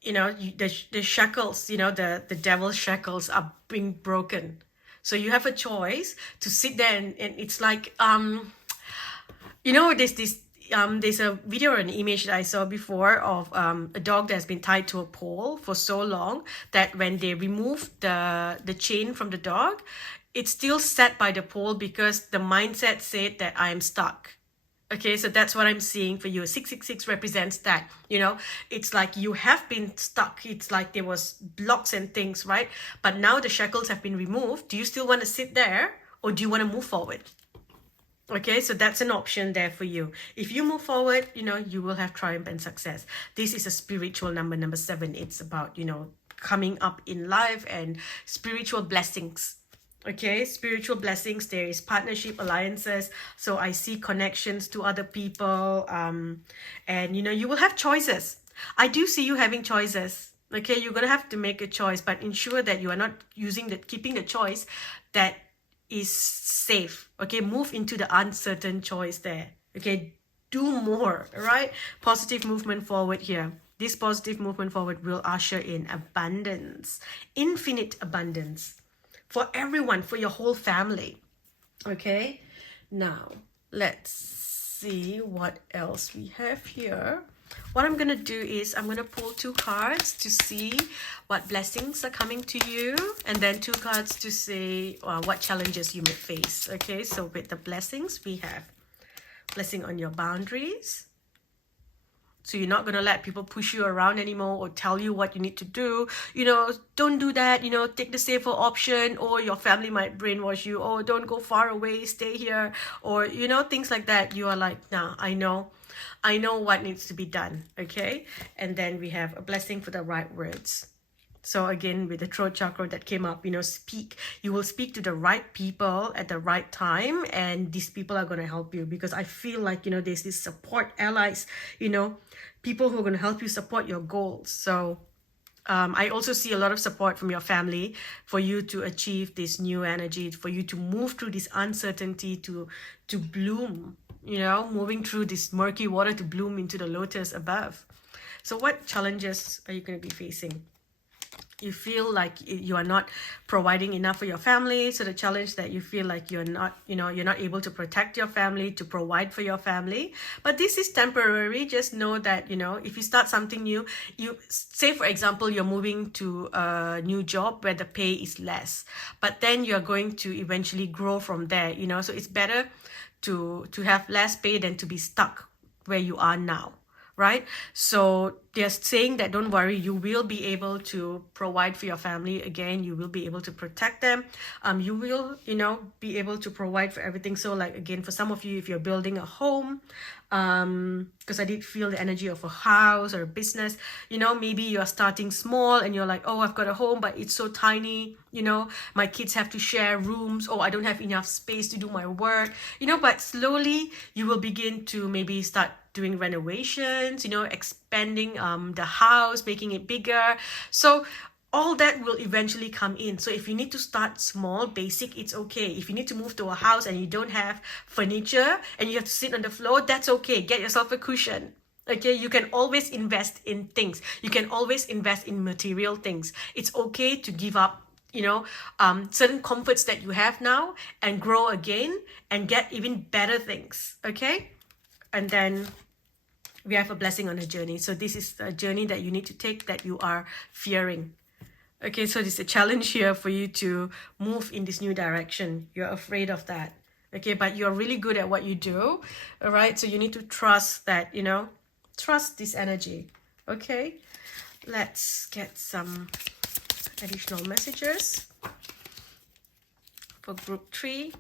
you know, the shackles, you know, the devil's shackles are being broken. So you have a choice to sit there and it's like, you know, there's a video or an image that I saw before of a dog that's been tied to a pole for so long that when they remove the chain from the dog, it's still set by the pole because the mindset said that I am stuck. Okay, so that's what I'm seeing for you. 666 represents that, you know, it's like you have been stuck. It's like there was blocks and things, right? But now the shackles have been removed. Do you still want to sit there, or do you want to move forward? Okay, so that's an option there for you. If you move forward, you know, you will have triumph and success. This is a spiritual number, number 7. It's about, you know, coming up in life and spiritual blessings. Okay, spiritual blessings. There is partnership, alliances. So I see connections to other people. And, you know, you will have choices. I do see you having choices. Okay, you're going to have to make a choice, but ensure that you are not keeping the choice that is safe. Okay, move into the uncertain choice there. Okay, do more, right? Positive movement forward here. This positive movement forward will usher in abundance, infinite abundance for everyone, for your whole family. Okay, now let's see what else we have here. What I'm going to do is I'm going to pull 2 cards to see what blessings are coming to you, and then 2 cards to say what challenges you may face. Okay, so with the blessings, we have blessing on your boundaries. So you're not going to let people push you around anymore or tell you what you need to do. You know, don't do that. You know, take the safer option, or your family might brainwash you. Oh, don't go far away, stay here. Or, you know, things like that. You are like, nah, I know what needs to be done. Okay. And then we have a blessing for the right words. So again, with the throat chakra that came up, you know, you will speak to the right people at the right time, and these people are going to help you, because I feel like, you know, there's this support, allies, you know, people who are going to help you support your goals. So I also see a lot of support from your family for you to achieve this new energy, for you to move through this uncertainty, to bloom, you know, moving through this murky water to bloom into the lotus above. So what challenges are you going to be facing? you feel like you are not providing enough for your family. So the challenge that you feel like you're not, you're not able to protect your family, to provide for your family. But this is temporary. Just know that, if you start something new, you say, for example, you're moving to a new job where the pay is less, but then you're going to eventually grow from there, so it's better to have less pay than to be stuck where you are now, right? So they're saying that don't worry, you will be able to provide for your family again. You will be able to protect them. You will, be able to provide for everything. So like, again, for some of you, if you're building a home, because I did feel the energy of a house or a business, maybe you're starting small and you're like, oh, I've got a home, but it's so tiny, my kids have to share rooms, or I don't have enough space to do my work, but slowly you will begin to maybe start doing renovations, expanding the house, making it bigger. So all that will eventually come in. So if you need to start small, basic, it's okay. If you need to move to a house and you don't have furniture and you have to sit on the floor, that's okay. Get yourself a cushion. Okay, you can always invest in things. You can always invest in material things. It's okay to give up, certain comforts that you have now and grow again and get even better things. Okay, and then we have a blessing on a journey. So this is a journey that you need to take that you are fearing. Okay, so there's a challenge here for you to move in this new direction. You're afraid of that. Okay, but you're really good at what you do. All right, so you need to trust that, trust this energy. Okay, let's get some additional messages for group 3.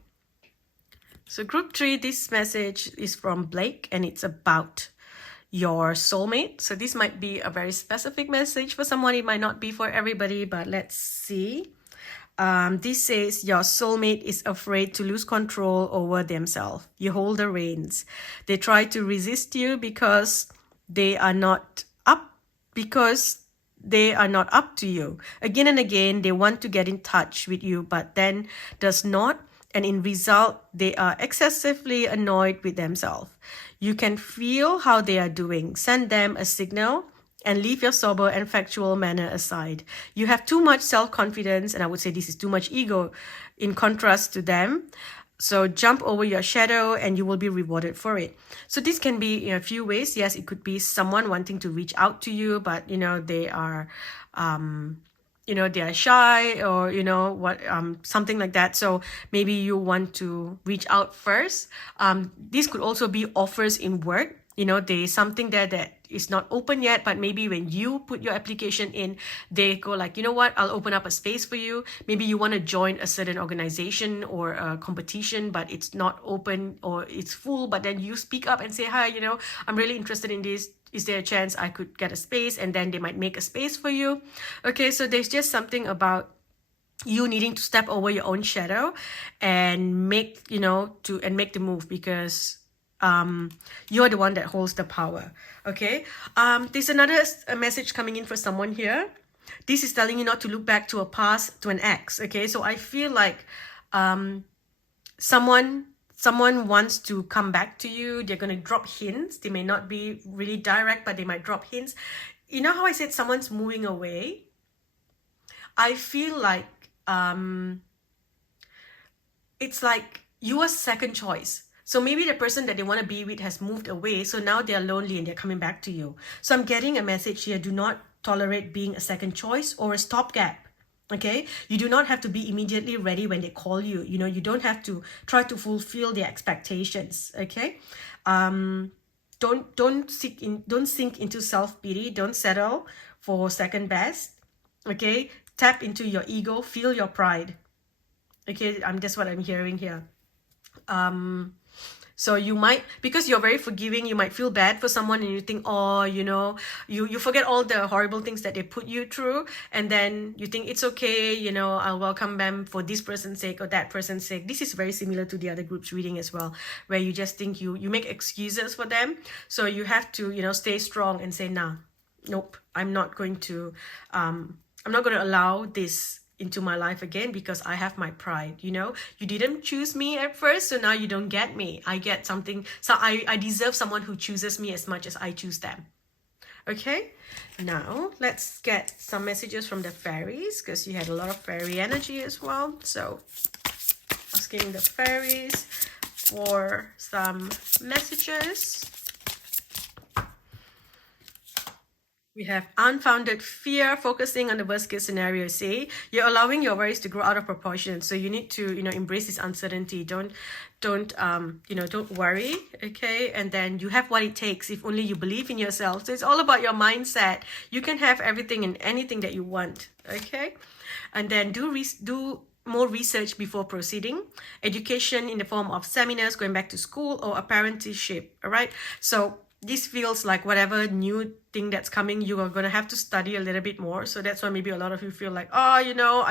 So group 3, this message is from Blake and it's about your soulmate. So this might be a very specific message for someone. It might not be for everybody, but let's see. This says your soulmate is afraid to lose control over themselves. You hold the reins. They try to resist you because they are not up to you. Again and again, they want to get in touch with you, but then does not. And in result, they are excessively annoyed with themselves. You can feel how they are doing. Send them a signal and leave your sober and factual manner aside. You have too much self-confidence, and I would say this is too much ego in contrast to them. So jump over your shadow and you will be rewarded for it. So this can be in a few ways. Yes, it could be someone wanting to reach out to you, but they are they are shy, or something like that. So maybe you want to reach out first. This could also be offers in work. There's something there that is not open yet, but maybe when you put your application in, they go like, you know what, I'll open up a space for you. Maybe you want to join a certain organization or a competition, but it's not open or it's full, but then you speak up and say, hi, I'm really interested in this. Is there a chance I could get a space? And then they might make a space for you. Okay, so there's just something about you needing to step over your own shadow and make the move, because you're the one that holds the power. Okay, there's another message coming in for someone here. This is telling you not to look back to a past, to an ex. Okay, so I feel like someone wants to come back to you. They're going to drop hints. They may not be really direct, but they might drop hints. You know how I said someone's moving away? I feel like it's like you are second choice. So maybe the person that they want to be with has moved away. So now they're lonely and they're coming back to you. So I'm getting a message here. Do not tolerate being a second choice or a stopgap. Okay, you do not have to be immediately ready when they call you. You don't have to try to fulfill their expectations. Okay, don't sink into self-pity. Don't settle for second best. Okay, tap into your ego. Feel your pride. Okay, that's what I'm hearing here. So you might, because you're very forgiving, you might feel bad for someone and you think, oh, you forget all the horrible things that they put you through. And then you think it's okay, I'll welcome them for this person's sake or that person's sake. This is very similar to the other group's reading as well, where you just think you make excuses for them. So you have to, stay strong and say, nah, nope, I'm not going to allow this into my life again, because I have my pride. You didn't choose me at first, so now you don't get me. I get something, so I deserve someone who chooses me as much as I choose them. Okay, now let's get some messages from the fairies, because you had a lot of fairy energy as well. So asking the fairies for some messages. We have unfounded fear, focusing on the worst case scenario. Say you're allowing your worries to grow out of proportion. So you need to, embrace this uncertainty. Don't worry. Okay. And then you have what it takes if only you believe in yourself. So it's all about your mindset. You can have everything and anything that you want. Okay. And then do more research before proceeding. Education in the form of seminars, going back to school, or apprenticeship. All right. So this feels like whatever new thing that's coming, you are going to have to study a little bit more. So that's why maybe a lot of you feel like, oh, I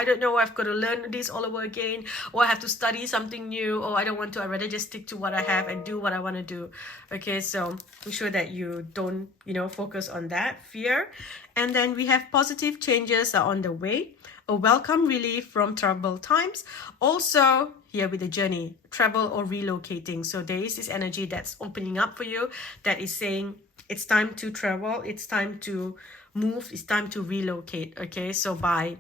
don't know, I've got to learn this all over again, or I have to study something new, or I don't want to, I'd rather just stick to what I have and do what I want to do. Okay, so make sure that you don't, focus on that fear. And then we have positive changes are on the way. A welcome relief from troubled times. Also, here with the journey, travel or relocating. So there is this energy that's opening up for you that is saying it's time to travel, it's time to move, it's time to relocate. Okay, so by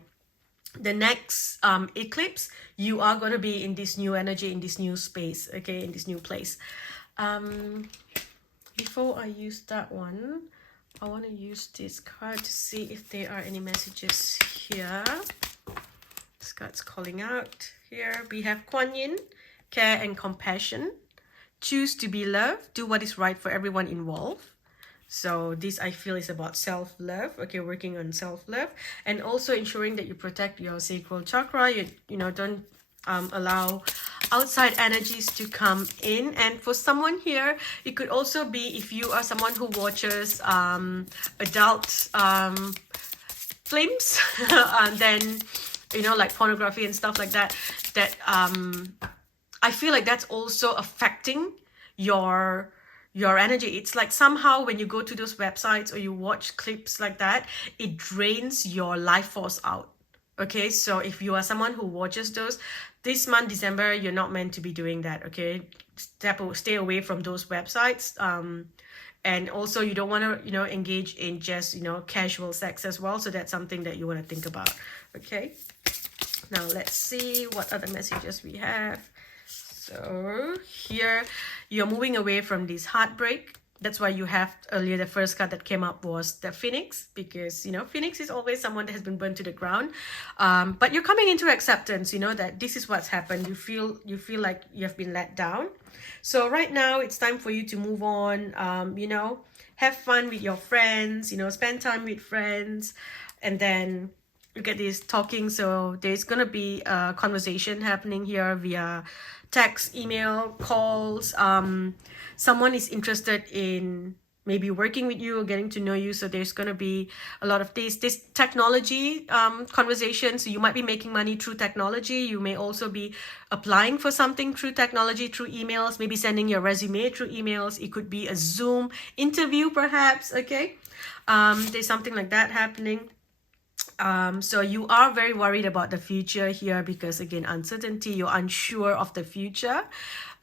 the next eclipse, you are going to be in this new energy, in this new space, okay, in this new place. Before I use that one, I want to use this card to see if there are any messages here. This card's calling out here. We have Kuan Yin, care and compassion. Choose to be loved. Do what is right for everyone involved. So this, I feel, is about self-love. Okay, working on self-love. And also ensuring that you protect your sacral chakra. You don't allow outside energies to come in. And for someone here, it could also be if you are someone who watches adult films and then like pornography and stuff like that, I feel like that's also affecting your energy. It's like somehow when you go to those websites or you watch clips like that, it drains your life force out. Okay, so if you are someone who watches those, this month, December, you're not meant to be doing that. Okay, stay away from those websites. And also you don't want to, engage in just, casual sex as well. So that's something that you want to think about. Okay, now let's see what other messages we have. So here, you're moving away from this heartbreak. That's why you have earlier, the first card that came up was the Phoenix, because Phoenix is always someone that has been burned to the ground, but you're coming into acceptance, that this is what's happened. You feel like you have been let down. So right now it's time for you to move on. Have fun with your friends, spend time with friends, and then you get this talking. So there's gonna be a conversation happening here via text, email, calls. Someone is interested in maybe working with you or getting to know you. So there's going to be a lot of this technology conversations. So you might be making money through technology. You may also be applying for something through technology, through emails, maybe sending your resume through emails. It could be a Zoom interview perhaps. Okay, there's something like that happening. So you are very worried about the future here because, again, uncertainty, you're unsure of the future.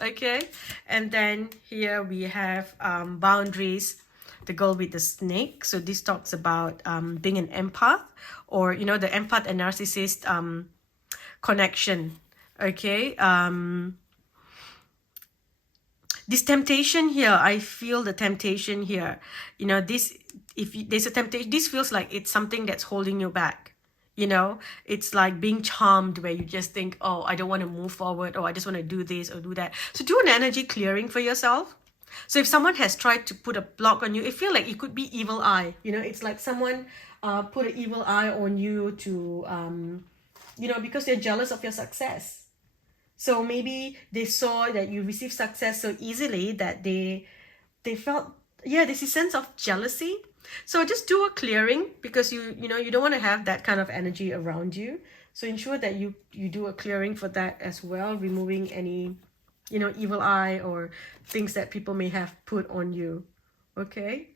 Okay, and then here we have boundaries, the girl with the snake. So this talks about being an empath, or the empath and narcissist connection. Okay, this temptation here, I feel the temptation here. There's a temptation, this feels like it's something that's holding you back. It's like being charmed, where you just think, oh, I don't want to move forward, or I just want to do this or do that. So do an energy clearing for yourself. So if someone has tried to put a block on you, it feels like it could be evil eye. It's like someone put an evil eye on you to, because they're jealous of your success. So maybe they saw that you received success so easily that they felt, there's a sense of jealousy. So just do a clearing, because you don't want to have that kind of energy around you. So ensure that you do a clearing for that as well, removing any evil eye or things that people may have put on you. Okay,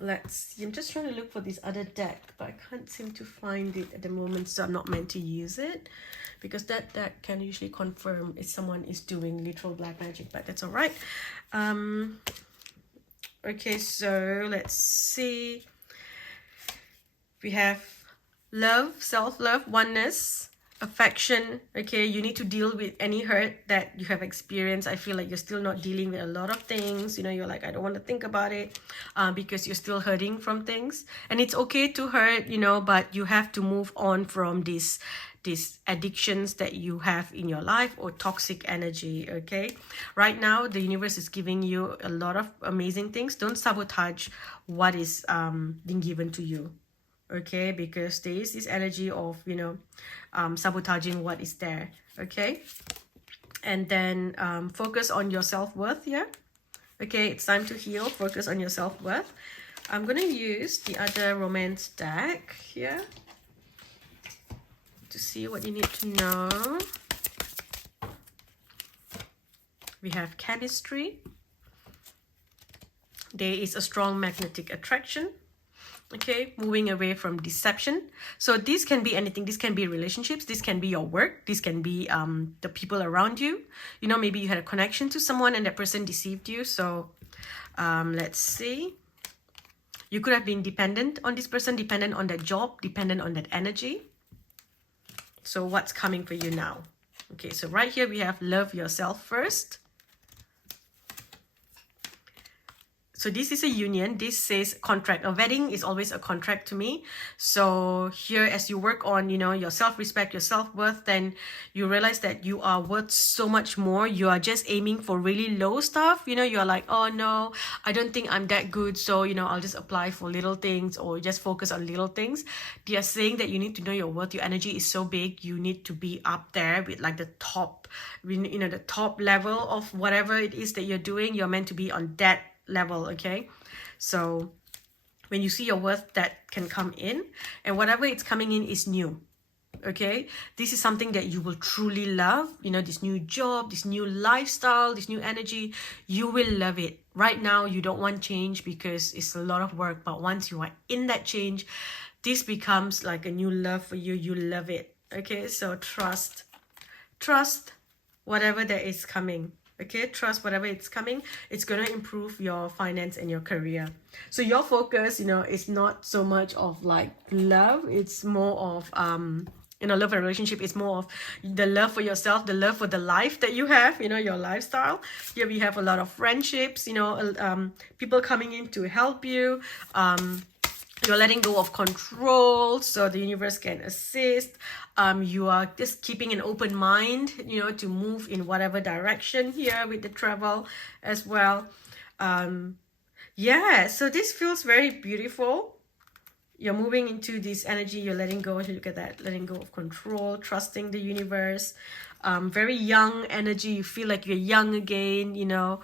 let's see. I'm just trying to look for this other deck, but I can't seem to find it at the moment, so I'm not meant to use it, because that deck can usually confirm if someone is doing literal black magic, but that's all right. Okay, so let's see. We have love, self-love, oneness, affection. Okay, you need to deal with any hurt that you have experienced. I feel like you're still not dealing with a lot of things. You know, you're like, I don't want to think about it, because you're still hurting from things. And it's okay to hurt, you know, but you have to move on from these addictions that you have in your life or toxic energy. Okay, right now the universe is giving you a lot of amazing things. Don't sabotage what is being given to you. Okay, because there is this energy of, you know, sabotaging what is there. Okay, and then focus on your self-worth. Yeah, okay, it's time to heal. Focus on your self-worth. I'm gonna use the other romance deck here to see what you need to know. We have chemistry. There is a strong magnetic attraction. Okay, moving away from deception. So this can be anything. This can be relationships, this can be your work, this can be the people around you. You know, maybe you had a connection to someone and that person deceived you. So let's see, you could have been dependent on this person, dependent on that job, dependent on that energy. So what's coming for you now? Okay, so right here we have love yourself first. So this is a union. This says contract. A wedding is always a contract to me. So here, as you work on, you know, your self-respect, your self-worth, then you realize that you are worth so much more. You are just aiming for really low stuff. You know, you're like, oh no, I don't think I'm that good. So, you know, I'll just apply for little things or just focus on little things. They are saying that you need to know your worth. Your energy is so big. You need to be up there with like the top, you know, the top level of whatever it is that you're doing. You're meant to be on that level. Okay, so when you see your worth, that can come in, and whatever it's coming in is new. Okay, this is something that you will truly love. You know, this new job, this new lifestyle, this new energy, you will love it. Right now you don't want change because it's a lot of work, but once you are in that change, this becomes like a new love for you. You love it. Okay, so trust whatever that is coming. Okay, trust whatever it's coming. It's going to improve your finance and your career. So your focus, you know, is not so much of like love. It's more of, you know, love and relationship is more of the love for yourself, the love for the life that you have, you know, your lifestyle. Here we have a lot of friendships, you know, people coming in to help you. You're letting go of control so the universe can assist. You are just keeping an open mind, you know, to move in whatever direction here with the travel as well. Yeah, so this feels very beautiful. You're moving into this energy. You're letting go. Look at that, letting go of control, trusting the universe. Very young energy. You feel like you're young again, you know.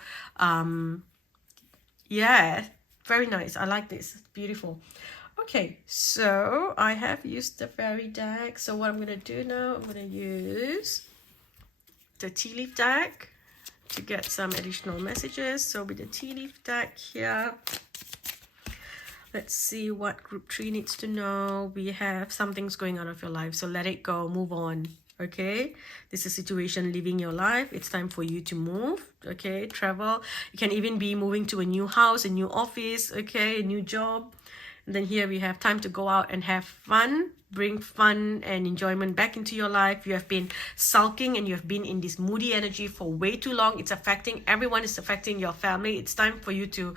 Yeah, very nice. I like this. It's beautiful. Okay, so I have used the fairy deck. So what I'm going to do now, I'm going to use the tea leaf deck to get some additional messages. So with the tea leaf deck here, let's see what group 3 needs to know. We have something's going out of your life. So let it go, move on. Okay, this is a situation living your life. It's time for you to move. Okay, travel. You can even be moving to a new house, a new office, okay, a new job. And then here we have time to go out and have fun. Bring fun and enjoyment back into your life. You have been sulking and you have been in this moody energy for way too long. It's affecting everyone. It's affecting your family. It's time for you to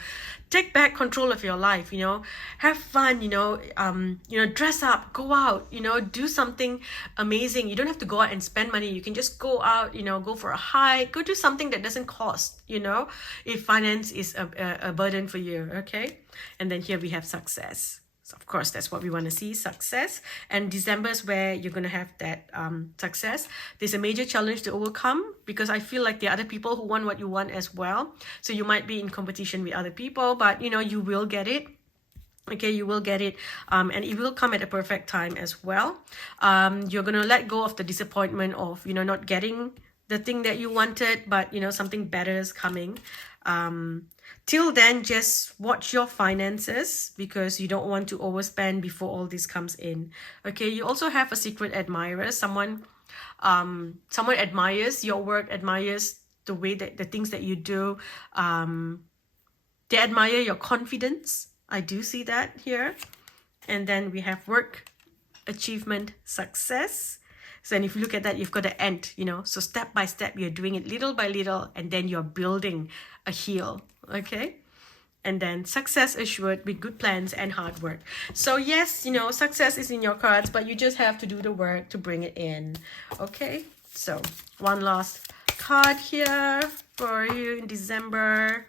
take back control of your life, you know. Have fun, you know, dress up, go out, you know, do something amazing. You don't have to go out and spend money. You can just go out, you know, go for a hike, go do something that doesn't cost, you know, if finance is a burden for you. Okay, and then here we have success. So of course, that's what we want to see, success. And December is where you're going to have that success. There's a major challenge to overcome because I feel like there are other people who want what you want as well. So you might be in competition with other people, but you know, you will get it. Okay, you will get it, and it will come at a perfect time as well. You're going to let go of the disappointment of, you know, not getting the thing that you wanted, but you know, something better is coming. Till then, just watch your finances because you don't want to overspend before all this comes in. Okay, you also have a secret admirer, someone admires your work, admires the way that the things that you do. They admire your confidence. I do see that here. And then we have work, achievement, success. So and if you look at that, you've got the end, you know. So step by step, you're doing it little by little, and then you're building a hill, okay? And then success assured with good plans and hard work. So yes, you know, success is in your cards, but you just have to do the work to bring it in, okay? So one last card here for you in December.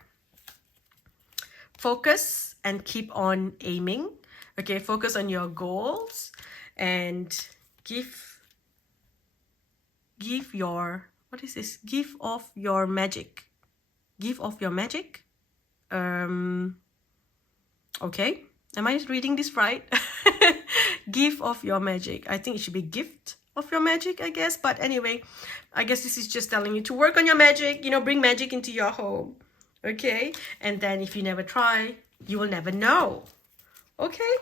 Focus and keep on aiming. Okay, focus on your goals and give your, what is this? Give off your magic. Give off your magic. Okay, am I reading this right? Give off your magic. I think it should be gift of your magic, I guess. But anyway, I guess this is just telling you to work on your magic, you know, bring magic into your home. Okay, and then if you never try, you will never know. Okay,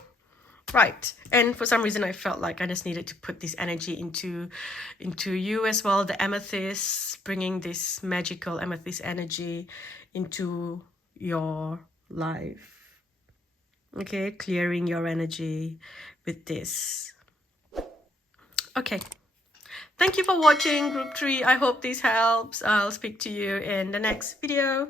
right. And for some reason I felt like I just needed to put this energy into you as well, the amethyst, bringing this magical amethyst energy into your life. Okay, clearing your energy with this. Okay, thank you for watching group 3. I hope this helps. I'll speak to you in the next video.